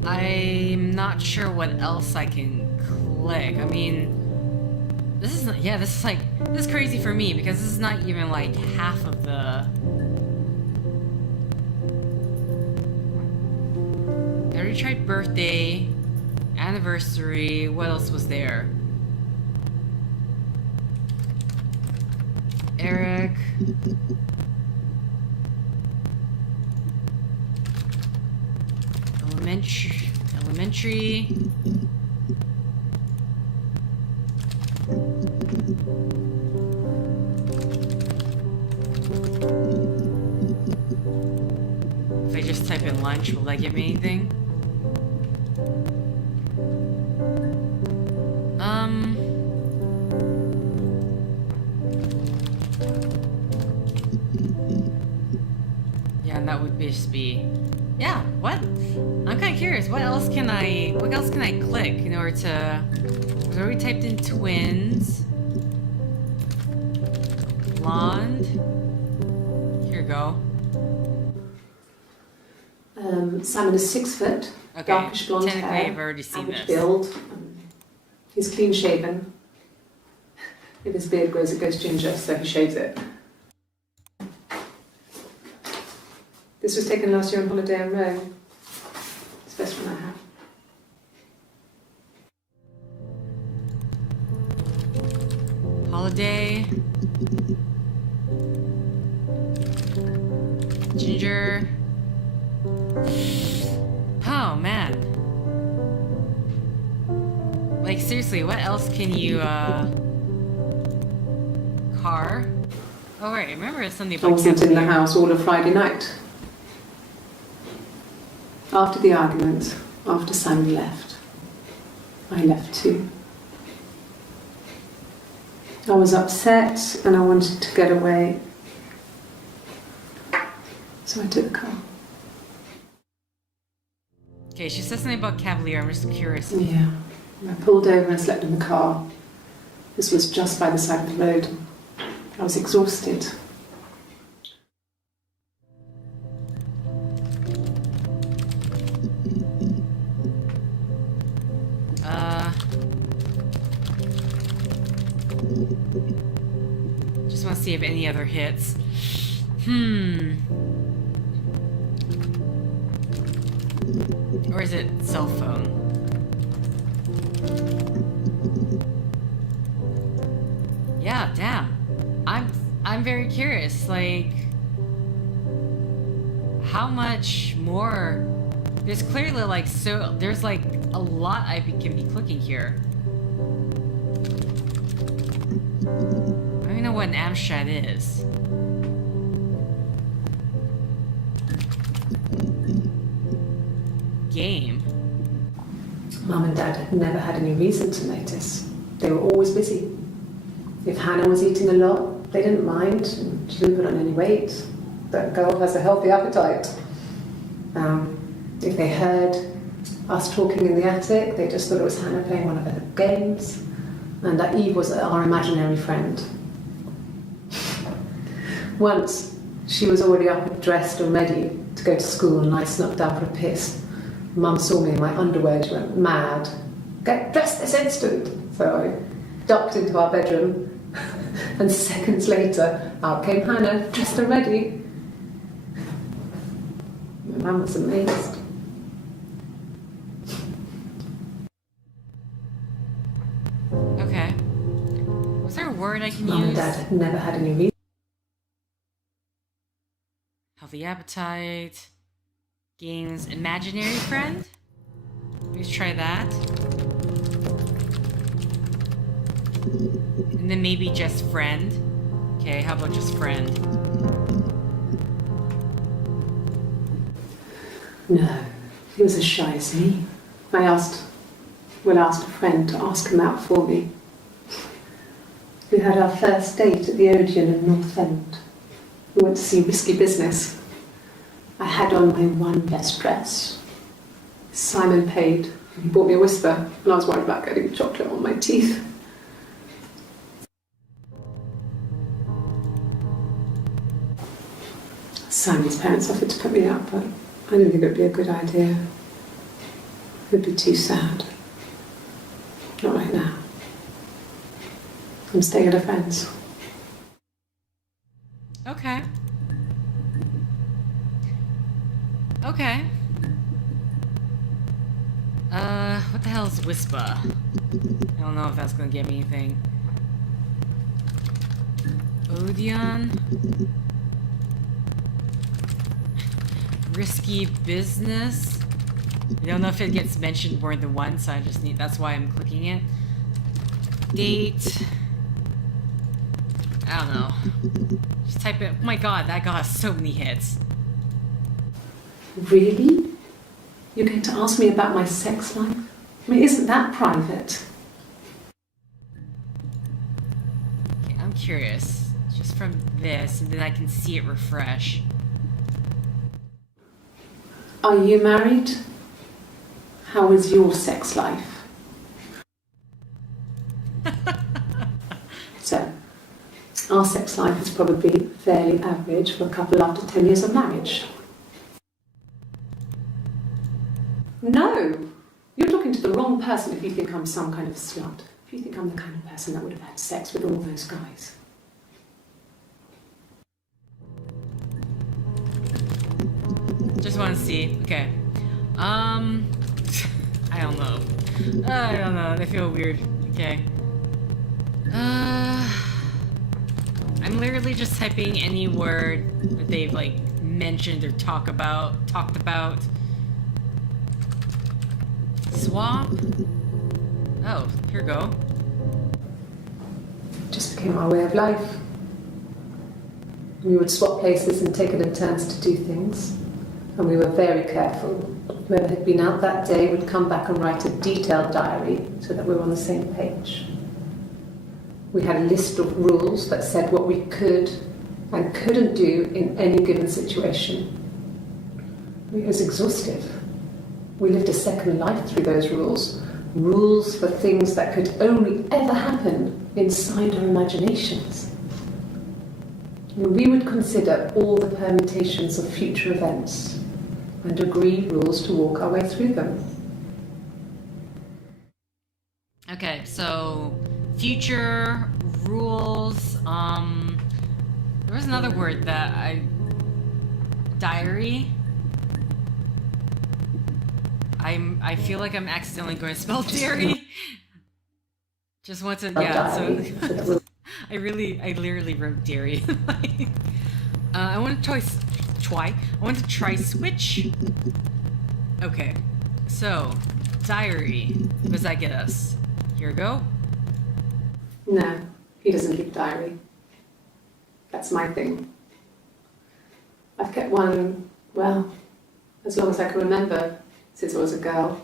I'm not sure what else I can click. I mean, this is not, yeah, this is like, this is crazy for me because this is not even like half of the... I already tried birthday, anniversary, what else was there? Eric. Elementary. If I just type in lunch, will that give me anything? that would just be... Yeah, what? I'm kind of curious. What else can I click in order to... I've already typed in twins. Blonde. Here we go. Simon is 6 foot, Okay, darkish blonde technically hair, I've already seen average this. build. He's clean shaven. If his beard grows, it goes ginger, so he shaves it. This was taken last year on holiday in Rome. It's the best one I have. Holiday. Ginger. Oh man. Like seriously, what else can you car? Oh right, remember it's something I about wasn't in the Cavalier. house all of Friday night. After the argument, after Simon left, I left too. I was upset and I wanted to get away. So I took the car. Okay, she says something about Cavalier, I'm just curious. Yeah. I pulled over and slept in the car. This was just by the side of the road. I was exhausted. Just want to see if any other hits. Or is it cell phone? Yeah, damn. I'm very curious, like how much more there's clearly like there's like a lot I can be clicking here. I don't even know what an Amstrad is. Game. Mum and Dad had never had any reason to notice. They were always busy. If Hannah was eating a lot, they didn't mind. She didn't put on any weight. That girl has a healthy appetite. If they heard us talking in the attic, they just thought it was Hannah playing one of her games, and that Eve was our imaginary friend. Once, she was already up, dressed and ready to go to school, and I snuck down for a piss. Mum saw me in my underwear and she went mad. Get dressed this instant! So I ducked into our bedroom, and seconds later, out came Hannah, dressed and ready. My mum was amazed. Okay. Was there a word I can Mum and use? Dad had never had any reason. Healthy appetite. Games. Imaginary friend? Let's try that. And then maybe just friend. Okay, how about just friend? No, he was as shy as me. I asked a friend to ask him out for me. We had our first date at the Odeon in North End. We went to see Risky Business. I had on my one best dress. Simon paid. He bought me a Whisper, and I was worried about getting chocolate on my teeth. Simon's parents offered to put me up, but I didn't think it would be a good idea. It would be too sad. Not right now. I'm staying at a friend's. Okay. Okay. What the hell is Whisper? I don't know if that's gonna get me anything. Odeon? Risky Business? I don't know if it gets mentioned more than once, so that's why I'm clicking it. Date. I don't know. Just type it. Oh my god, that got so many hits. Really? You're going to ask me about my sex life? I mean, isn't that private? Okay, I'm curious. Just from this, and then I can see it refresh. Are you married? How is your sex life? So, our sex life is probably fairly average for a couple after 10 years of marriage. No! You're talking to the wrong person if you think I'm some kind of slut. If you think I'm the kind of person that would have had sex with all those guys. Just want to see. Okay. I don't know. I don't know. They feel weird. Okay. I'm literally just typing any word that they've like mentioned or talked about. Swap. Oh, here we go. Just became our way of life. We would swap places and take it in turns to do things. And we were very careful. Whoever had been out that day would come back and write a detailed diary so that we were on the same page. We had a list of rules that said what we could and couldn't do in any given situation. It was exhaustive. We lived a second life through those rules. Rules for things that could only ever happen inside our imaginations. We would consider all the permutations of future events and agree rules to walk our way through them. Okay, so future rules. There was another word that diary. I feel like I'm accidentally going to spell dairy. Just want to, yeah. So I literally wrote dairy. I want to I want to try switch. Okay, so diary. What does that get us? Here we go. No, he doesn't keep a diary. That's my thing. I've kept one, well, as long as I can remember, since I was a girl.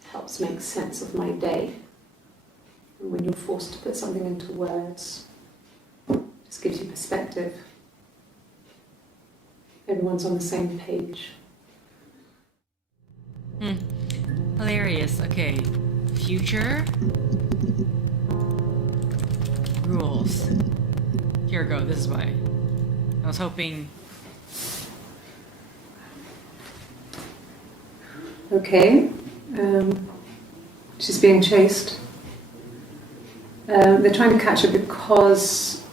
It helps make sense of my day. And when you're forced to put something into words, it just gives you perspective. Everyone's on the same page. Hilarious. Okay. Future rules. Here we go. This is why. I was hoping. Okay. She's being chased. They're trying to catch her because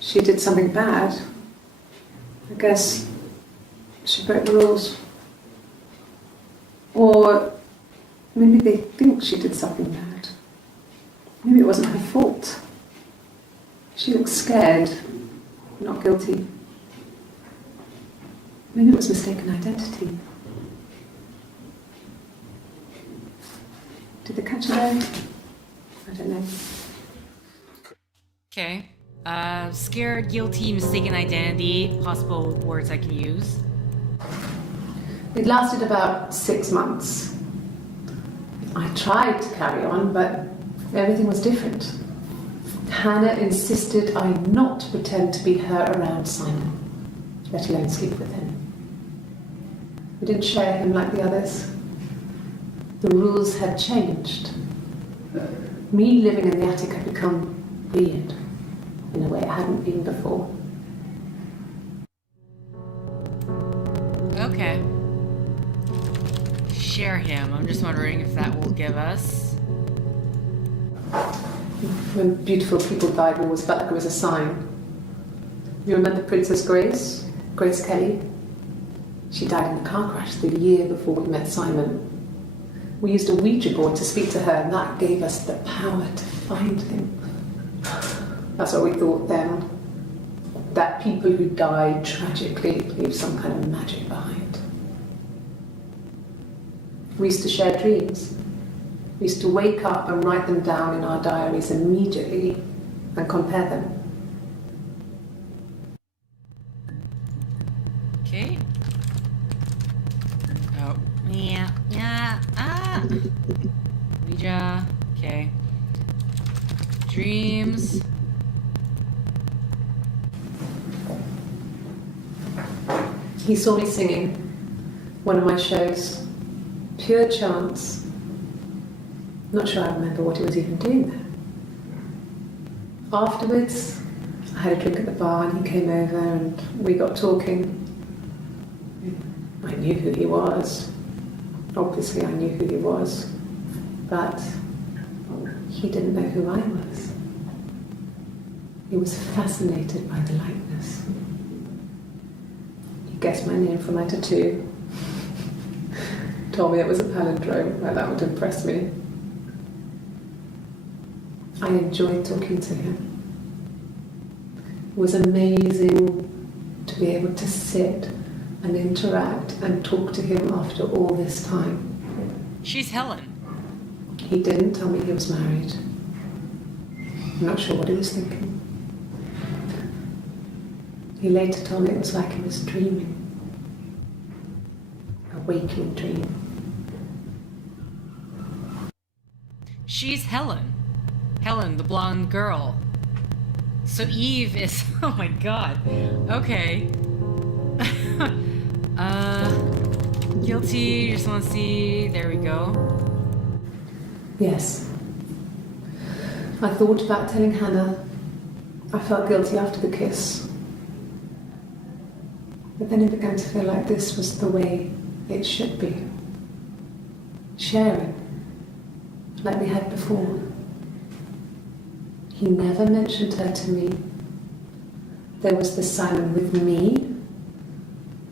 she did something bad. I guess she broke the rules. Or maybe they think she did something bad. Maybe it wasn't her fault. She looks scared, not guilty. Maybe it was mistaken identity. Did they catch her there? I don't know. Okay. Scared, guilty, mistaken identity. Possible words I can use. It lasted about 6 months. I tried to carry on, but everything was different. Hannah insisted I not pretend to be her around Simon, let alone sleep with him. We didn't share him like the others. The rules had changed. Me living in the attic had become weird in a way it hadn't been before. Okay. Share him. I'm just wondering if that will give us. When beautiful people died, we always felt like it was a sign. You remember Princess Grace? Grace Kelly? She died in a car crash the year before we met Simon. We used a Ouija board to speak to her, and that gave us the power to find him. That's what we thought then. That people who died tragically leave some kind of magic behind. We used to share dreams. We used to wake up and write them down in our diaries immediately and compare them. Okay. Oh, yeah, Ouija. Okay. Dreams. He saw me singing, one of my shows. Pure chance. Not sure I remember what he was even doing there. Afterwards, I had a drink at the bar and he came over and we got talking. I knew who he was. Obviously I knew who he was. But he didn't know who I was. He was fascinated by the likeness. He guessed my name for my tattoo. Told me it was a palindrome, well, that would impress me. I enjoyed talking to him. It was amazing to be able to sit and interact and talk to him after all this time. She's Helen. He didn't tell me he was married. I'm not sure what he was thinking. He later told me it was like he was dreaming. A waking dream. She's Helen. Helen, the blonde girl. So Eve is... Oh my god. Okay. Guilty, just want to see... There we go. Yes. I thought about telling Hannah. I felt guilty after the kiss. But then it began to feel like this was the way it should be. Sharing. Like we had before. He never mentioned her to me. There was the Simon with me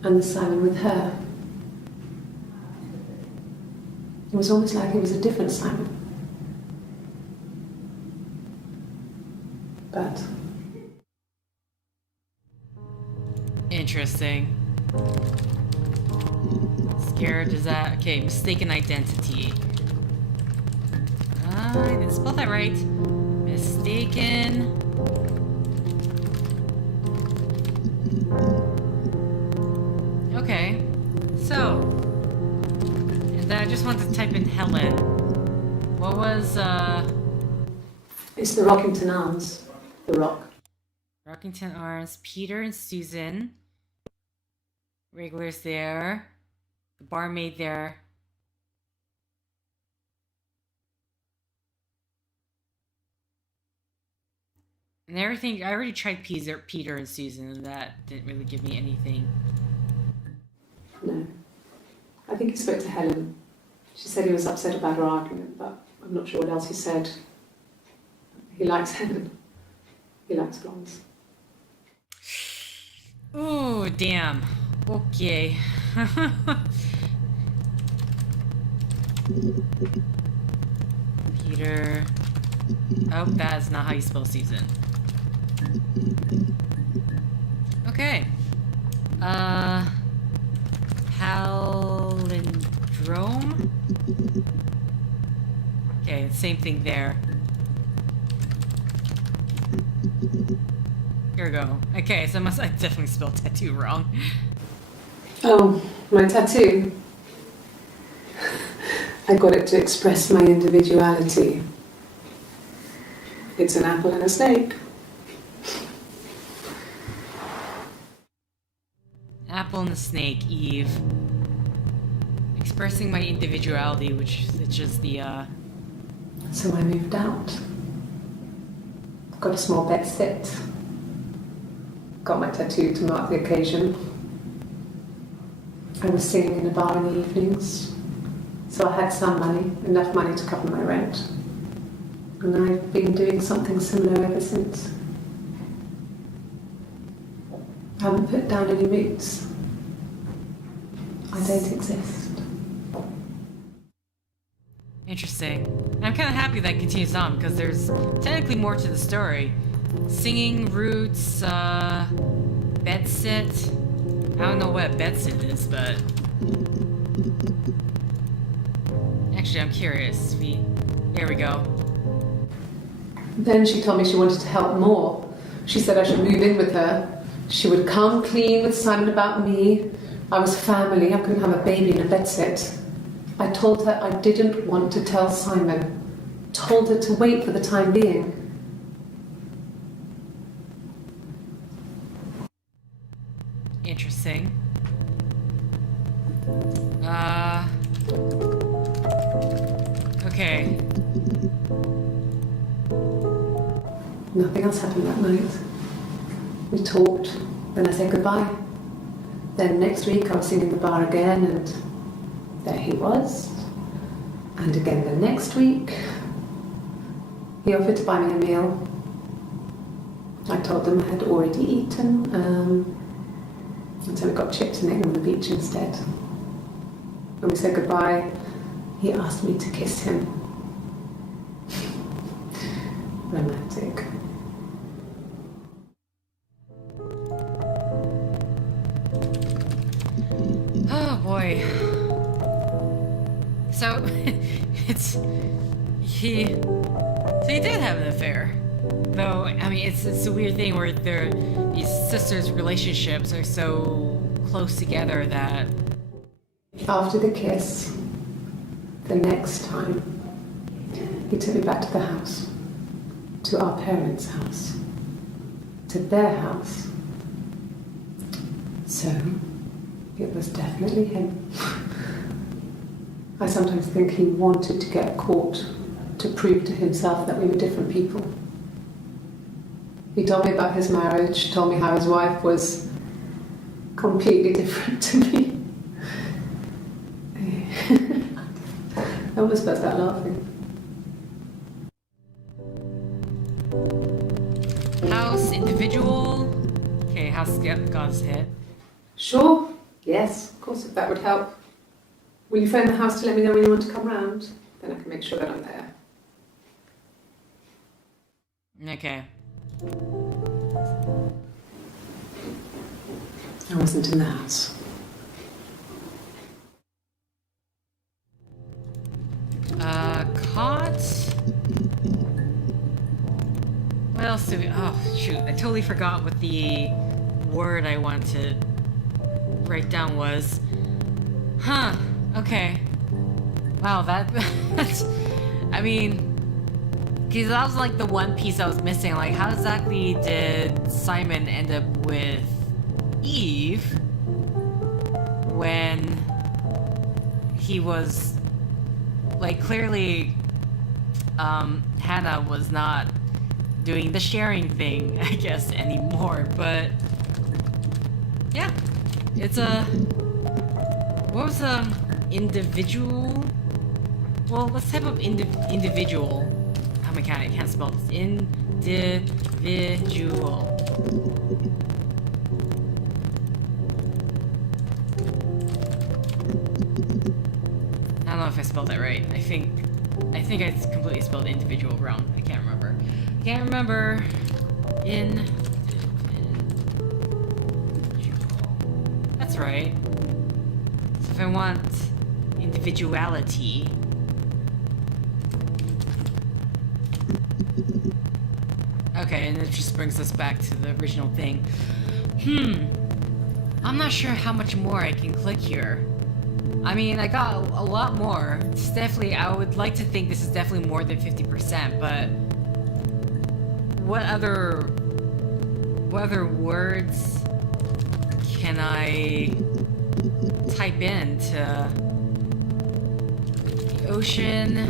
and the Simon with her. It was almost like it was a different Simon. But interesting. Scared, is that... Okay, mistaken identity. I didn't spell that right. Mistaken. Okay. So. And I just wanted to type in Helen. What was, it's the Rockington Arms. The Rock. Rockington Arms, Peter and Susan. Regulars there. The barmaid there. And everything, I already tried Peter and Susan, and that didn't really give me anything. No. I think he spoke to Helen. She said he was upset about her argument, but I'm not sure what else he said. He likes Helen. He likes blondes. Oh, damn. Okay. Peter. Oh, that's not how you spell Susan. Okay. Palindrome? Okay, same thing there. Here we go. Okay, so I definitely spelled tattoo wrong. Oh, my tattoo. I got it to express my individuality. It's an apple and a snake. Apple and the snake, Eve. Expressing my individuality, which is the, So I moved out. Got a small bed sit. Got my tattoo to mark the occasion. I was singing in a bar in the evenings, so I had some money, enough money to cover my rent. And I've been doing something similar ever since. I haven't put down any roots. I don't exist. interesting. I'm kind of happy that continues on, because there's technically more to the story. Singing, roots, bed sit. I don't know what a bed sit is, but... Actually, I'm curious. There we go. Then she told me she wanted to help more. She said I should move in with her. She would come clean with Simon about me. I was family. I couldn't have a baby in a bedsit. I told her I didn't want to tell Simon. Told her to wait for the time being. Interesting. Okay. Nothing else happened that night. We talked, then I said goodbye. Then next week I was singing in the bar again, and there he was. And again the next week, he offered to buy me a meal. I told him I had already eaten, and so we got chips and egg on the beach instead. When we said goodbye, he asked me to kiss him. Romantic. Oh boy. So he did have an affair. Though, I mean, it's a weird thing where these sisters' relationships are so close together that... After the kiss, the next time, he took me back to the house, to our parents' house, to their house. So, it was definitely him. I sometimes think he wanted to get caught to prove to himself that we were different people. He told me about his marriage, told me how his wife was completely different to me. I almost burst out laughing. House, individual. Okay, house God's hit. Sure, yes, of course, if that would help. Will you phone the house to let me know when you want to come round? Then I can make sure that I'm there. Okay. I wasn't in the house. Caught? What else do we... Oh, shoot. I totally forgot what the word I wanted to write down was. Huh. Okay. Wow, that's... I mean... Because that was like the one piece I was missing. Like, how exactly did Simon end up with Eve when he was... Like, clearly, Hannah was not doing the sharing thing, I guess, anymore, but... Yeah. It's a... What was individual? Well, let's type up individual. Oh my god, I can't spell this. Individual. I don't know if I spelled that right. I think I completely spelled individual wrong. I can't remember. Individual. That's right. So if I want individuality... Okay, and it just brings us back to the original thing. I'm not sure how much more I can click here. I mean, I got a lot more. It's definitely, I would like to think this is definitely more than 50%, but... What other words can I type in to... The ocean...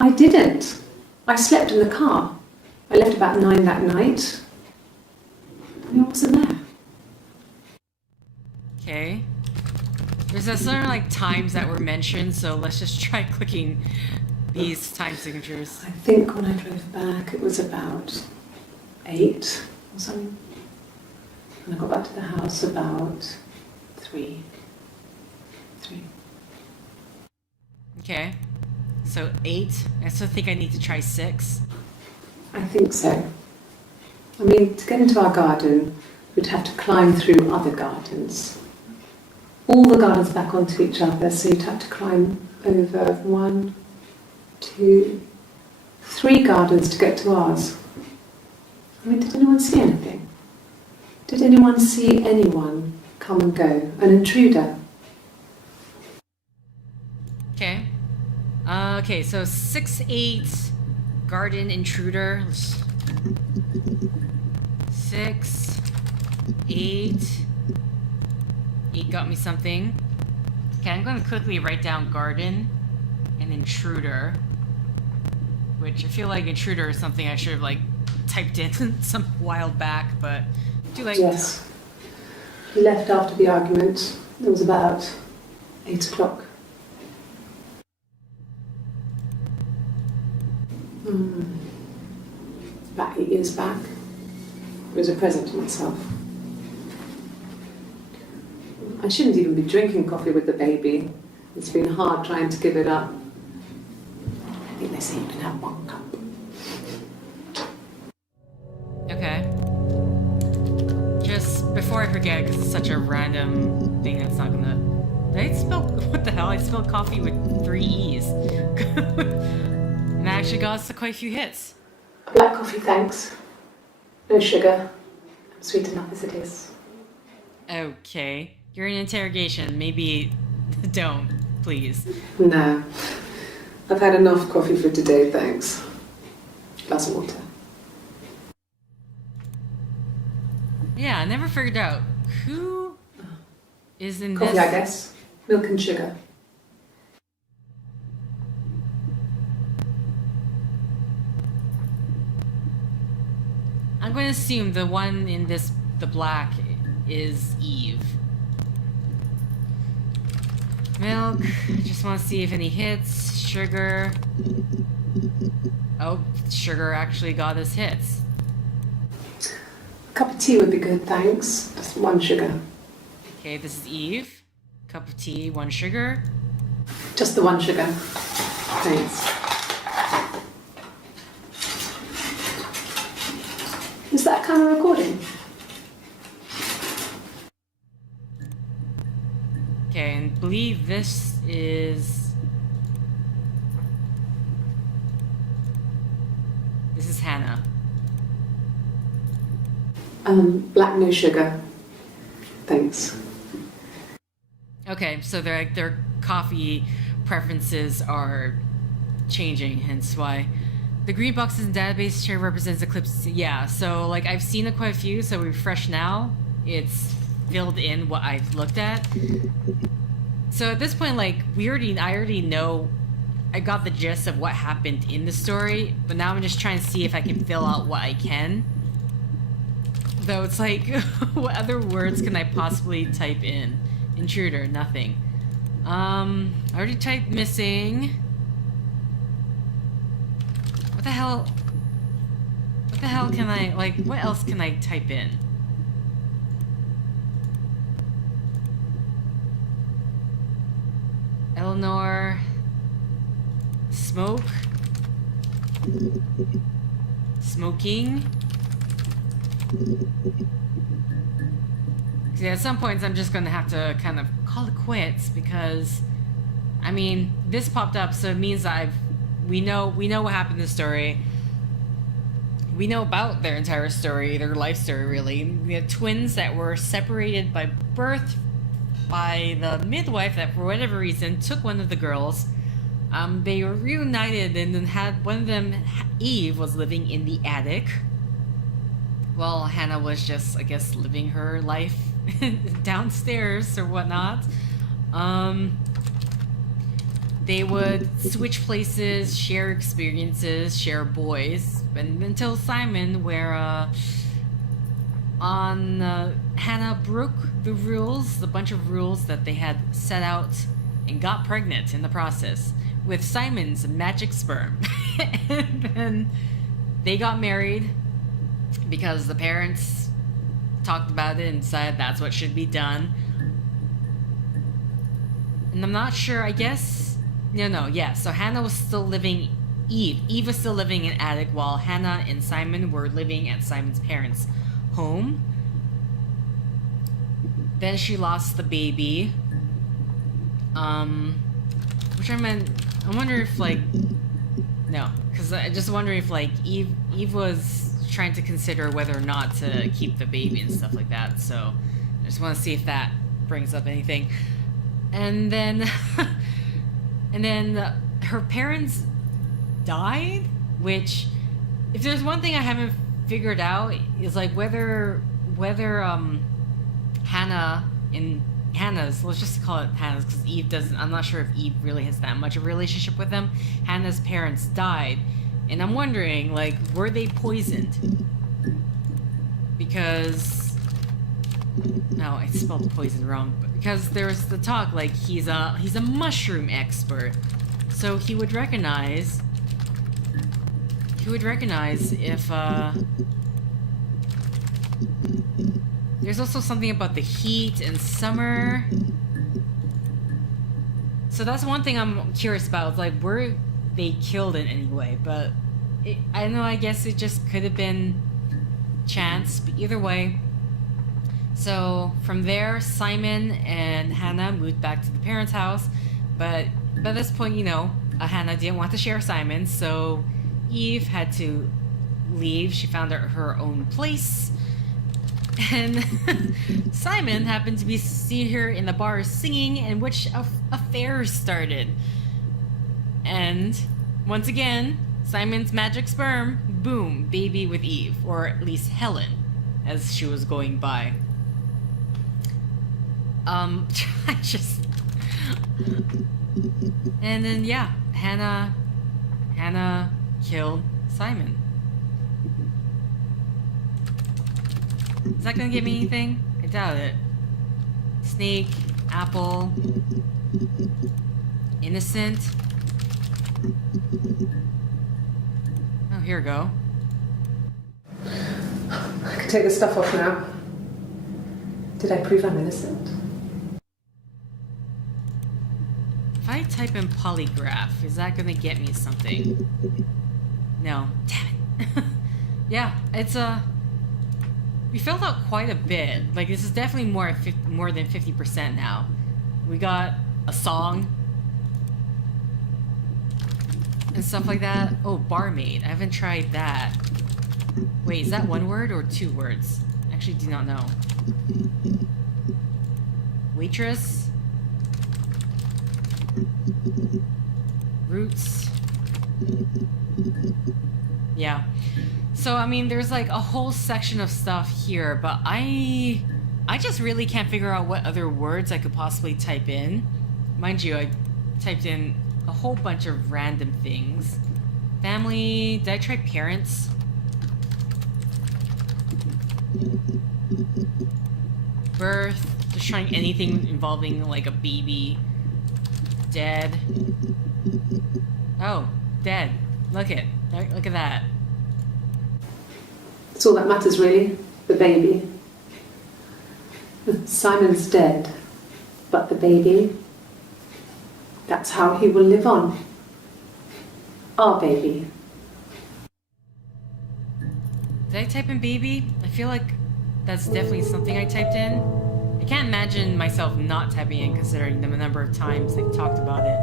I didn't. I slept in the car. I left about 9 that night. I wasn't there. Okay. There's certain like times that were mentioned, so let's just try clicking these time signatures. I think when I drove back it was about 8 or something. And I got back to the house about 3. Okay. So 8. I still think I need to try 6. I think so. I mean, to get into our garden, we'd have to climb through other gardens. All the gardens back onto each other, so you'd have to climb over 1, 2, 3 gardens to get to ours. I mean, did anyone see anything? Did anyone see anyone come and go? An intruder? Okay. Okay, so 6'8", garden intruder. 6, 8. 8 got me something. Okay, I'm gonna quickly write down garden and intruder. Which I feel like intruder is something I should have, like, typed in some while back, but too late. Yes. He left after the argument. It was about 8 o'clock. About 8 years back. It was a present to myself. I shouldn't even be drinking coffee with the baby. It's been hard trying to give it up. I think they say you can have 1 cup. Okay. Just before I forget, because it's such a random thing that's not gonna... Did I spell... What the hell? I spelled coffee with 3 E's. And that actually got us to quite a few hits. Black coffee, thanks. No sugar. I'm sweet enough as it is. Okay. You're in interrogation. Maybe don't, please. No. I've had enough coffee for today, thanks. Glass of water. Yeah, I never figured out who is in Coffee, this... I guess. Milk and sugar. I'm going to assume the one in this, the black, is Eve. Milk. Just want to see if any hits. Sugar. Oh, sugar actually got us hits. A cup of tea would be good, thanks. Just 1 sugar. Okay, this is Eve. Cup of tea, 1 sugar. Just the 1 sugar. Thanks. Is that kind of recording? Okay, and I believe this is... This is Hannah. Black, no sugar. Thanks. Okay, so their coffee preferences are changing, hence why. The green boxes and database share represents Eclipse. Yeah, so like I've seen quite a few, so refresh now. It's filled in what I've looked at. So at this point, like I already know, I got the gist of what happened in the story, but now I'm just trying to see if I can fill out what I can. Though it's like, what other words can I possibly type in? Intruder, nothing. I already typed missing. What the hell? What the hell can I, like, what else can I type in? Eleanor. Smoke. Smoking. See, at some points I'm just gonna have to kind of call it quits because, I mean, this popped up, so it means that we know what happened in the story. We know about their entire story, their life story, really. We had twins that were separated by birth by the midwife that, for whatever reason, took one of the girls. They were reunited and then had one of them, Eve, was living in the attic. Well, Hannah was just, I guess, living her life downstairs or whatnot. They would switch places, share experiences, share boys, and until Simon, where Hannah broke the rules, the bunch of rules that they had set out, and got pregnant in the process with Simon's magic sperm. And then they got married because the parents talked about it and said that's what should be done. And I'm not sure, I guess... Yeah, so Hannah was still living... Eve was still living in attic while Hannah and Simon were living at Simon's parents' home. Then she lost the baby. Which I wonder if, like... No, because I just wonder if, like, Eve was trying to consider whether or not to keep the baby and stuff like that, so I just want to see if that brings up anything. And then And then her parents died, which, if there's one thing I haven't figured out, is like whether Hannah's, let's just call it Hannah's, because Eve doesn't, I'm not sure if Eve really has that much of a relationship with them. Hannah's parents died, and I'm wondering, like, were they poisoned? Because, no, I spelled poison wrong, but because there's the talk, like, he's a mushroom expert, so he would recognize if, there's also something about the heat and summer. So that's one thing I'm curious about. Like, were they killed in any way? But I don't know, I guess it just could have been chance. But either way. So from there, Simon and Hannah moved back to the parents' house. But by this point, you know, Hannah didn't want to share Simon. So Eve had to leave. She found her own place. And Simon happened to see her in the bar singing, in which affair started. And once again, Simon's magic sperm, boom, baby with Eve, or at least Helen, as she was going by. I just... And then, yeah, Hannah killed Simon. Is that gonna give me anything? I doubt it. Snake, apple, innocent. Oh, here we go. I can take the stuff off now. Did I prove I'm innocent? If I type in polygraph, is that gonna get me something? No. Damn it. Yeah, it's we filled out quite a bit. Like, this is definitely more than 50% now. We got a song and stuff like that. Oh, barmaid. I haven't tried that. Wait, is that one word or two words? Actually, do not know. Waitress. Roots. Yeah. So, I mean, there's like a whole section of stuff here, but I just really can't figure out what other words I could possibly type in. Mind you, I typed in a whole bunch of random things. Family, did I try parents? Birth, just trying anything involving like a baby. Dead. Oh, dead. Look at that. It's all that matters, really. The baby. Simon's dead, but the baby, that's how he will live on. Our baby. Did I type in baby? I feel like that's definitely something I typed in. I can't imagine myself not typing in, considering the number of times they've talked about it.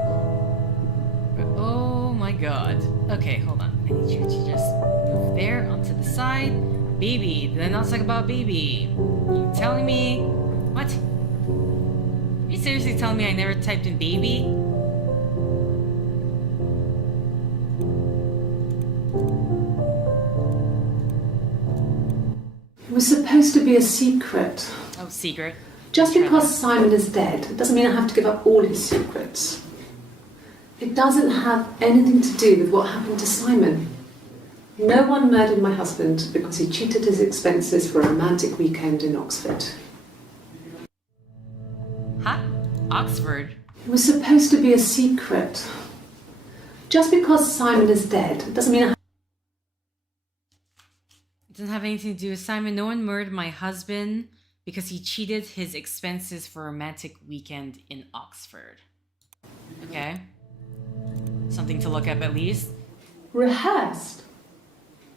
But, oh my god. Okay, hold on. I need you to just move there onto the side. Baby. Did I not talk about baby? You telling me? What? Are you seriously telling me I never typed in baby? It was supposed to be a secret. Oh, secret. Just because Simon is dead doesn't mean I have to give up all his secrets. It doesn't have anything to do with what happened to Simon. No one murdered my husband because he cheated his expenses for a romantic weekend in Oxford. Huh? Oxford? It was supposed to be a secret. Just because Simon is dead doesn't mean I have... It doesn't have anything to do with Simon. No one murdered my husband because he cheated his expenses for a romantic weekend in Oxford. Okay. Something to look up at least. Rehearsed?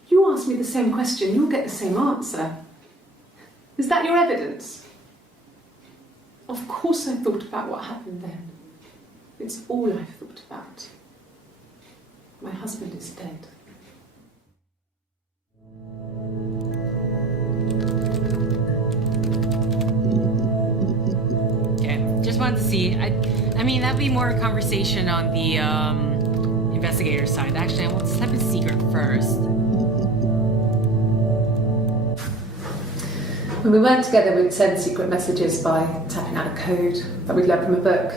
You ask me the same question, you'll get the same answer. Is that your evidence? Of course I thought about what happened then. It's all I've thought about. My husband is dead. Okay, just wanted to see. I mean, that'd be more conversation on the investigator side. Actually, I want to type in secret first. When we weren't together, we'd send secret messages by tapping out a code that we'd learned from a book,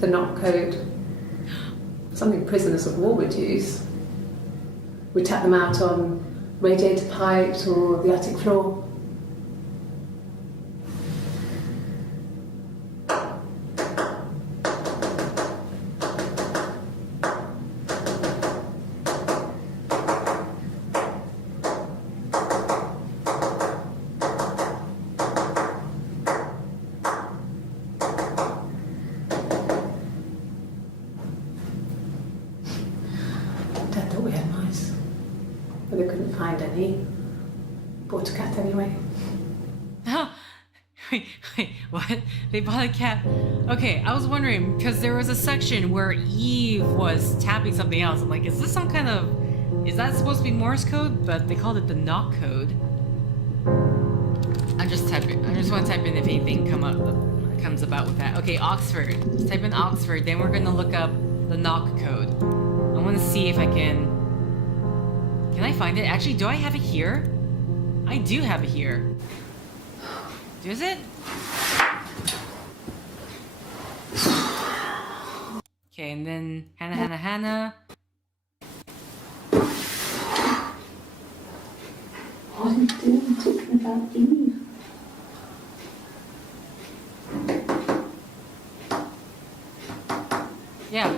the knock code. Something prisoners of war would use. We'd tap them out on radiator pipes or the attic floor. Dad thought we had mice, but they couldn't find any. Bought a cat anyway. Oh, wait, what? They bought a cat? Okay, I was wondering, because there was a section where Eve was tapping something else. I'm like, is this some kind of... Is that supposed to be Morse code? But they called it the knock code. I just want to type in if anything comes about with that. Okay, Oxford. Let's type in Oxford, then we're going to look up the knock code. I want to see if I can... Can I find it? Actually, do I have it here? I do have it here. Is it? Okay, and then Hannah. What are you doing talking about Eve? Yeah.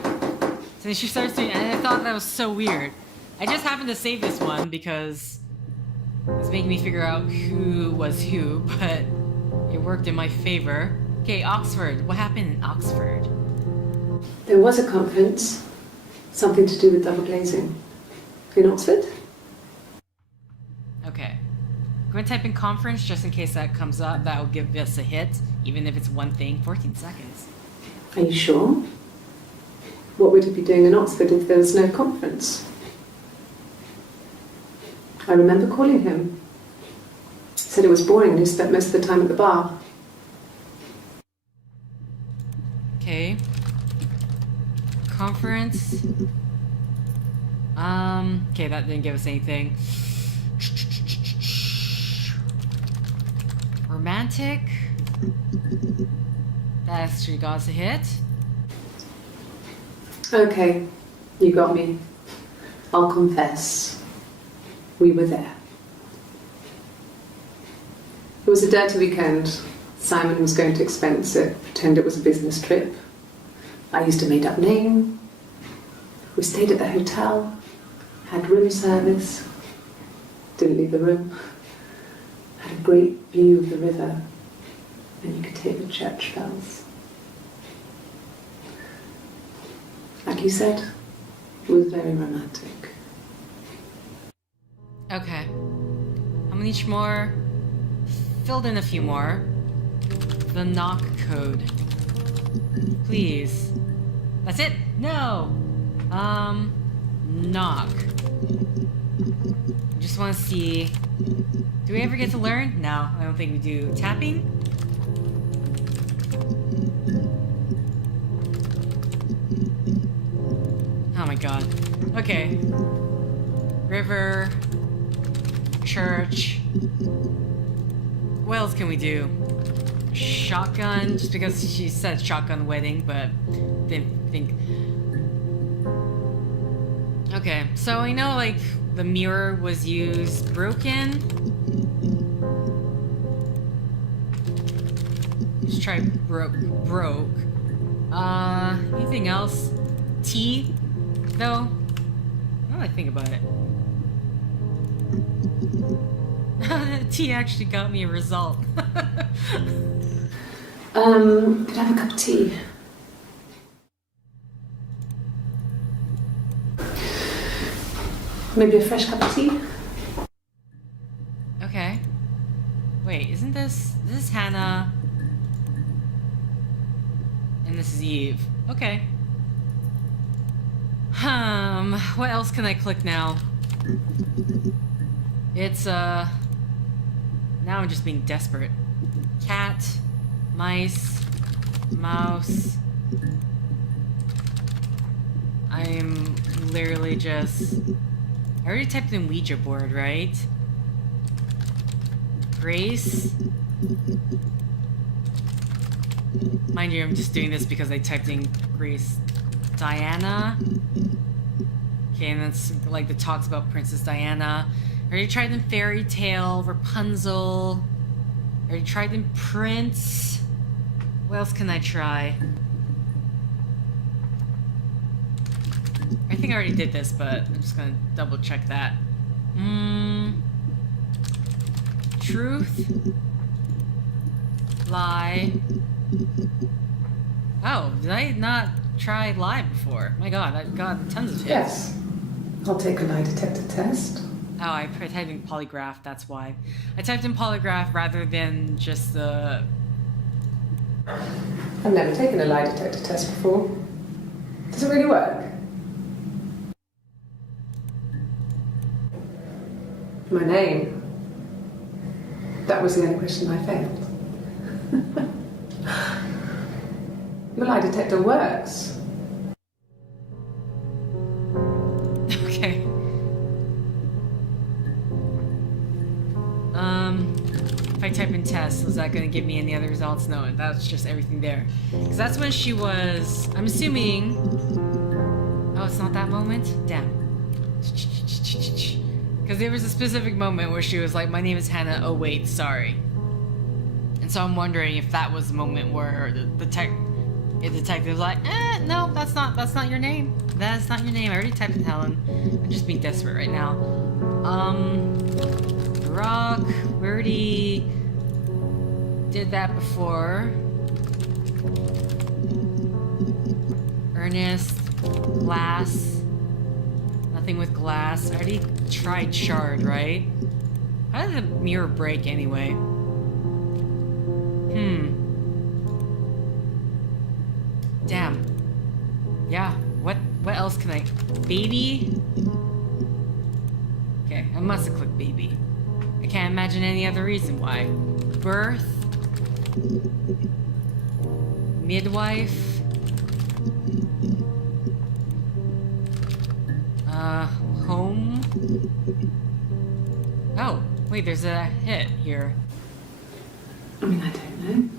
So she starts doing, and I thought that was so weird. I just happened to save this one because it's making me figure out who was who, but it worked in my favor. Okay, Oxford. What happened in Oxford? There was a conference, something to do with double glazing. In Oxford? Okay. I'm going to type in conference just in case that comes up. That will give us a hit, even if it's one thing. 14 seconds. Are you sure? What would he be doing in Oxford if there was no conference? I remember calling him. He said it was boring and he spent most of the time at the bar. Okay. Conference. Okay, that didn't give us anything. Romantic. That actually got us a hit. Okay, you got me. I'll confess. We were there. It was a dirty weekend. Simon was going to expense it, pretend it was a business trip. I used a made-up name. We stayed at the hotel, had room service, didn't leave the room, had a great view of the river, and you could hear the church bells. Like you said, it was very romantic. Okay. How many more? Filled in a few more. The knock code. Please. That's it? No! Knock. Just want to see... Do we ever get to learn? No, I don't think we do. Tapping? Oh my god. Okay. River. Church. What else can we do? Shotgun, just because she said shotgun wedding, but didn't think. Okay, so I know like the mirror was used, broken. Just try broke. Anything else? Tea, though. Now that I think about it. Tea actually got me a result. Could I have a cup of tea? Maybe a fresh cup of tea? Okay. Wait, isn't this is Hannah? And this is Eve. Okay. What else can I click now? It's, now I'm just being desperate. Cat, mice, mouse, I'm literally just... I already typed in Ouija board, right? Grace? Mind you, I'm just doing this because I typed in Grace. Diana? Okay, and that's like the talks about Princess Diana. I already tried in Fairy Tale, Rapunzel. I already tried in Prince. What else can I try? I think I already did this, but I'm just gonna double check that. Truth? Lie? Oh, did I not try lie before? My god, I've got tons of hits. Yes. I'll take a lie detector test. Oh, I typed in polygraph, that's why. I typed in polygraph rather than just the... I've never taken a lie detector test before. Does it really work? My name. That was the only question I failed. Your lie detector works. Okay. If I type in test, is that gonna give me any other results? No, that's just everything there. Because that's when she was, I'm assuming... Oh, it's not that moment? Damn. Because there was a specific moment where she was like, my name is Hannah, oh wait, sorry. And so I'm wondering if that was the moment where the detective was like, no, that's not your name. That's not your name. I already typed in Helen. I'm just being desperate right now. Rock, we already did that before. Ernest, glass. Nothing with glass. I already tried shard, right? How did the mirror break anyway? Damn. Yeah, what else can I... Baby? Okay, I must have clicked baby. I can't imagine any other reason why. Birth? Midwife? Home? Oh, wait, there's a hit here. I mean, I don't know.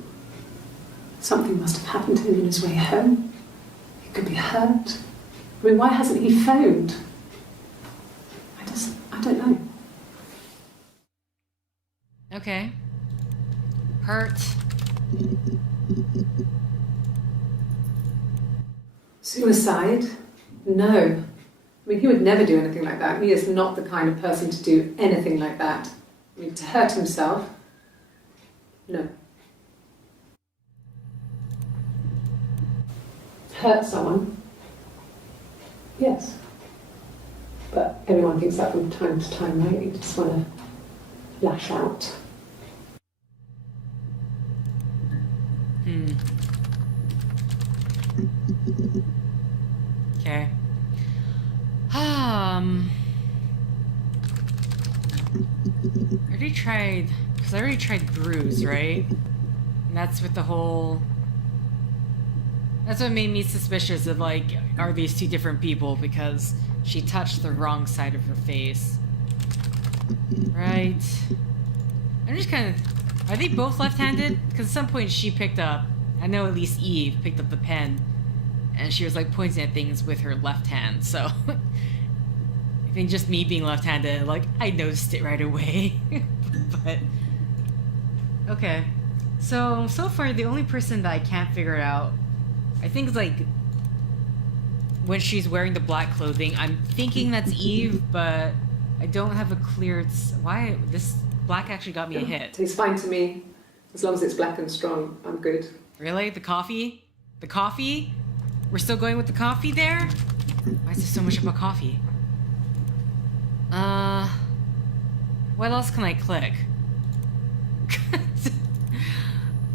Something must have happened to him on his way home. He could be hurt. I mean, why hasn't he phoned? I don't know. Okay. Hurt. Suicide? No. I mean, he would never do anything like that. He is not the kind of person to do anything like that. I mean, to hurt himself? No. Hurt someone? Yes. But everyone thinks that from time to time, right? You just want to lash out. Okay. I already tried bruise, right? And that's with the whole... That's what made me suspicious of, like, are these two different people? Because she touched the wrong side of her face. Right. I'm just kind of... Are they both left-handed? Because at some point she picked up... I know at least Eve picked up the pen. And she was, like, pointing at things with her left hand, so... I think just me being left-handed, like, I noticed it right away. But... Okay. So far, the only person that I can't figure out... I think it's, like... When she's wearing the black clothing, I'm thinking that's Eve, but... I don't have a clear... Why? This black actually got me a hit. Tastes fine to me. As long as it's black and strong, I'm good. Really? The coffee? The coffee? We're still going with the coffee there? Why is there so much about coffee? What else can I click?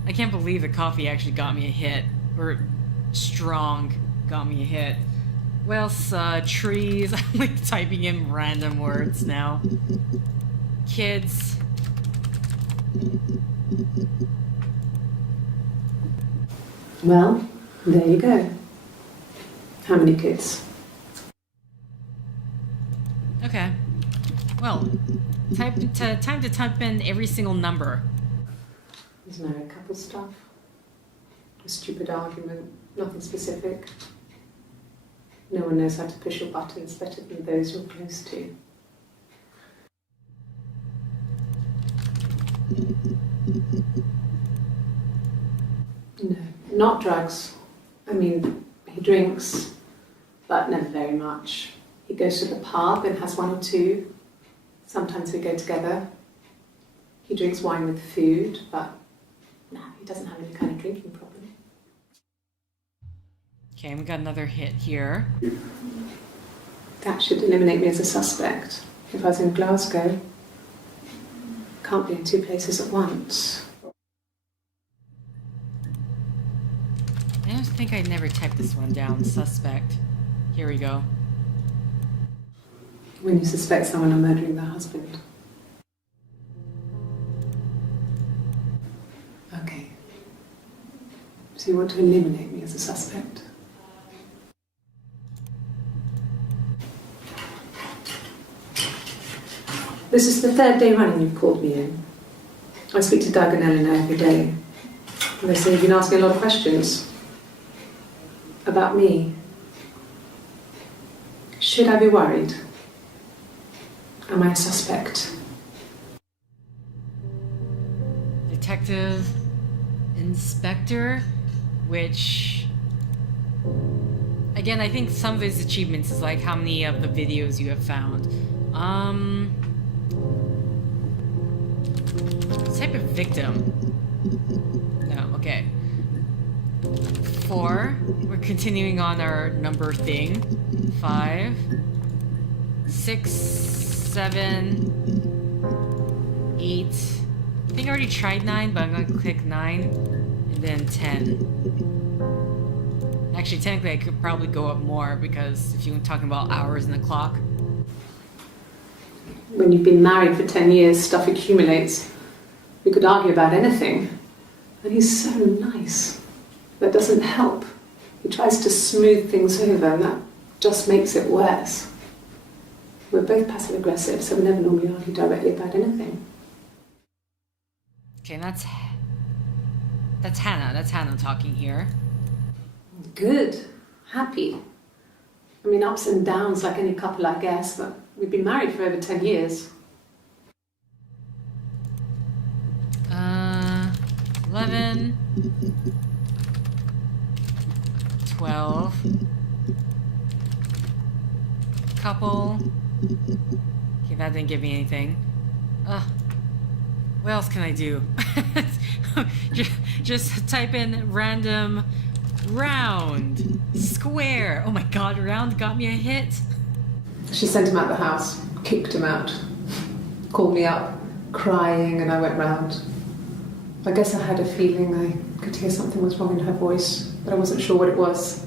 I can't believe the coffee actually got me a hit. Or strong got me a hit. What else? Trees. I'm like typing in random words now. Kids. Well, there you go. How many kids? Okay. Well, time to type in every single number. There's married couple stuff. A stupid argument, nothing specific. No one knows how to push your buttons better than those you're close to. No, not drugs. I mean, he drinks, but never very much. He goes to the pub and has one or two. Sometimes we go together. He drinks wine with food, but no, he doesn't have any kind of drinking problem. Okay, we got another hit here. That should eliminate me as a suspect. If I was in Glasgow, can't be in two places at once. I don't think I'd never typed this one down. Suspect. Here we go. When you suspect someone of murdering their husband. Okay. So you want to eliminate me as a suspect? This is the third day running you've called me in. I speak to Doug and Eleanor every day. And they say you've been asking a lot of questions. About me. Should I be worried? Am I a suspect? Detective Inspector, which... Again, I think some of his achievements is like how many of the videos you have found. Type of victim. No, okay. 4. We're continuing on our number thing. 5. 6, 7, 8. I think I already tried 9, but I'm gonna click 9. And then 10. Actually, technically, I could probably go up more because if you're talking about hours in the clock. When you've been married for 10 years, stuff accumulates. We could argue about anything. And he's so nice. That doesn't help. He tries to smooth things over, and that just makes it worse. We're both passive aggressive, so we never normally argue directly about anything. Okay, that's Hannah. That's Hannah talking here. Good. Happy. I mean, ups and downs like any couple, I guess, but we've been married for over 10 years. 11, 12, couple. Okay, that didn't give me anything. What else can I do? just type in random round square. Oh my god, round got me a hit. She sent him out the house, kicked him out, called me up, crying, and I went round. I guess I had a feeling I could hear something was wrong in her voice, but I wasn't sure what it was.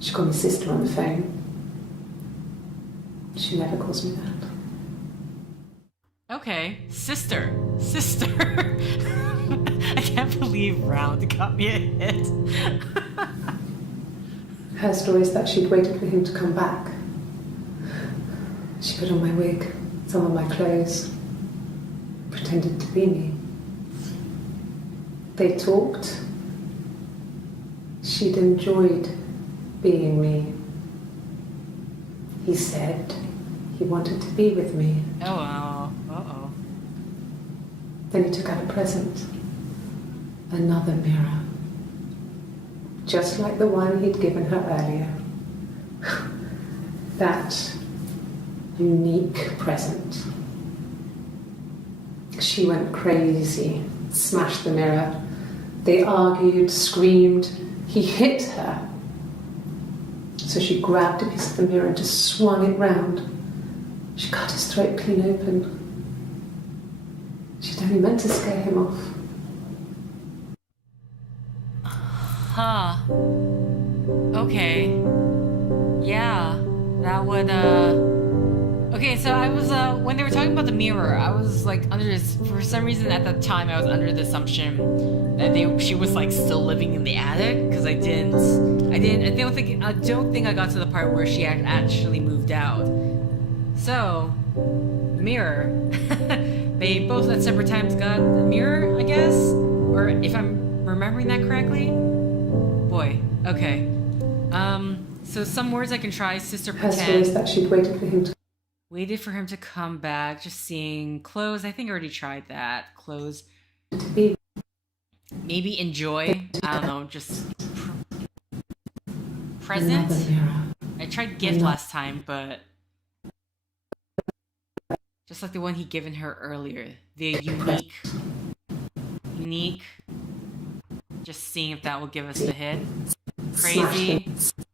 She called me sister on the phone. She never calls me that. Okay, sister. I can't believe round got me a hit. Her story is that she'd waited for him to come back. She put on my wig, some of my clothes, pretended to be me. They talked. She'd enjoyed being me. He said he wanted to be with me. Oh, wow. Uh-oh. Then he took out a present. Another mirror. Just like the one he'd given her earlier. That unique present. She went crazy, smashed the mirror. They argued, screamed. He hit her. So she grabbed a piece of the mirror and just swung it round. She cut his throat clean open. She'd only meant to scare him off. Huh. Okay. Yeah, that would, Okay, so I was when they were talking about the mirror, I was like under this, for some reason at the time I was under the assumption that she was like still living in the attic, because I don't think I got to the part where she had actually moved out. So the mirror, they both at separate times got a mirror, I guess, or if I'm remembering that correctly. Boy, okay. So some words I can try: sister, Her pretend. story is that she'd Waited for him to come back. Just seeing. Close. I think I already tried that. Close. to be. Maybe enjoy. I don't know. Just present. Another mirror. I tried gift last time, but just like the one he'd given her earlier. The unique. Just seeing if that will give us the hit. Crazy.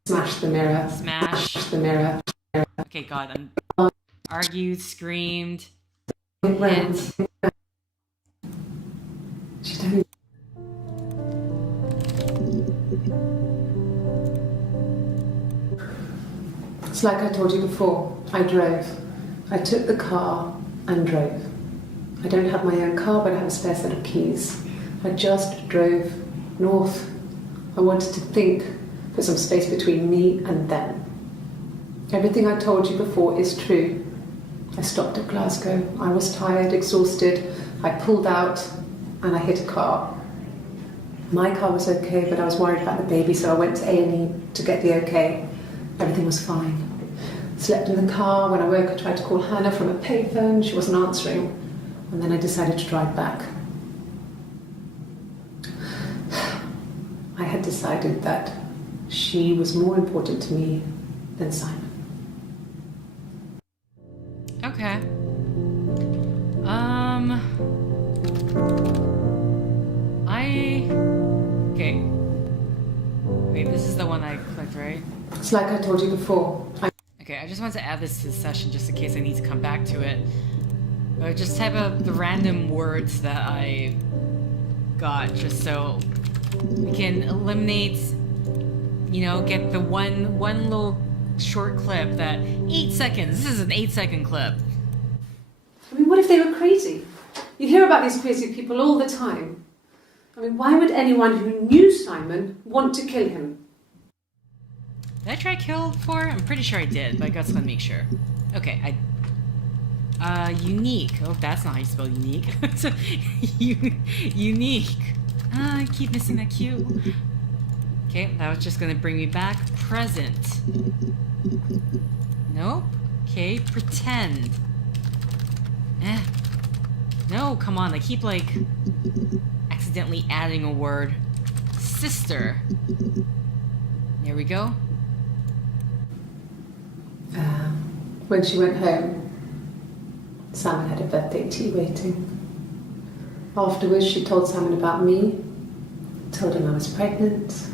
Smash the mirror. Smash. The mirror. Okay, God. I'm argued, screamed, Hit. She don't. It's like I told you before. I drove. I took the car and drove. I don't have my own car, but I have a spare set of keys. I just drove north. I wanted to think, put some space between me and them. Everything I told you before is true. I stopped at Glasgow. I was tired, exhausted. I pulled out and I hit a car. My car was okay, but I was worried about the baby, so I went to A&E to get the okay. Everything was fine. Slept in the car. When I woke, I tried to call Hannah from a payphone. She wasn't answering. And then I decided to drive back. I had decided that she was more important to me than Simon. Okay. Okay. Wait, this is the one I clicked, right? It's like I told you before. Okay, I just wanted to add this to the session just in case I need to come back to it. But just type up the random words that I got just so we can eliminate, get the one little short clip that 8 seconds. This is an 8-second clip. I mean, what if they were crazy? You hear about these crazy people all the time. I mean, why would anyone who knew Simon want to kill him? Did I try kill before? I'm pretty sure I did, but I just want to make sure. Okay, unique. Oh, that's not how you spell unique. Unique. I keep missing that Q. Okay, that was just gonna bring me back. Present. Nope. Okay, pretend. No, come on, I keep, accidentally adding a word. Sister. There we go. When she went home, Simon had a birthday tea waiting. Afterwards, she told Simon about me, told him I was pregnant.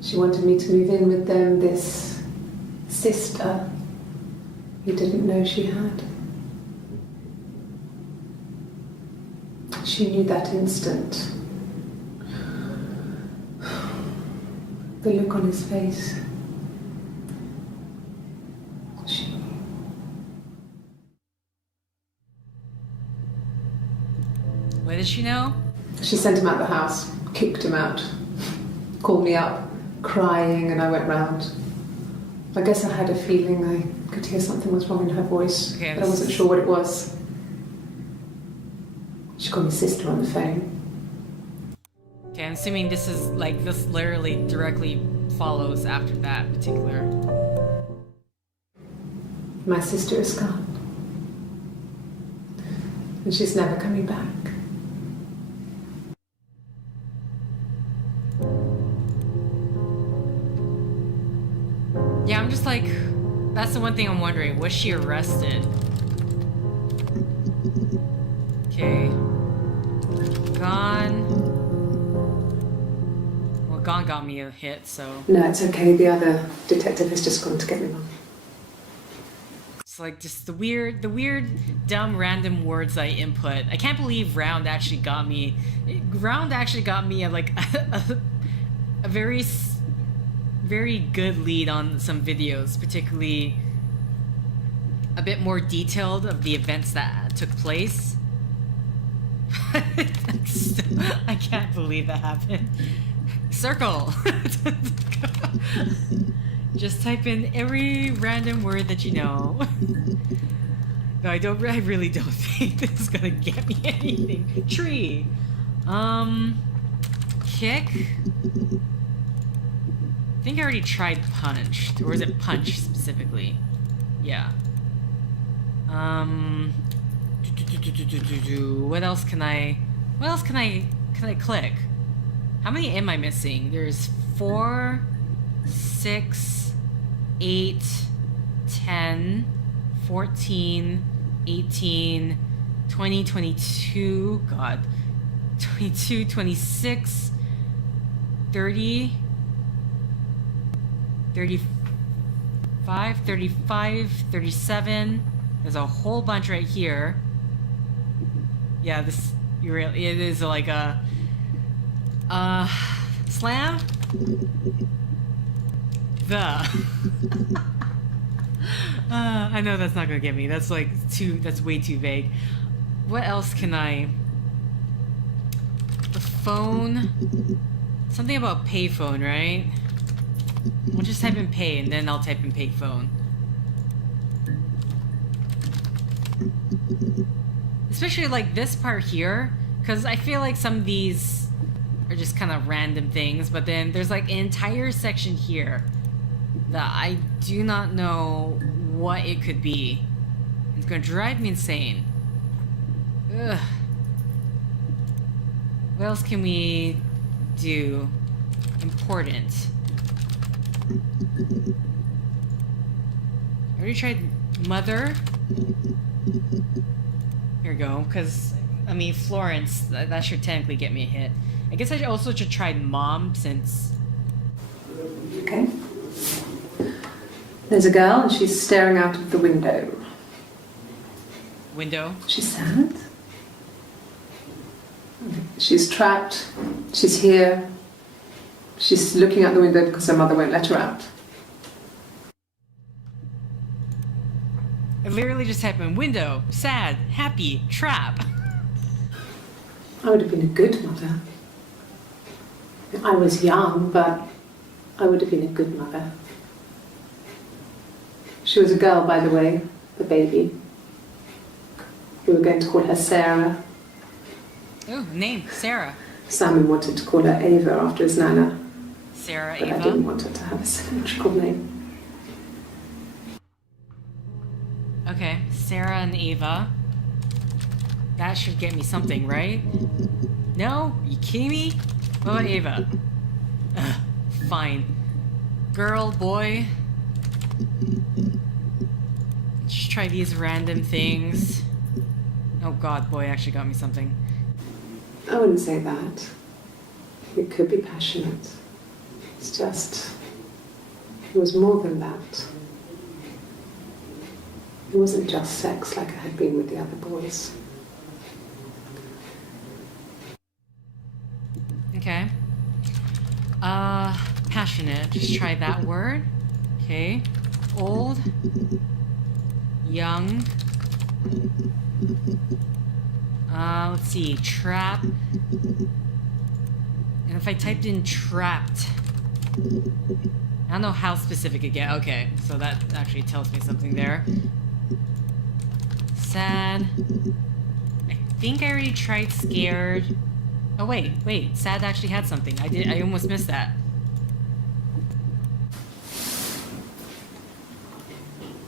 She wanted me to move in with them, this sister he didn't know she had. She knew that instant. The look on his face. She knew. What did she know? She sent him out the house, kicked him out, called me up, crying, and I went round. I guess I had a feeling I could hear something was wrong in her voice, okay, but I wasn't sure what it was. She called me sister on the phone. Okay, I'm assuming this is this literally directly follows after that particular. My sister is gone. And she's never coming back. Yeah, I'm just that's the one thing I'm wondering. Was she arrested? Okay. Gone. Well, Gone got me a hit, so. No, it's okay. The other detective has just gone to get me one. It's just the weird, dumb, random words I input. I can't believe Round actually got me a very good lead on some videos, particularly a bit more detailed of the events that took place. I can't believe that happened. Circle. Just type in every random word that you know. No, I really don't think this is gonna get me anything. Tree. Kick. I think I already tried punch. Or is it punch specifically? Yeah. What else can I click? How many am I missing? There's 4, 6, 8, 10, 14, 18, 20, 22, God, 22, 26, 30, 35, 35, 37. There's a whole bunch right here. Yeah, it is like a slam the I know that's not gonna get me. That's like that's way too vague. What else can I? The phone, something about payphone, right? We'll just type in pay and then I'll type in payphone. Especially like this part here, because I feel like some of these are just kind of random things, but then there's like an entire section here that I do not know what it could be. It's gonna drive me insane. Ugh. What else can we do? Important. I already tried mother. Here we go, because, I mean, Florence, that should technically get me a hit. I guess I also should try mom, since... Okay. There's a girl, and she's staring out of the window. Window? She's sad. She's trapped. She's here. She's looking out the window because her mother won't let her out. I literally just type in window, sad, happy, trap. I would have been a good mother. I was young, but I would have been a good mother. She was a girl, by the way, the baby. We were going to call her Sarah. Oh, name, Sarah. Simon wanted to call her Ava after his nana. Sarah, but Ava. I didn't want her to have a symmetrical name. Okay, Sarah and Ava. That should get me something, right? No? Are you kidding me? What about Ava? Ugh, fine. Girl, boy. Just try these random things. Oh god, boy actually got me something. I wouldn't say that. It could be passionate. It's just... it was more than that. It wasn't just sex like I had been with the other boys. Okay. Passionate. Just try that word. Okay. Old. Young. Let's see. Trap. And if I typed in trapped, I don't know how specific it gets. Okay, so that actually tells me something there. Sad. I think I already tried scared. Oh wait, sad actually had something. I almost missed that.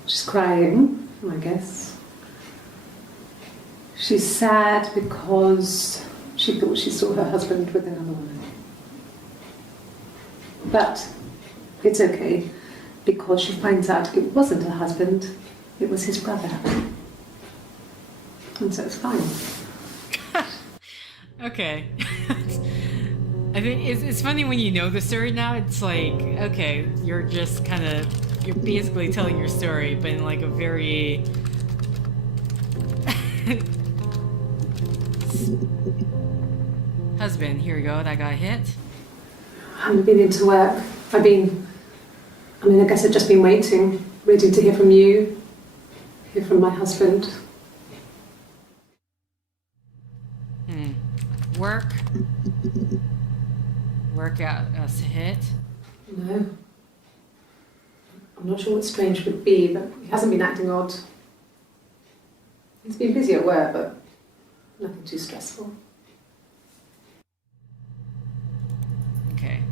She's crying, I guess. She's sad because she thought she saw her husband with another woman. But it's okay, because she finds out it wasn't her husband, it was his brother. And so it's fine. Okay. I think it's funny when you know the story now. It's like, okay, you're basically telling your story, but in like a very husband. Here we go. That got hit. I haven't been into work. I guess I've just been waiting to hear from you, Hear from my husband. Work. Work out a hit. No. I'm not sure what strange would be, but he hasn't been acting odd. He's been busy at work, but nothing too stressful. Okay.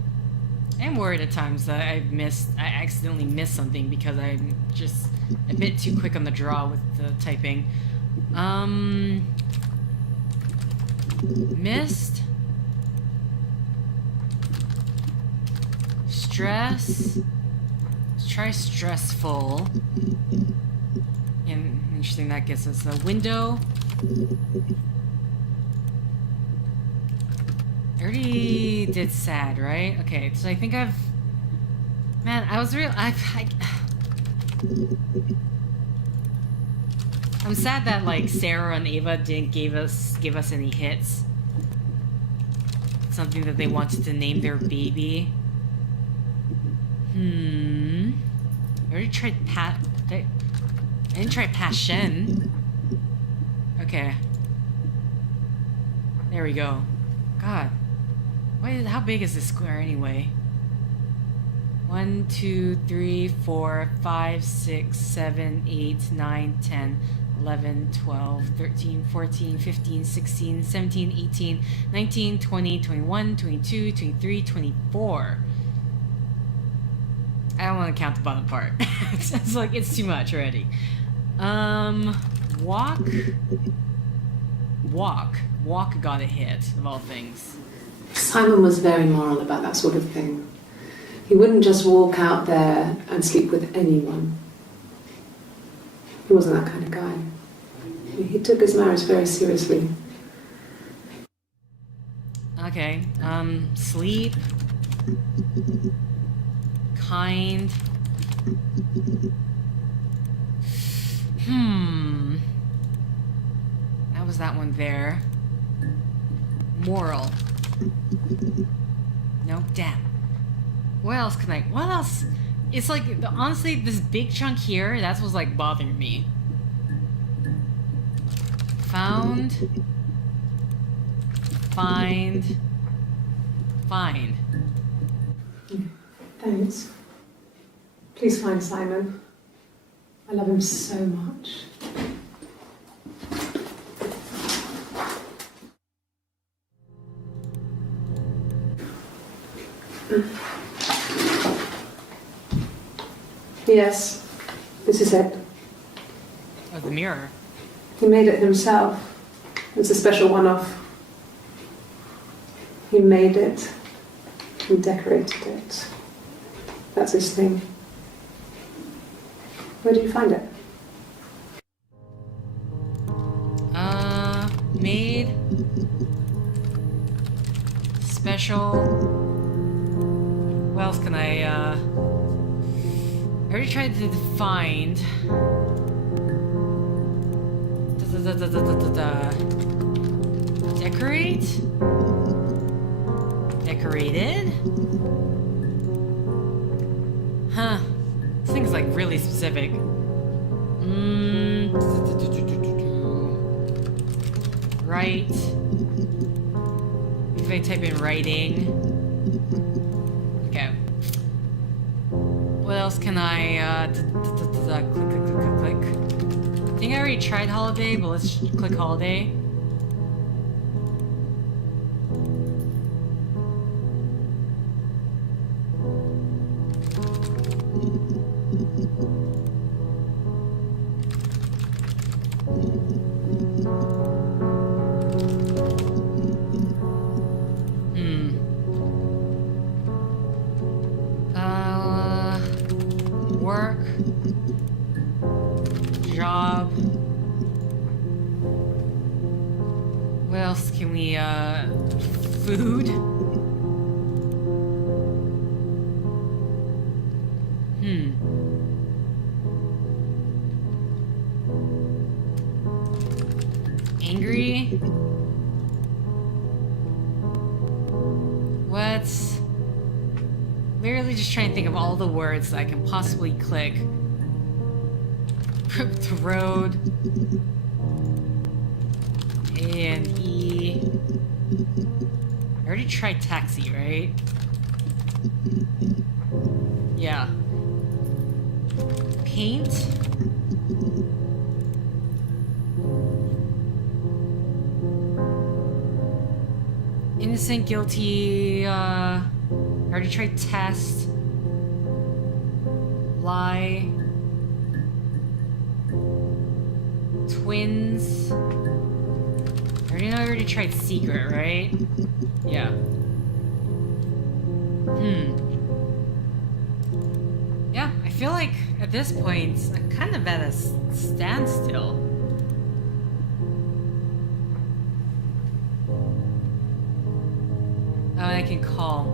I'm worried at times that I accidentally missed something because I'm just a bit too quick on the draw with the typing. Missed. Stress. Let's try stressful. And interesting, that gets us a window. I already did sad, right? Okay, so I think I've... Man, I was real... I'm sad that, like, Sarah and Ava didn't give us any hits. Something that they wanted to name their baby. I already tried I didn't try passion. Okay. There we go. God. How big is this square anyway? 1, 2, 3, 4, 5, 6, 7, 8, 9, 10, 11, 12, 13, 14, 15, 16, 17, 18, 19, 20, 21, 22, 23, 24. I don't want to count the bottom part. It's like, it's too much already. Walk. Walk got a hit, of all things. Simon was very moral about that sort of thing. He wouldn't just walk out there and sleep with anyone. He wasn't that kind of guy. He took his marriage very seriously. Okay, sleep. Kind. That was that one there. Moral. No, damn. What else can what else? It's like, honestly, this big chunk here, that's what's like bothering me. Found. Find. Find. Thanks. Please find Simon. I love him so much. Yes, this is it. Oh, the mirror. He made it himself. It's a special one-off. He made it. He decorated it. That's his thing. Where did you find it? Made. Special. What else can I already tried to find. Decorate? Decorated? Huh. This thing's like really specific. Right. If I type in writing. Okay. What else can I, click. I think I already tried holiday, but let's click holiday. Work. Job. What else can we, food? Angry? What's... Literally just trying to think of all the words that I can possibly click. The road. A and E. I already tried taxi, right? Yeah. Paint. Innocent, guilty, I already tried test. Lie. Twins. I already tried secret, right? Yeah. Yeah, I feel like at this point, I'm kind of at a standstill. Oh, I can call.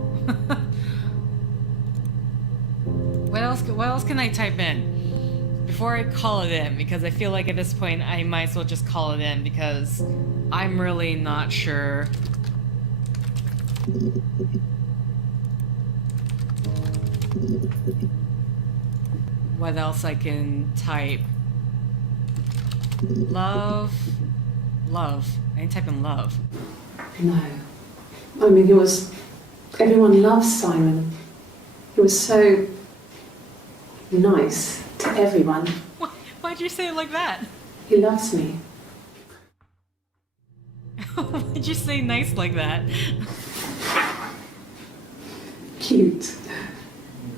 What else can I type in? Before I call it in, because I feel like at this point I might as well just call it in because I'm really not sure. What else I can type? Love. Love. I didn't type in love. No. I mean, everyone loves Simon. He was so nice to everyone. Why'd you say it like that? He loves me. Why'd you say nice like that? Cute.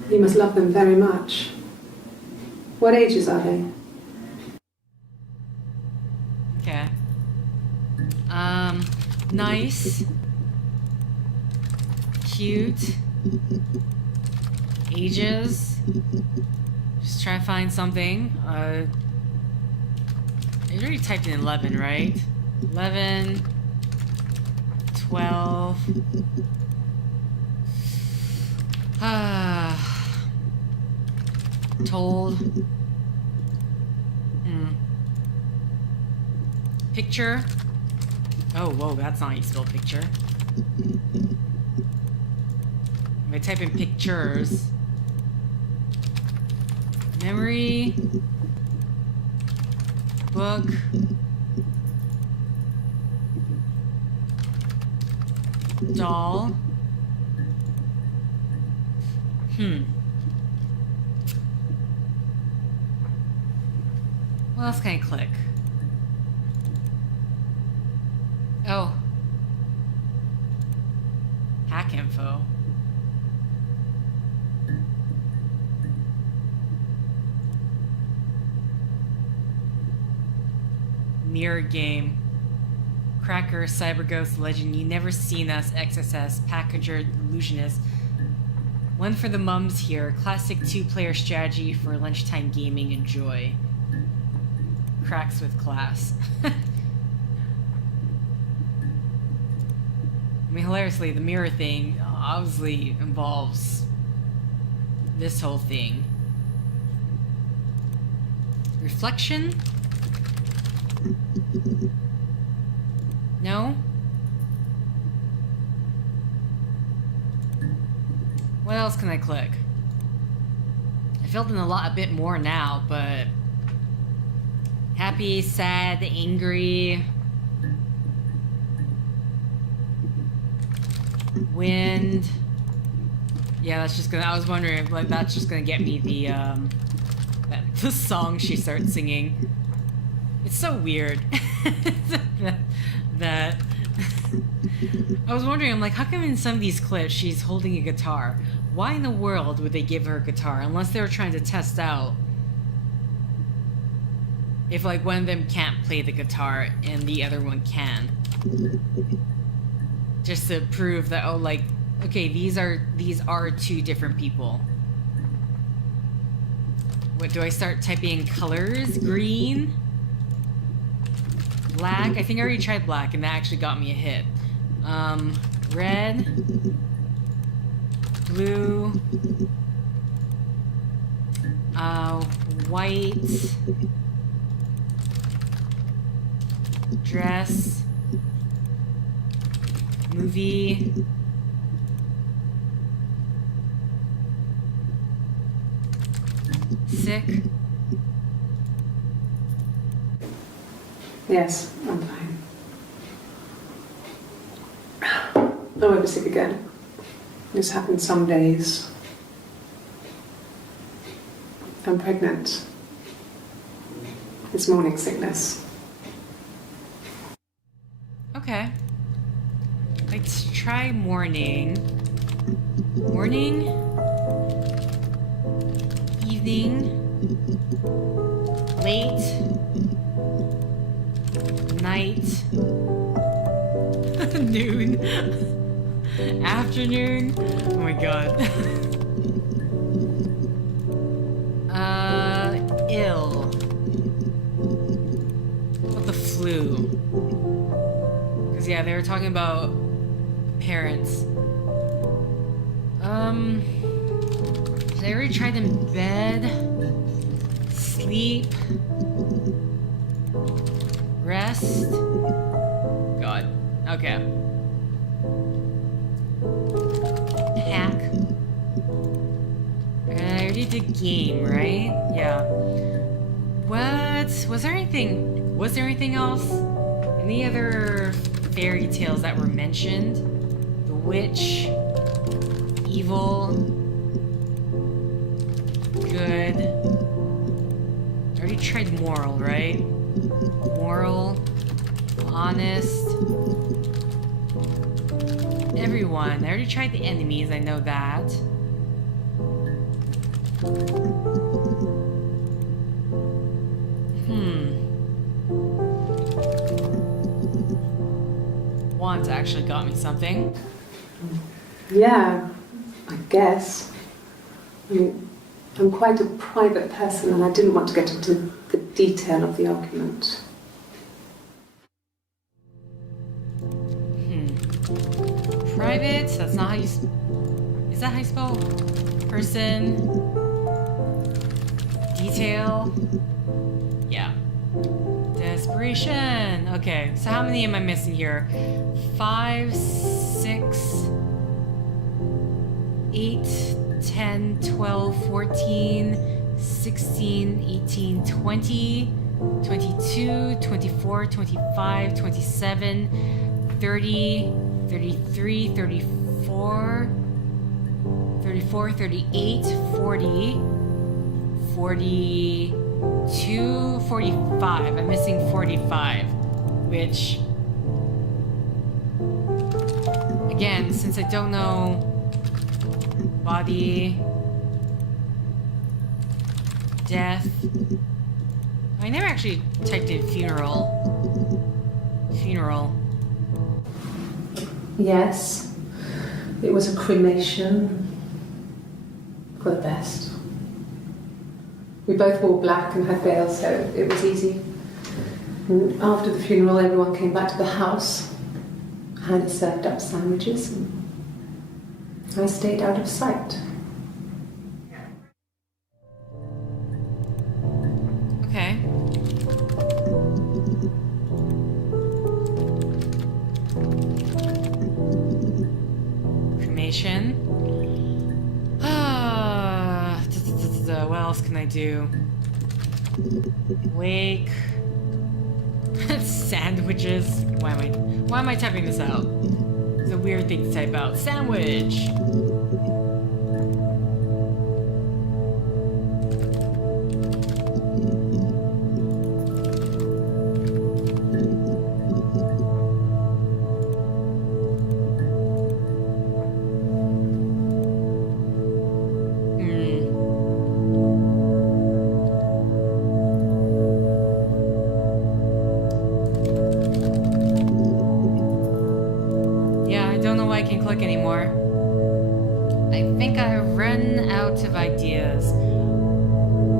You must love them very much. What ages are they? Okay. Nice. Cute. Ages. Just try to find something. I already typed in 11, right? 11. 12. Told. Picture. Oh, whoa, that's not how you spell picture. If I type in pictures. Memory. Book. Doll. What else can I click? Oh. Hack info. Mirror game. Cracker, Cyber Ghost, Legend, You Never Seen Us, XSS, Packager, Illusionist. One for the mums here. Classic 2-player strategy for lunchtime gaming. Enjoy. Cracks with class. I mean, hilariously, the mirror thing obviously involves this whole thing. Reflection? No? What else can I click? I filled in a bit more now, but happy, sad, angry, wind. Yeah, that's just gonna. I was wondering if like that's just gonna get me the song she starts singing. It's so weird that I was wondering. I'm like, how come in some of these clips she's holding a guitar? Why in the world would they give her a guitar unless they were trying to test out if like one of them can't play the guitar and the other one can, just to prove that like okay, these are two different people. What do I start typing in colors? Green, black. I think I already tried black and that actually got me a hit. Red, blue, white, dress, movie, sick, Yes, I'm fine. I won't be sick again. This happens some days. I'm pregnant. It's morning sickness. Okay. Let's try morning. Morning? Evening? Late? Night? Noon? Afternoon? Oh my god. Ill. What the flu? Because yeah, they were talking about parents. Did I already try them in bed? Sleep? Rest? God. Okay. Hack. I already did game, right? Yeah. What? Was there anything else? Any other fairy tales that were mentioned? The witch, evil, good. I already tried moral, right? Moral, honest. Everyone. I already tried the enemies, I know that. Want actually got me something. Yeah, I guess. I mean, I'm quite a private person and I didn't want to get into the detail of the argument. Private? That's not how you... Is that how you spell? Person? Detail? Yeah. Desperation! Okay, so how many am I missing here? 5, 6, 8, 10, 12, 14, 16, 18, 20, 22, 24, 25, 27, 30, 33, 34, 34, 38, 40, 42, 45. I'm missing 45, which, again, since I don't know body, death, I never actually typed in funeral. Funeral. Yes, it was a cremation for the best. We both wore black and had veils, so it was easy. And after the funeral, everyone came back to the house. Hannah served up sandwiches, and I stayed out of sight. Okay. Cremation. What else can I do? Wake. Sandwiches. Why am I typing this out? It's a weird thing to type out. Sandwich. Anymore. I think I've run out of ideas.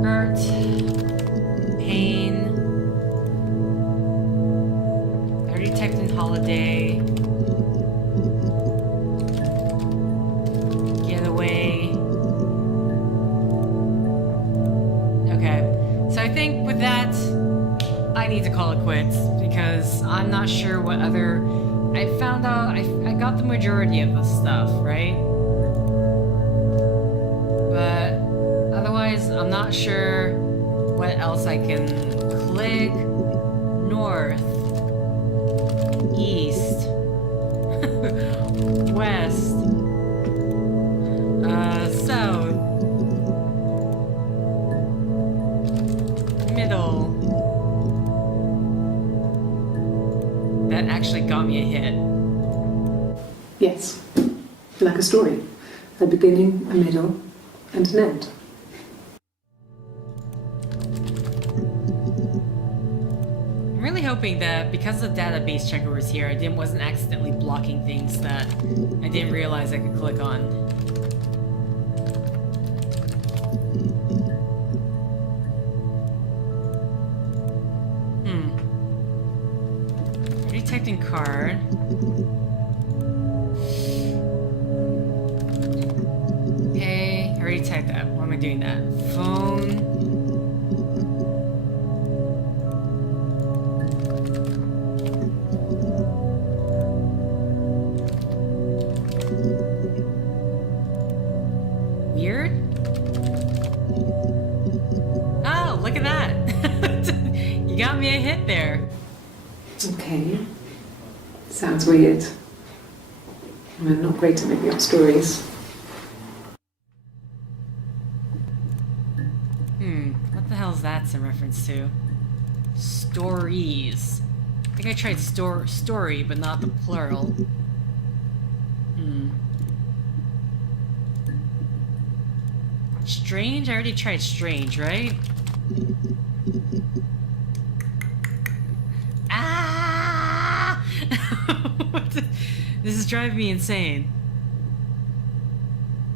Hurt, pain. I already typed in holiday. Getaway. Okay, so I think with that, I need to call it quits because I'm not sure what other. I found out I got the majority of the stuff, right? But otherwise, I'm not sure what else I can click north, east, west, south, middle. That actually got me a hit. Yes, like a story. A beginning, a middle, and an end. I'm really hoping that because the database checker was here, I wasn't accidentally blocking things that I didn't realize I could click on. Detecting card. Okay, I already typed that. Why am I doing that? Phone. Weird? Oh, look at that! You got me a hit there. Okay. Sounds weird. I'm not great at making up stories. What the hell is that in reference to? Stories. I think I tried story, but not the plural. Strange? I already tried strange, right? Ah! This is driving me insane.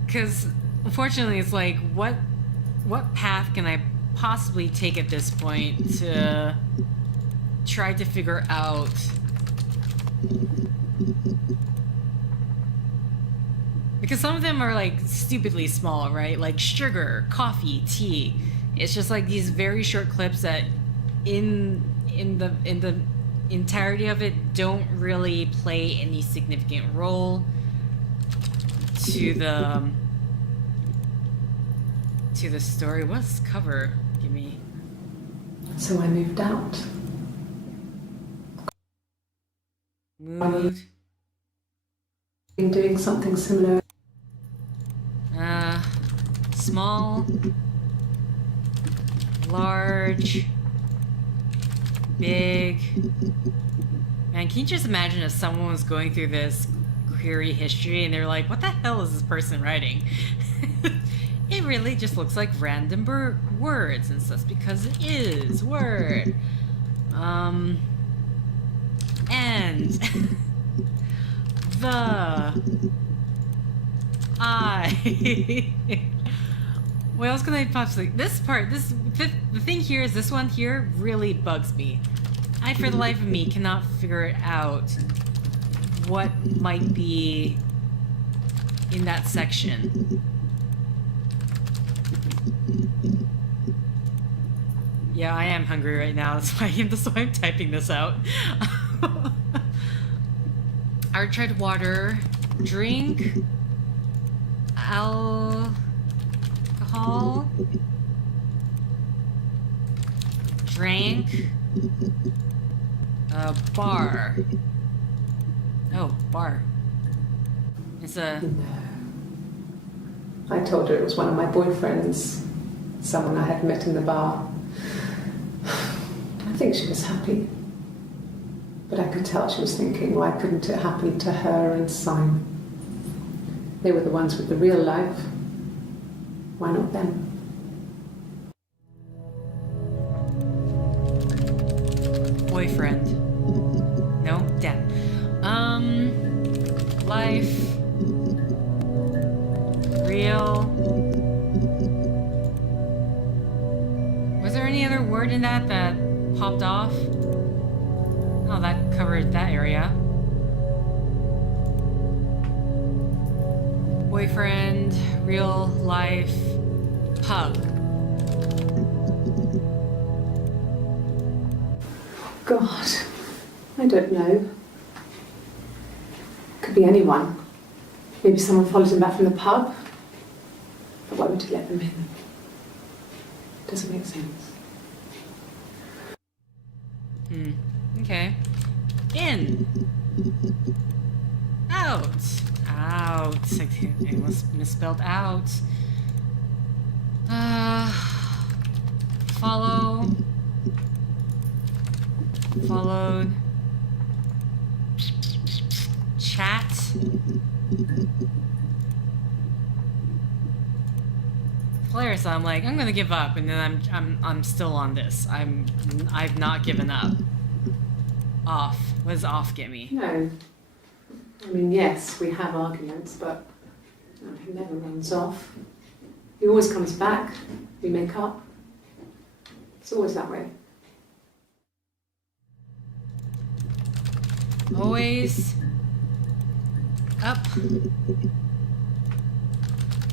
Because, unfortunately, it's like, what path can I possibly take at this point to try to figure out because some of them are like stupidly small, right? Like sugar, coffee, tea. It's just like these very short clips that in the entirety of it don't really play any significant role to the story. What's cover? Give me. So I moved out. Moved. Been doing something similar. Small, large, big. Man, can you just imagine if someone was going through this query history and they're like, what the hell is this person writing? It really just looks like random words, and that's because it is word. And the I. What else can I possibly? This part, the thing here is this one here really bugs me. I, for the life of me, cannot figure out what might be in that section. Yeah, I am hungry right now. That's why I'm typing this out. I tried water, drink, alcohol, drank, bar. Oh, bar. It's a. I told her it was one of my boyfriends, someone I had met in the bar. I think she was happy. But I could tell she was thinking, why couldn't it happen to her and Simon? They were the ones with the real life. Why not them? Boyfriend. No? Dad. Life. Real. Was there any other word in that popped off? Oh, that covered that area. Boyfriend, real life, pug. God, I don't know. Could be anyone. Maybe someone followed him back from the pub. But why would he let them in? Doesn't make sense. In. Out. Out. I misspelled out. Follow. Followed. Chat. Hilarious. I'm like, I'm gonna give up, and then I'm still on this. I've not given up. Off. What does off get me? No. I mean, yes, we have arguments, but he never runs off. He always comes back. We make up. It's always that way. Always up,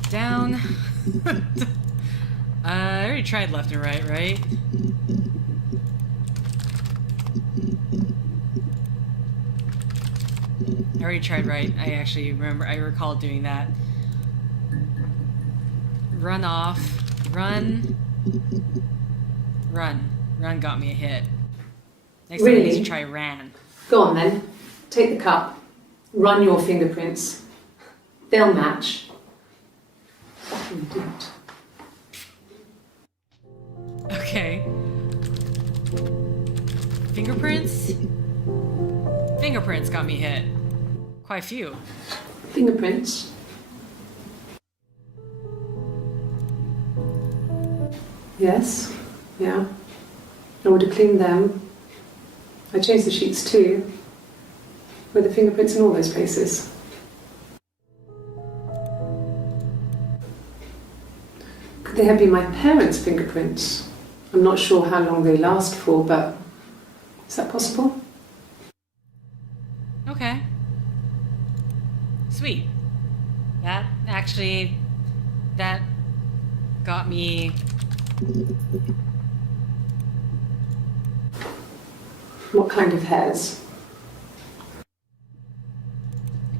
down. I already tried left and right, right? I already tried right. I actually remember, I recall doing that. Run off. Run. Run. Run got me a hit. Next time I need to try ran. Go on then. Take the cup. Run your fingerprints. They'll match. Fucking do it. Okay. Fingerprints? Fingerprints got me hit. Quite a few. Fingerprints. Yes. Yeah. I would have cleaned them. I changed the sheets too. With the fingerprints in all those places. Could they have been my parents' fingerprints? I'm not sure how long they last for, but is that possible? Okay. Sweet. That got me. What kind of hairs?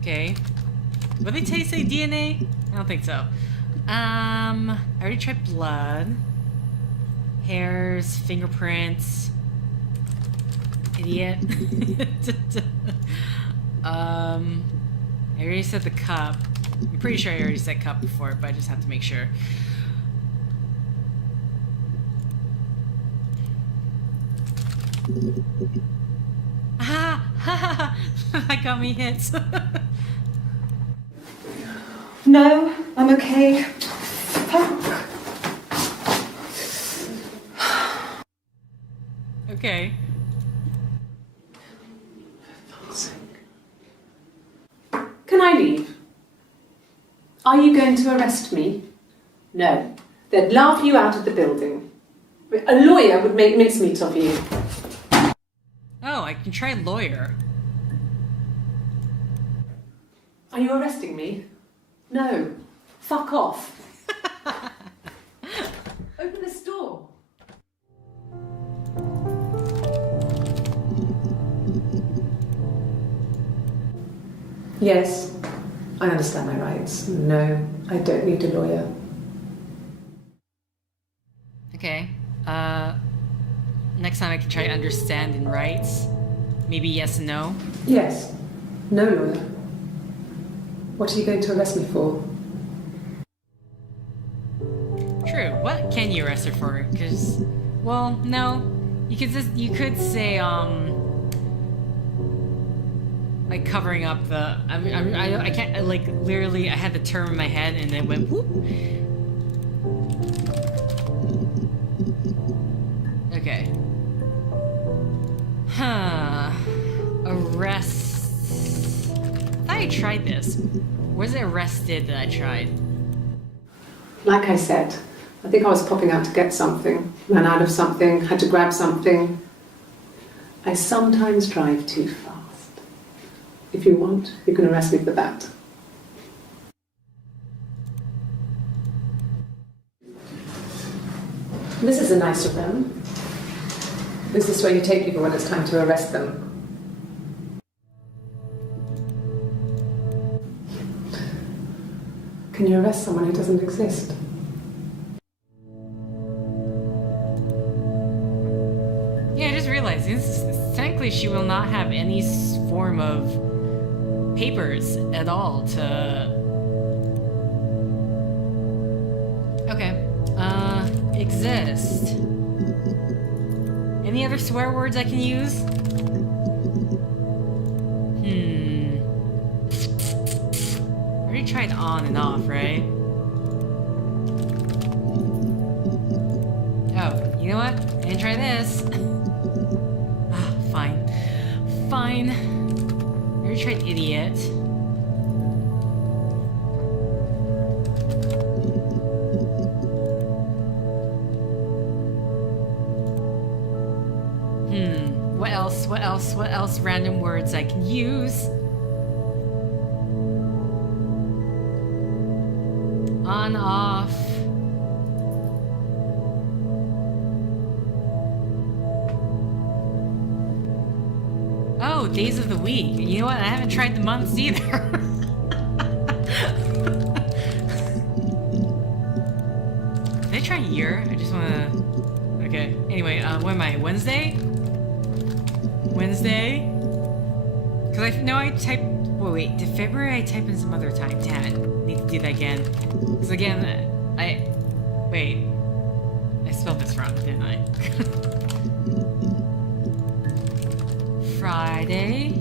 Okay. Would they say DNA? I don't think so. I already tried blood. Hairs, fingerprints. Idiot. I already said the cup. I'm pretty sure I already said cup before, but I just have to make sure. Ah! That got me hit. No, I'm okay. Fuck. Okay. Can I leave? Are you going to arrest me? No. They'd laugh you out of the building. A lawyer would make mincemeat of you. Oh, I can try lawyer. Are you arresting me? No. Fuck off. Open this door. Yes, I understand my rights. No, I don't need a lawyer. Okay. Next time I can try understand and rights. Maybe yes and no. Yes. No lawyer. What are you going to arrest me for? True. What can you arrest her for? Because, well, no. You could say like covering up the. I can't like literally. I had the term in my head and then went whoop. Okay. Huh. Arrest. I thought I tried this. Was it arrested that I tried? Like I said, I think I was popping out to get something, ran out of something, had to grab something. I sometimes drive too fast. If you want, you can arrest me for that. This is a nicer room. This is where you take people when it's time to arrest them. Can you arrest someone who doesn't exist? Yeah, I just realized this technically she will not have any form of papers at all to... Okay. Exist. Any other swear words I can use? I already tried on and off, right? Oh, you know what? I didn't try this. Ah, fine. Fine. I already tried idiot. What else random words I can use? On, off. Oh, days of the week. You know what? I haven't tried the months either. Did I try year? I just wanna... Okay. Anyway, what am I? Wednesday? Wednesday? Because I know I typed... Well, wait, did February I type in some other time? Damn it. Need to do that again. Because again, Wait. I spelled this wrong, didn't I? Friday.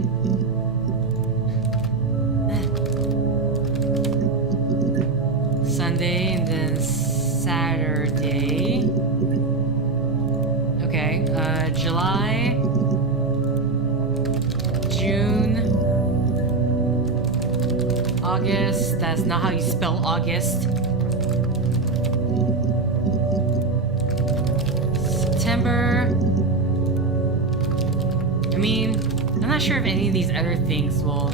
Sunday, and then Saturday. Okay, July... June, August, that's not how you spell August. September. I mean, I'm not sure if any of these other things will...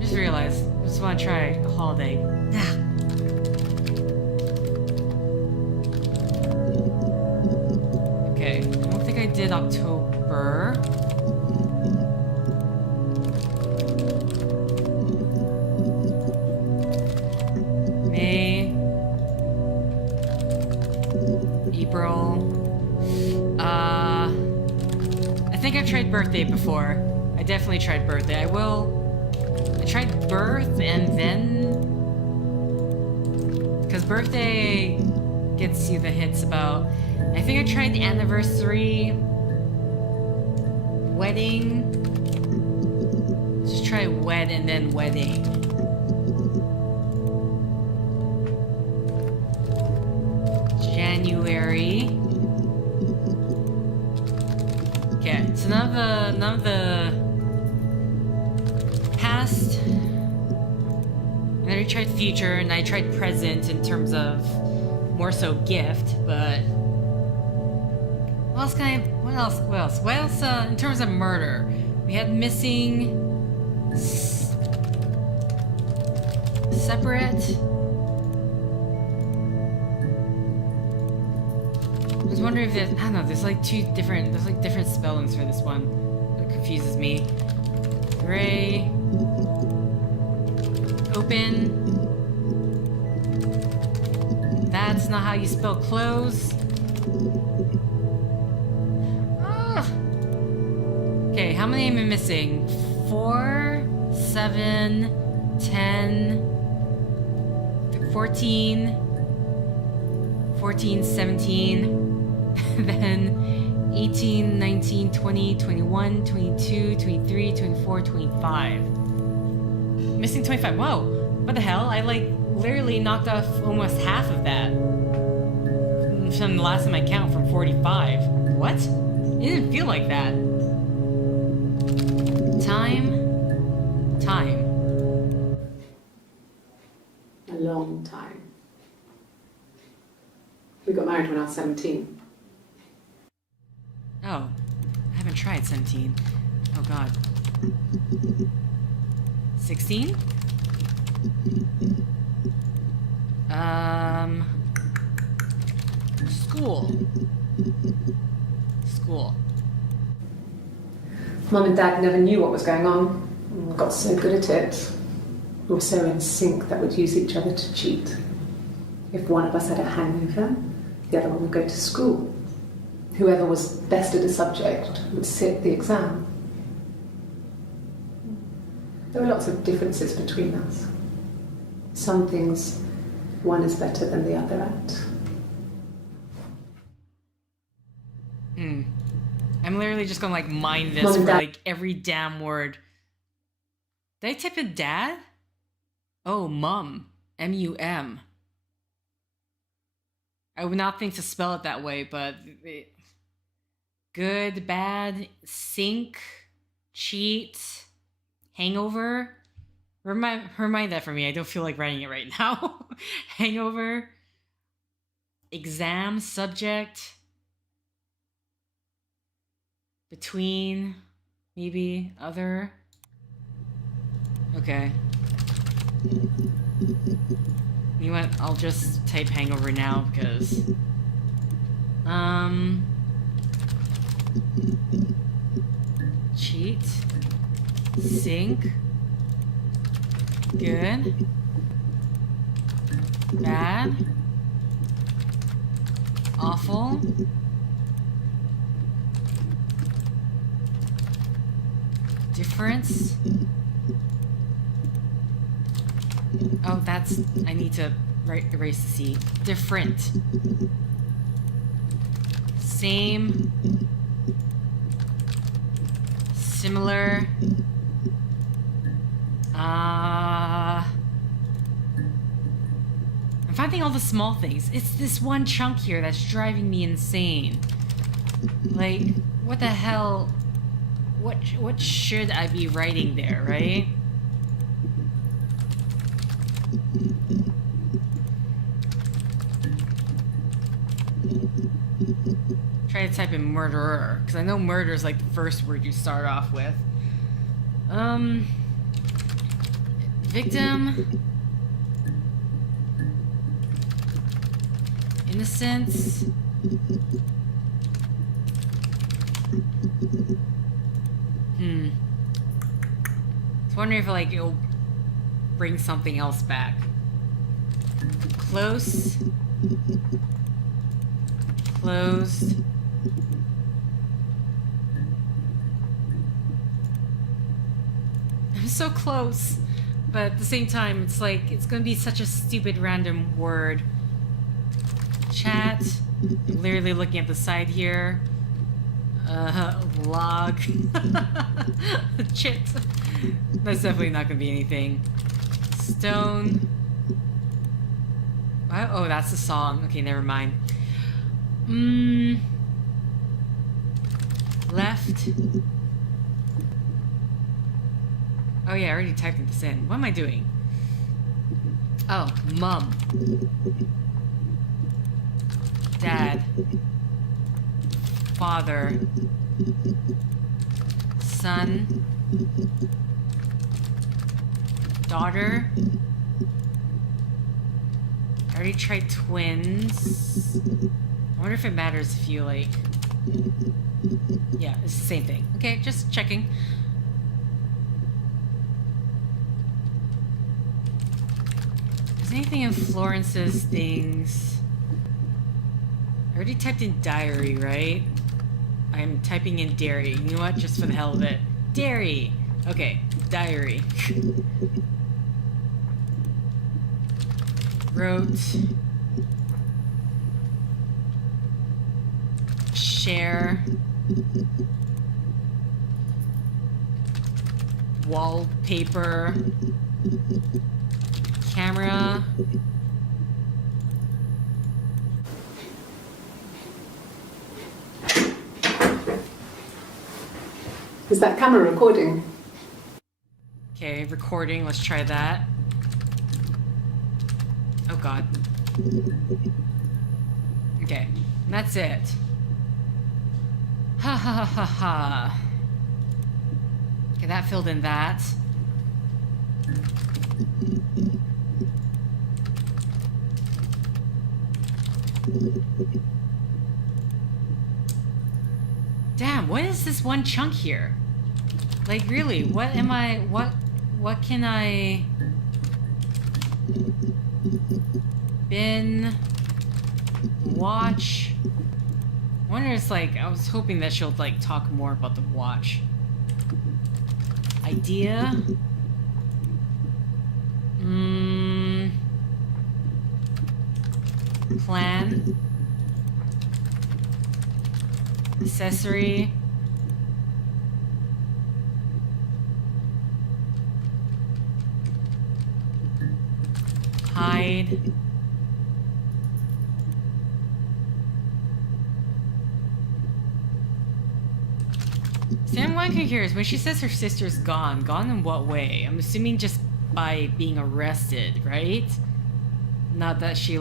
Just realized, I just want to try a holiday. Okay, I don't think I did October. April. I think I've tried birthday before. I definitely tried birthday. I tried birth and then... Because birthday gets you the hits about... I think I tried the anniversary... Wedding... Just try wed and then wedding. January. Okay, so none of the past. And then I tried future, and I tried present in terms of more so gift, but what else can I? What else? What else? In terms of murder, we had missing, separate. I was wondering if there's, I don't know, there's like different spellings for this one. That confuses me. Gray. Open. That's not how you spell close. Ah. Okay, how many am I missing? 4, 7, 10, 14, 17, then 18, 19, 20, 21, 22, 23, 24, 25. Missing 25. Whoa! What the hell? I like literally knocked off almost half of that from the last time I count, from 45. What? It didn't feel like that. Time. A long time. We got married when I was 17. Oh, I haven't tried 17. Oh god. 16? School. Mum and Dad never knew what was going on. We got so good at it. We were so in sync that we'd use each other to cheat. If one of us had a hangover, the other one would go to school. whoever was best at a subject would sit the exam. There are lots of differences between us. Some things one is better than the other at. I'm literally just gonna like mine this Mum for and Dad. like every damn word. Did I type in dad? Oh, mum. M-U-M. I would not think to spell it that way, but good, bad, sink, cheat, hangover. Remind that for me. I don't feel like writing it right now. Hangover, exam, subject, between, maybe, other. Okay. You know what? I'll just type hangover now because cheat, sink, good, bad, awful, difference. Oh, that's... I need to erase the C. Different. Same. Similar. I'm finding all the small things. It's this one chunk here that's driving me insane. Like, what the hell? What should I be writing there, right? Try to type in murderer, because I know murder is like the first word you start off with. Victim. Innocence. I was wondering if like it'll bring something else back. Close. Closed. I'm so close, but at the same time, it's like it's gonna be such a stupid random word. Chat. I'm literally looking at the side here. Log. Chit. That's definitely not gonna be anything. Stone. Oh, that's the song. Okay, never mind. Left. Oh yeah, I already typed this in. What am I doing? Oh, mum. Dad. Father. Son. Daughter. I already tried twins. I wonder if it matters if you like... Yeah, it's the same thing. Okay, just checking. Is there anything in Florence's things? I already typed in diary, right? I'm typing in dairy. You know what? Just for the hell of it. Dairy! Okay, diary. Wrote. Share. Wallpaper. Camera. Is that camera recording? Okay, recording. Let's try that. Oh god. Okay, that's it. Ha ha ha ha ha. Okay, that filled in that. Damn, what is this one chunk here? Like, really, what am I... What can I... Bin... Watch... I wonder, it's like, I was hoping that she'll, like, talk more about the watch. Idea? Plan? Accessory? Hide? See, I'm kind of curious. When she says her sister's gone, gone in what way? I'm assuming just by being arrested, right? Not that she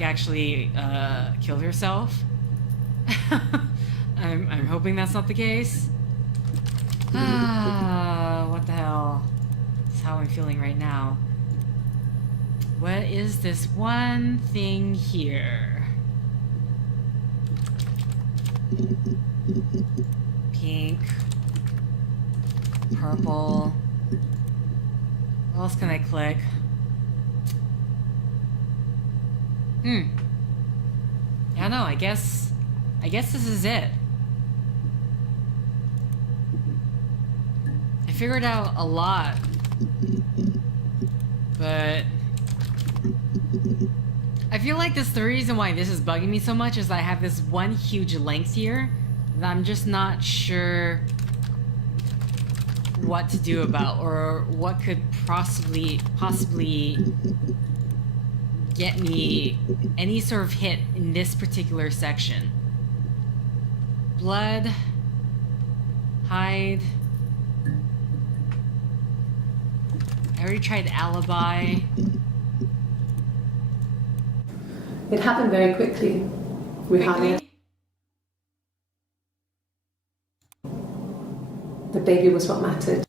actually killed herself. I'm hoping that's not the case. What the hell? That's how I'm feeling right now. What is this one thing here? Pink. Purple. What else can I click? I don't know, I guess this is it. I figured out a lot, but I feel like the reason why this is bugging me so much is I have this one huge length here that I'm just not sure what to do about, or what could possibly get me any sort of hit in this particular section. Blood. Hide. I already tried alibi. It happened very quickly. We hardly. The baby was what mattered.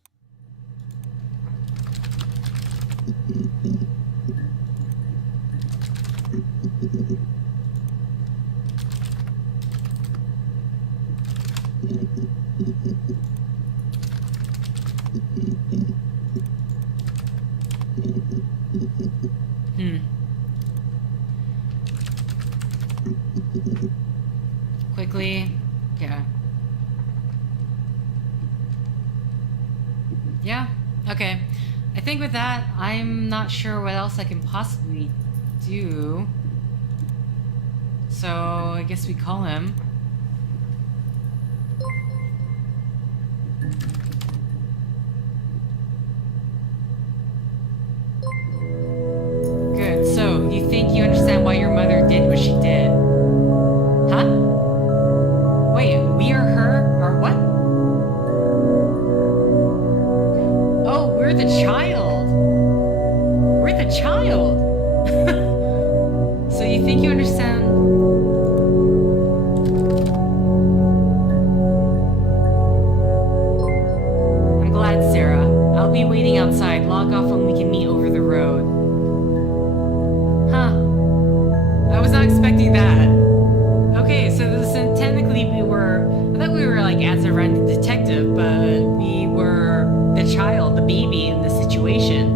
Quickly. Yeah. Yeah, okay. I think with that, I'm not sure what else I can possibly do. So, I guess we call him. Good, so, you think you understand why your mother did what she did? Huh? Wait, we are her? Or what? Oh, we're the child. We're the child. So you think you understand? I'm glad, Sarah. I'll be waiting outside. Log off when we can meet over the road. Huh. I was not expecting that. Okay, so this technically I thought we were like as a random detective, but we were the child, the baby in the situation.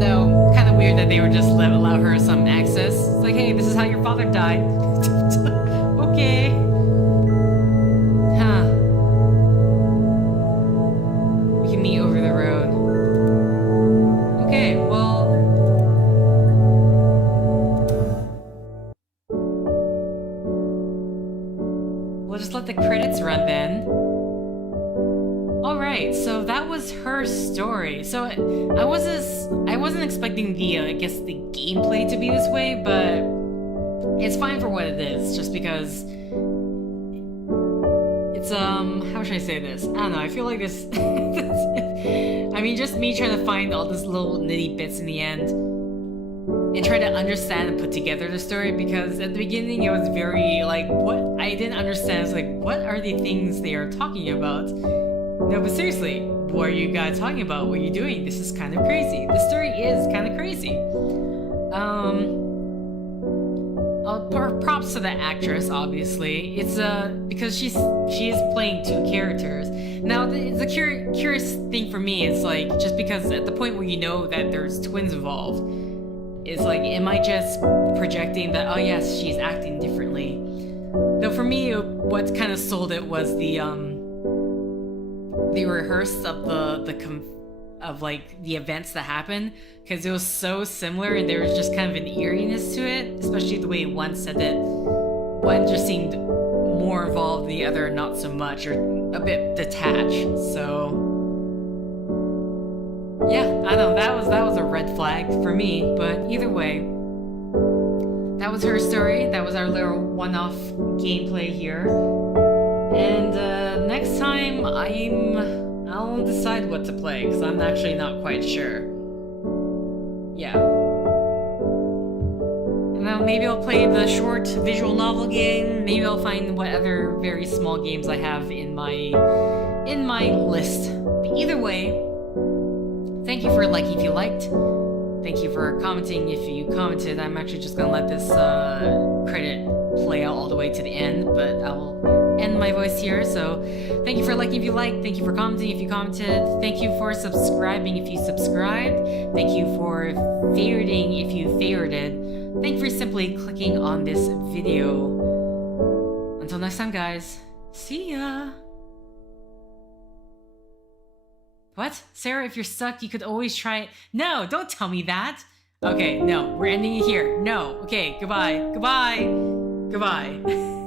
Though, kind of weird that they would just allow her some access. It's like, hey, this is how your father died. Okay. Huh. We can meet over the road. Okay, well... We'll just let the credits run then. Alright, so that was her story. So I wasn't expecting the, I guess, the gameplay to be this way, but it's fine for what it is, just because it's, how should I say this? I don't know, I feel like this, I mean, just me trying to find all these little nitty bits in the end, and try to understand and put together the story, because at the beginning it was very, like, what I didn't understand. It's like, what are the things they are talking about? No, but seriously, what are you guys talking about? What are you doing? This is kind of crazy. The story is kind of crazy. Props to the actress, obviously. It's because she is playing two characters. Now, it's a curious thing for me. It's like, just because at the point where you know that there's twins involved, Is like, am I just projecting that, oh yes, she's acting differently? Though for me, what kind of sold it was the rehearse of the events that happened, because it was so similar and there was just kind of an eeriness to it, especially the way one said that one just seemed more involved, the other not so much, or a bit detached. So yeah, I don't know, that was a red flag for me. But either way, that was her story. That was our little one-off gameplay here. And next time I'll decide what to play, because I'm actually not quite sure. Yeah. Well, maybe I'll play the short visual novel game. Maybe I'll find what other very small games I have in my list. But either way, thank you for liking if you liked. Thank you for commenting if you commented. I'm actually just gonna let this credit play out all the way to the end, but I will end my voice here. So thank you for liking if you liked. Thank you for commenting if you commented. Thank you for subscribing if you subscribed. Thank you for favoriting if you favorited. Thank you for simply clicking on this video. Until next time, guys. See ya! What? Sarah, if you're stuck, you could always try it. No, don't tell me that! Okay, no, we're ending it here. No, okay, goodbye. Goodbye! Goodbye.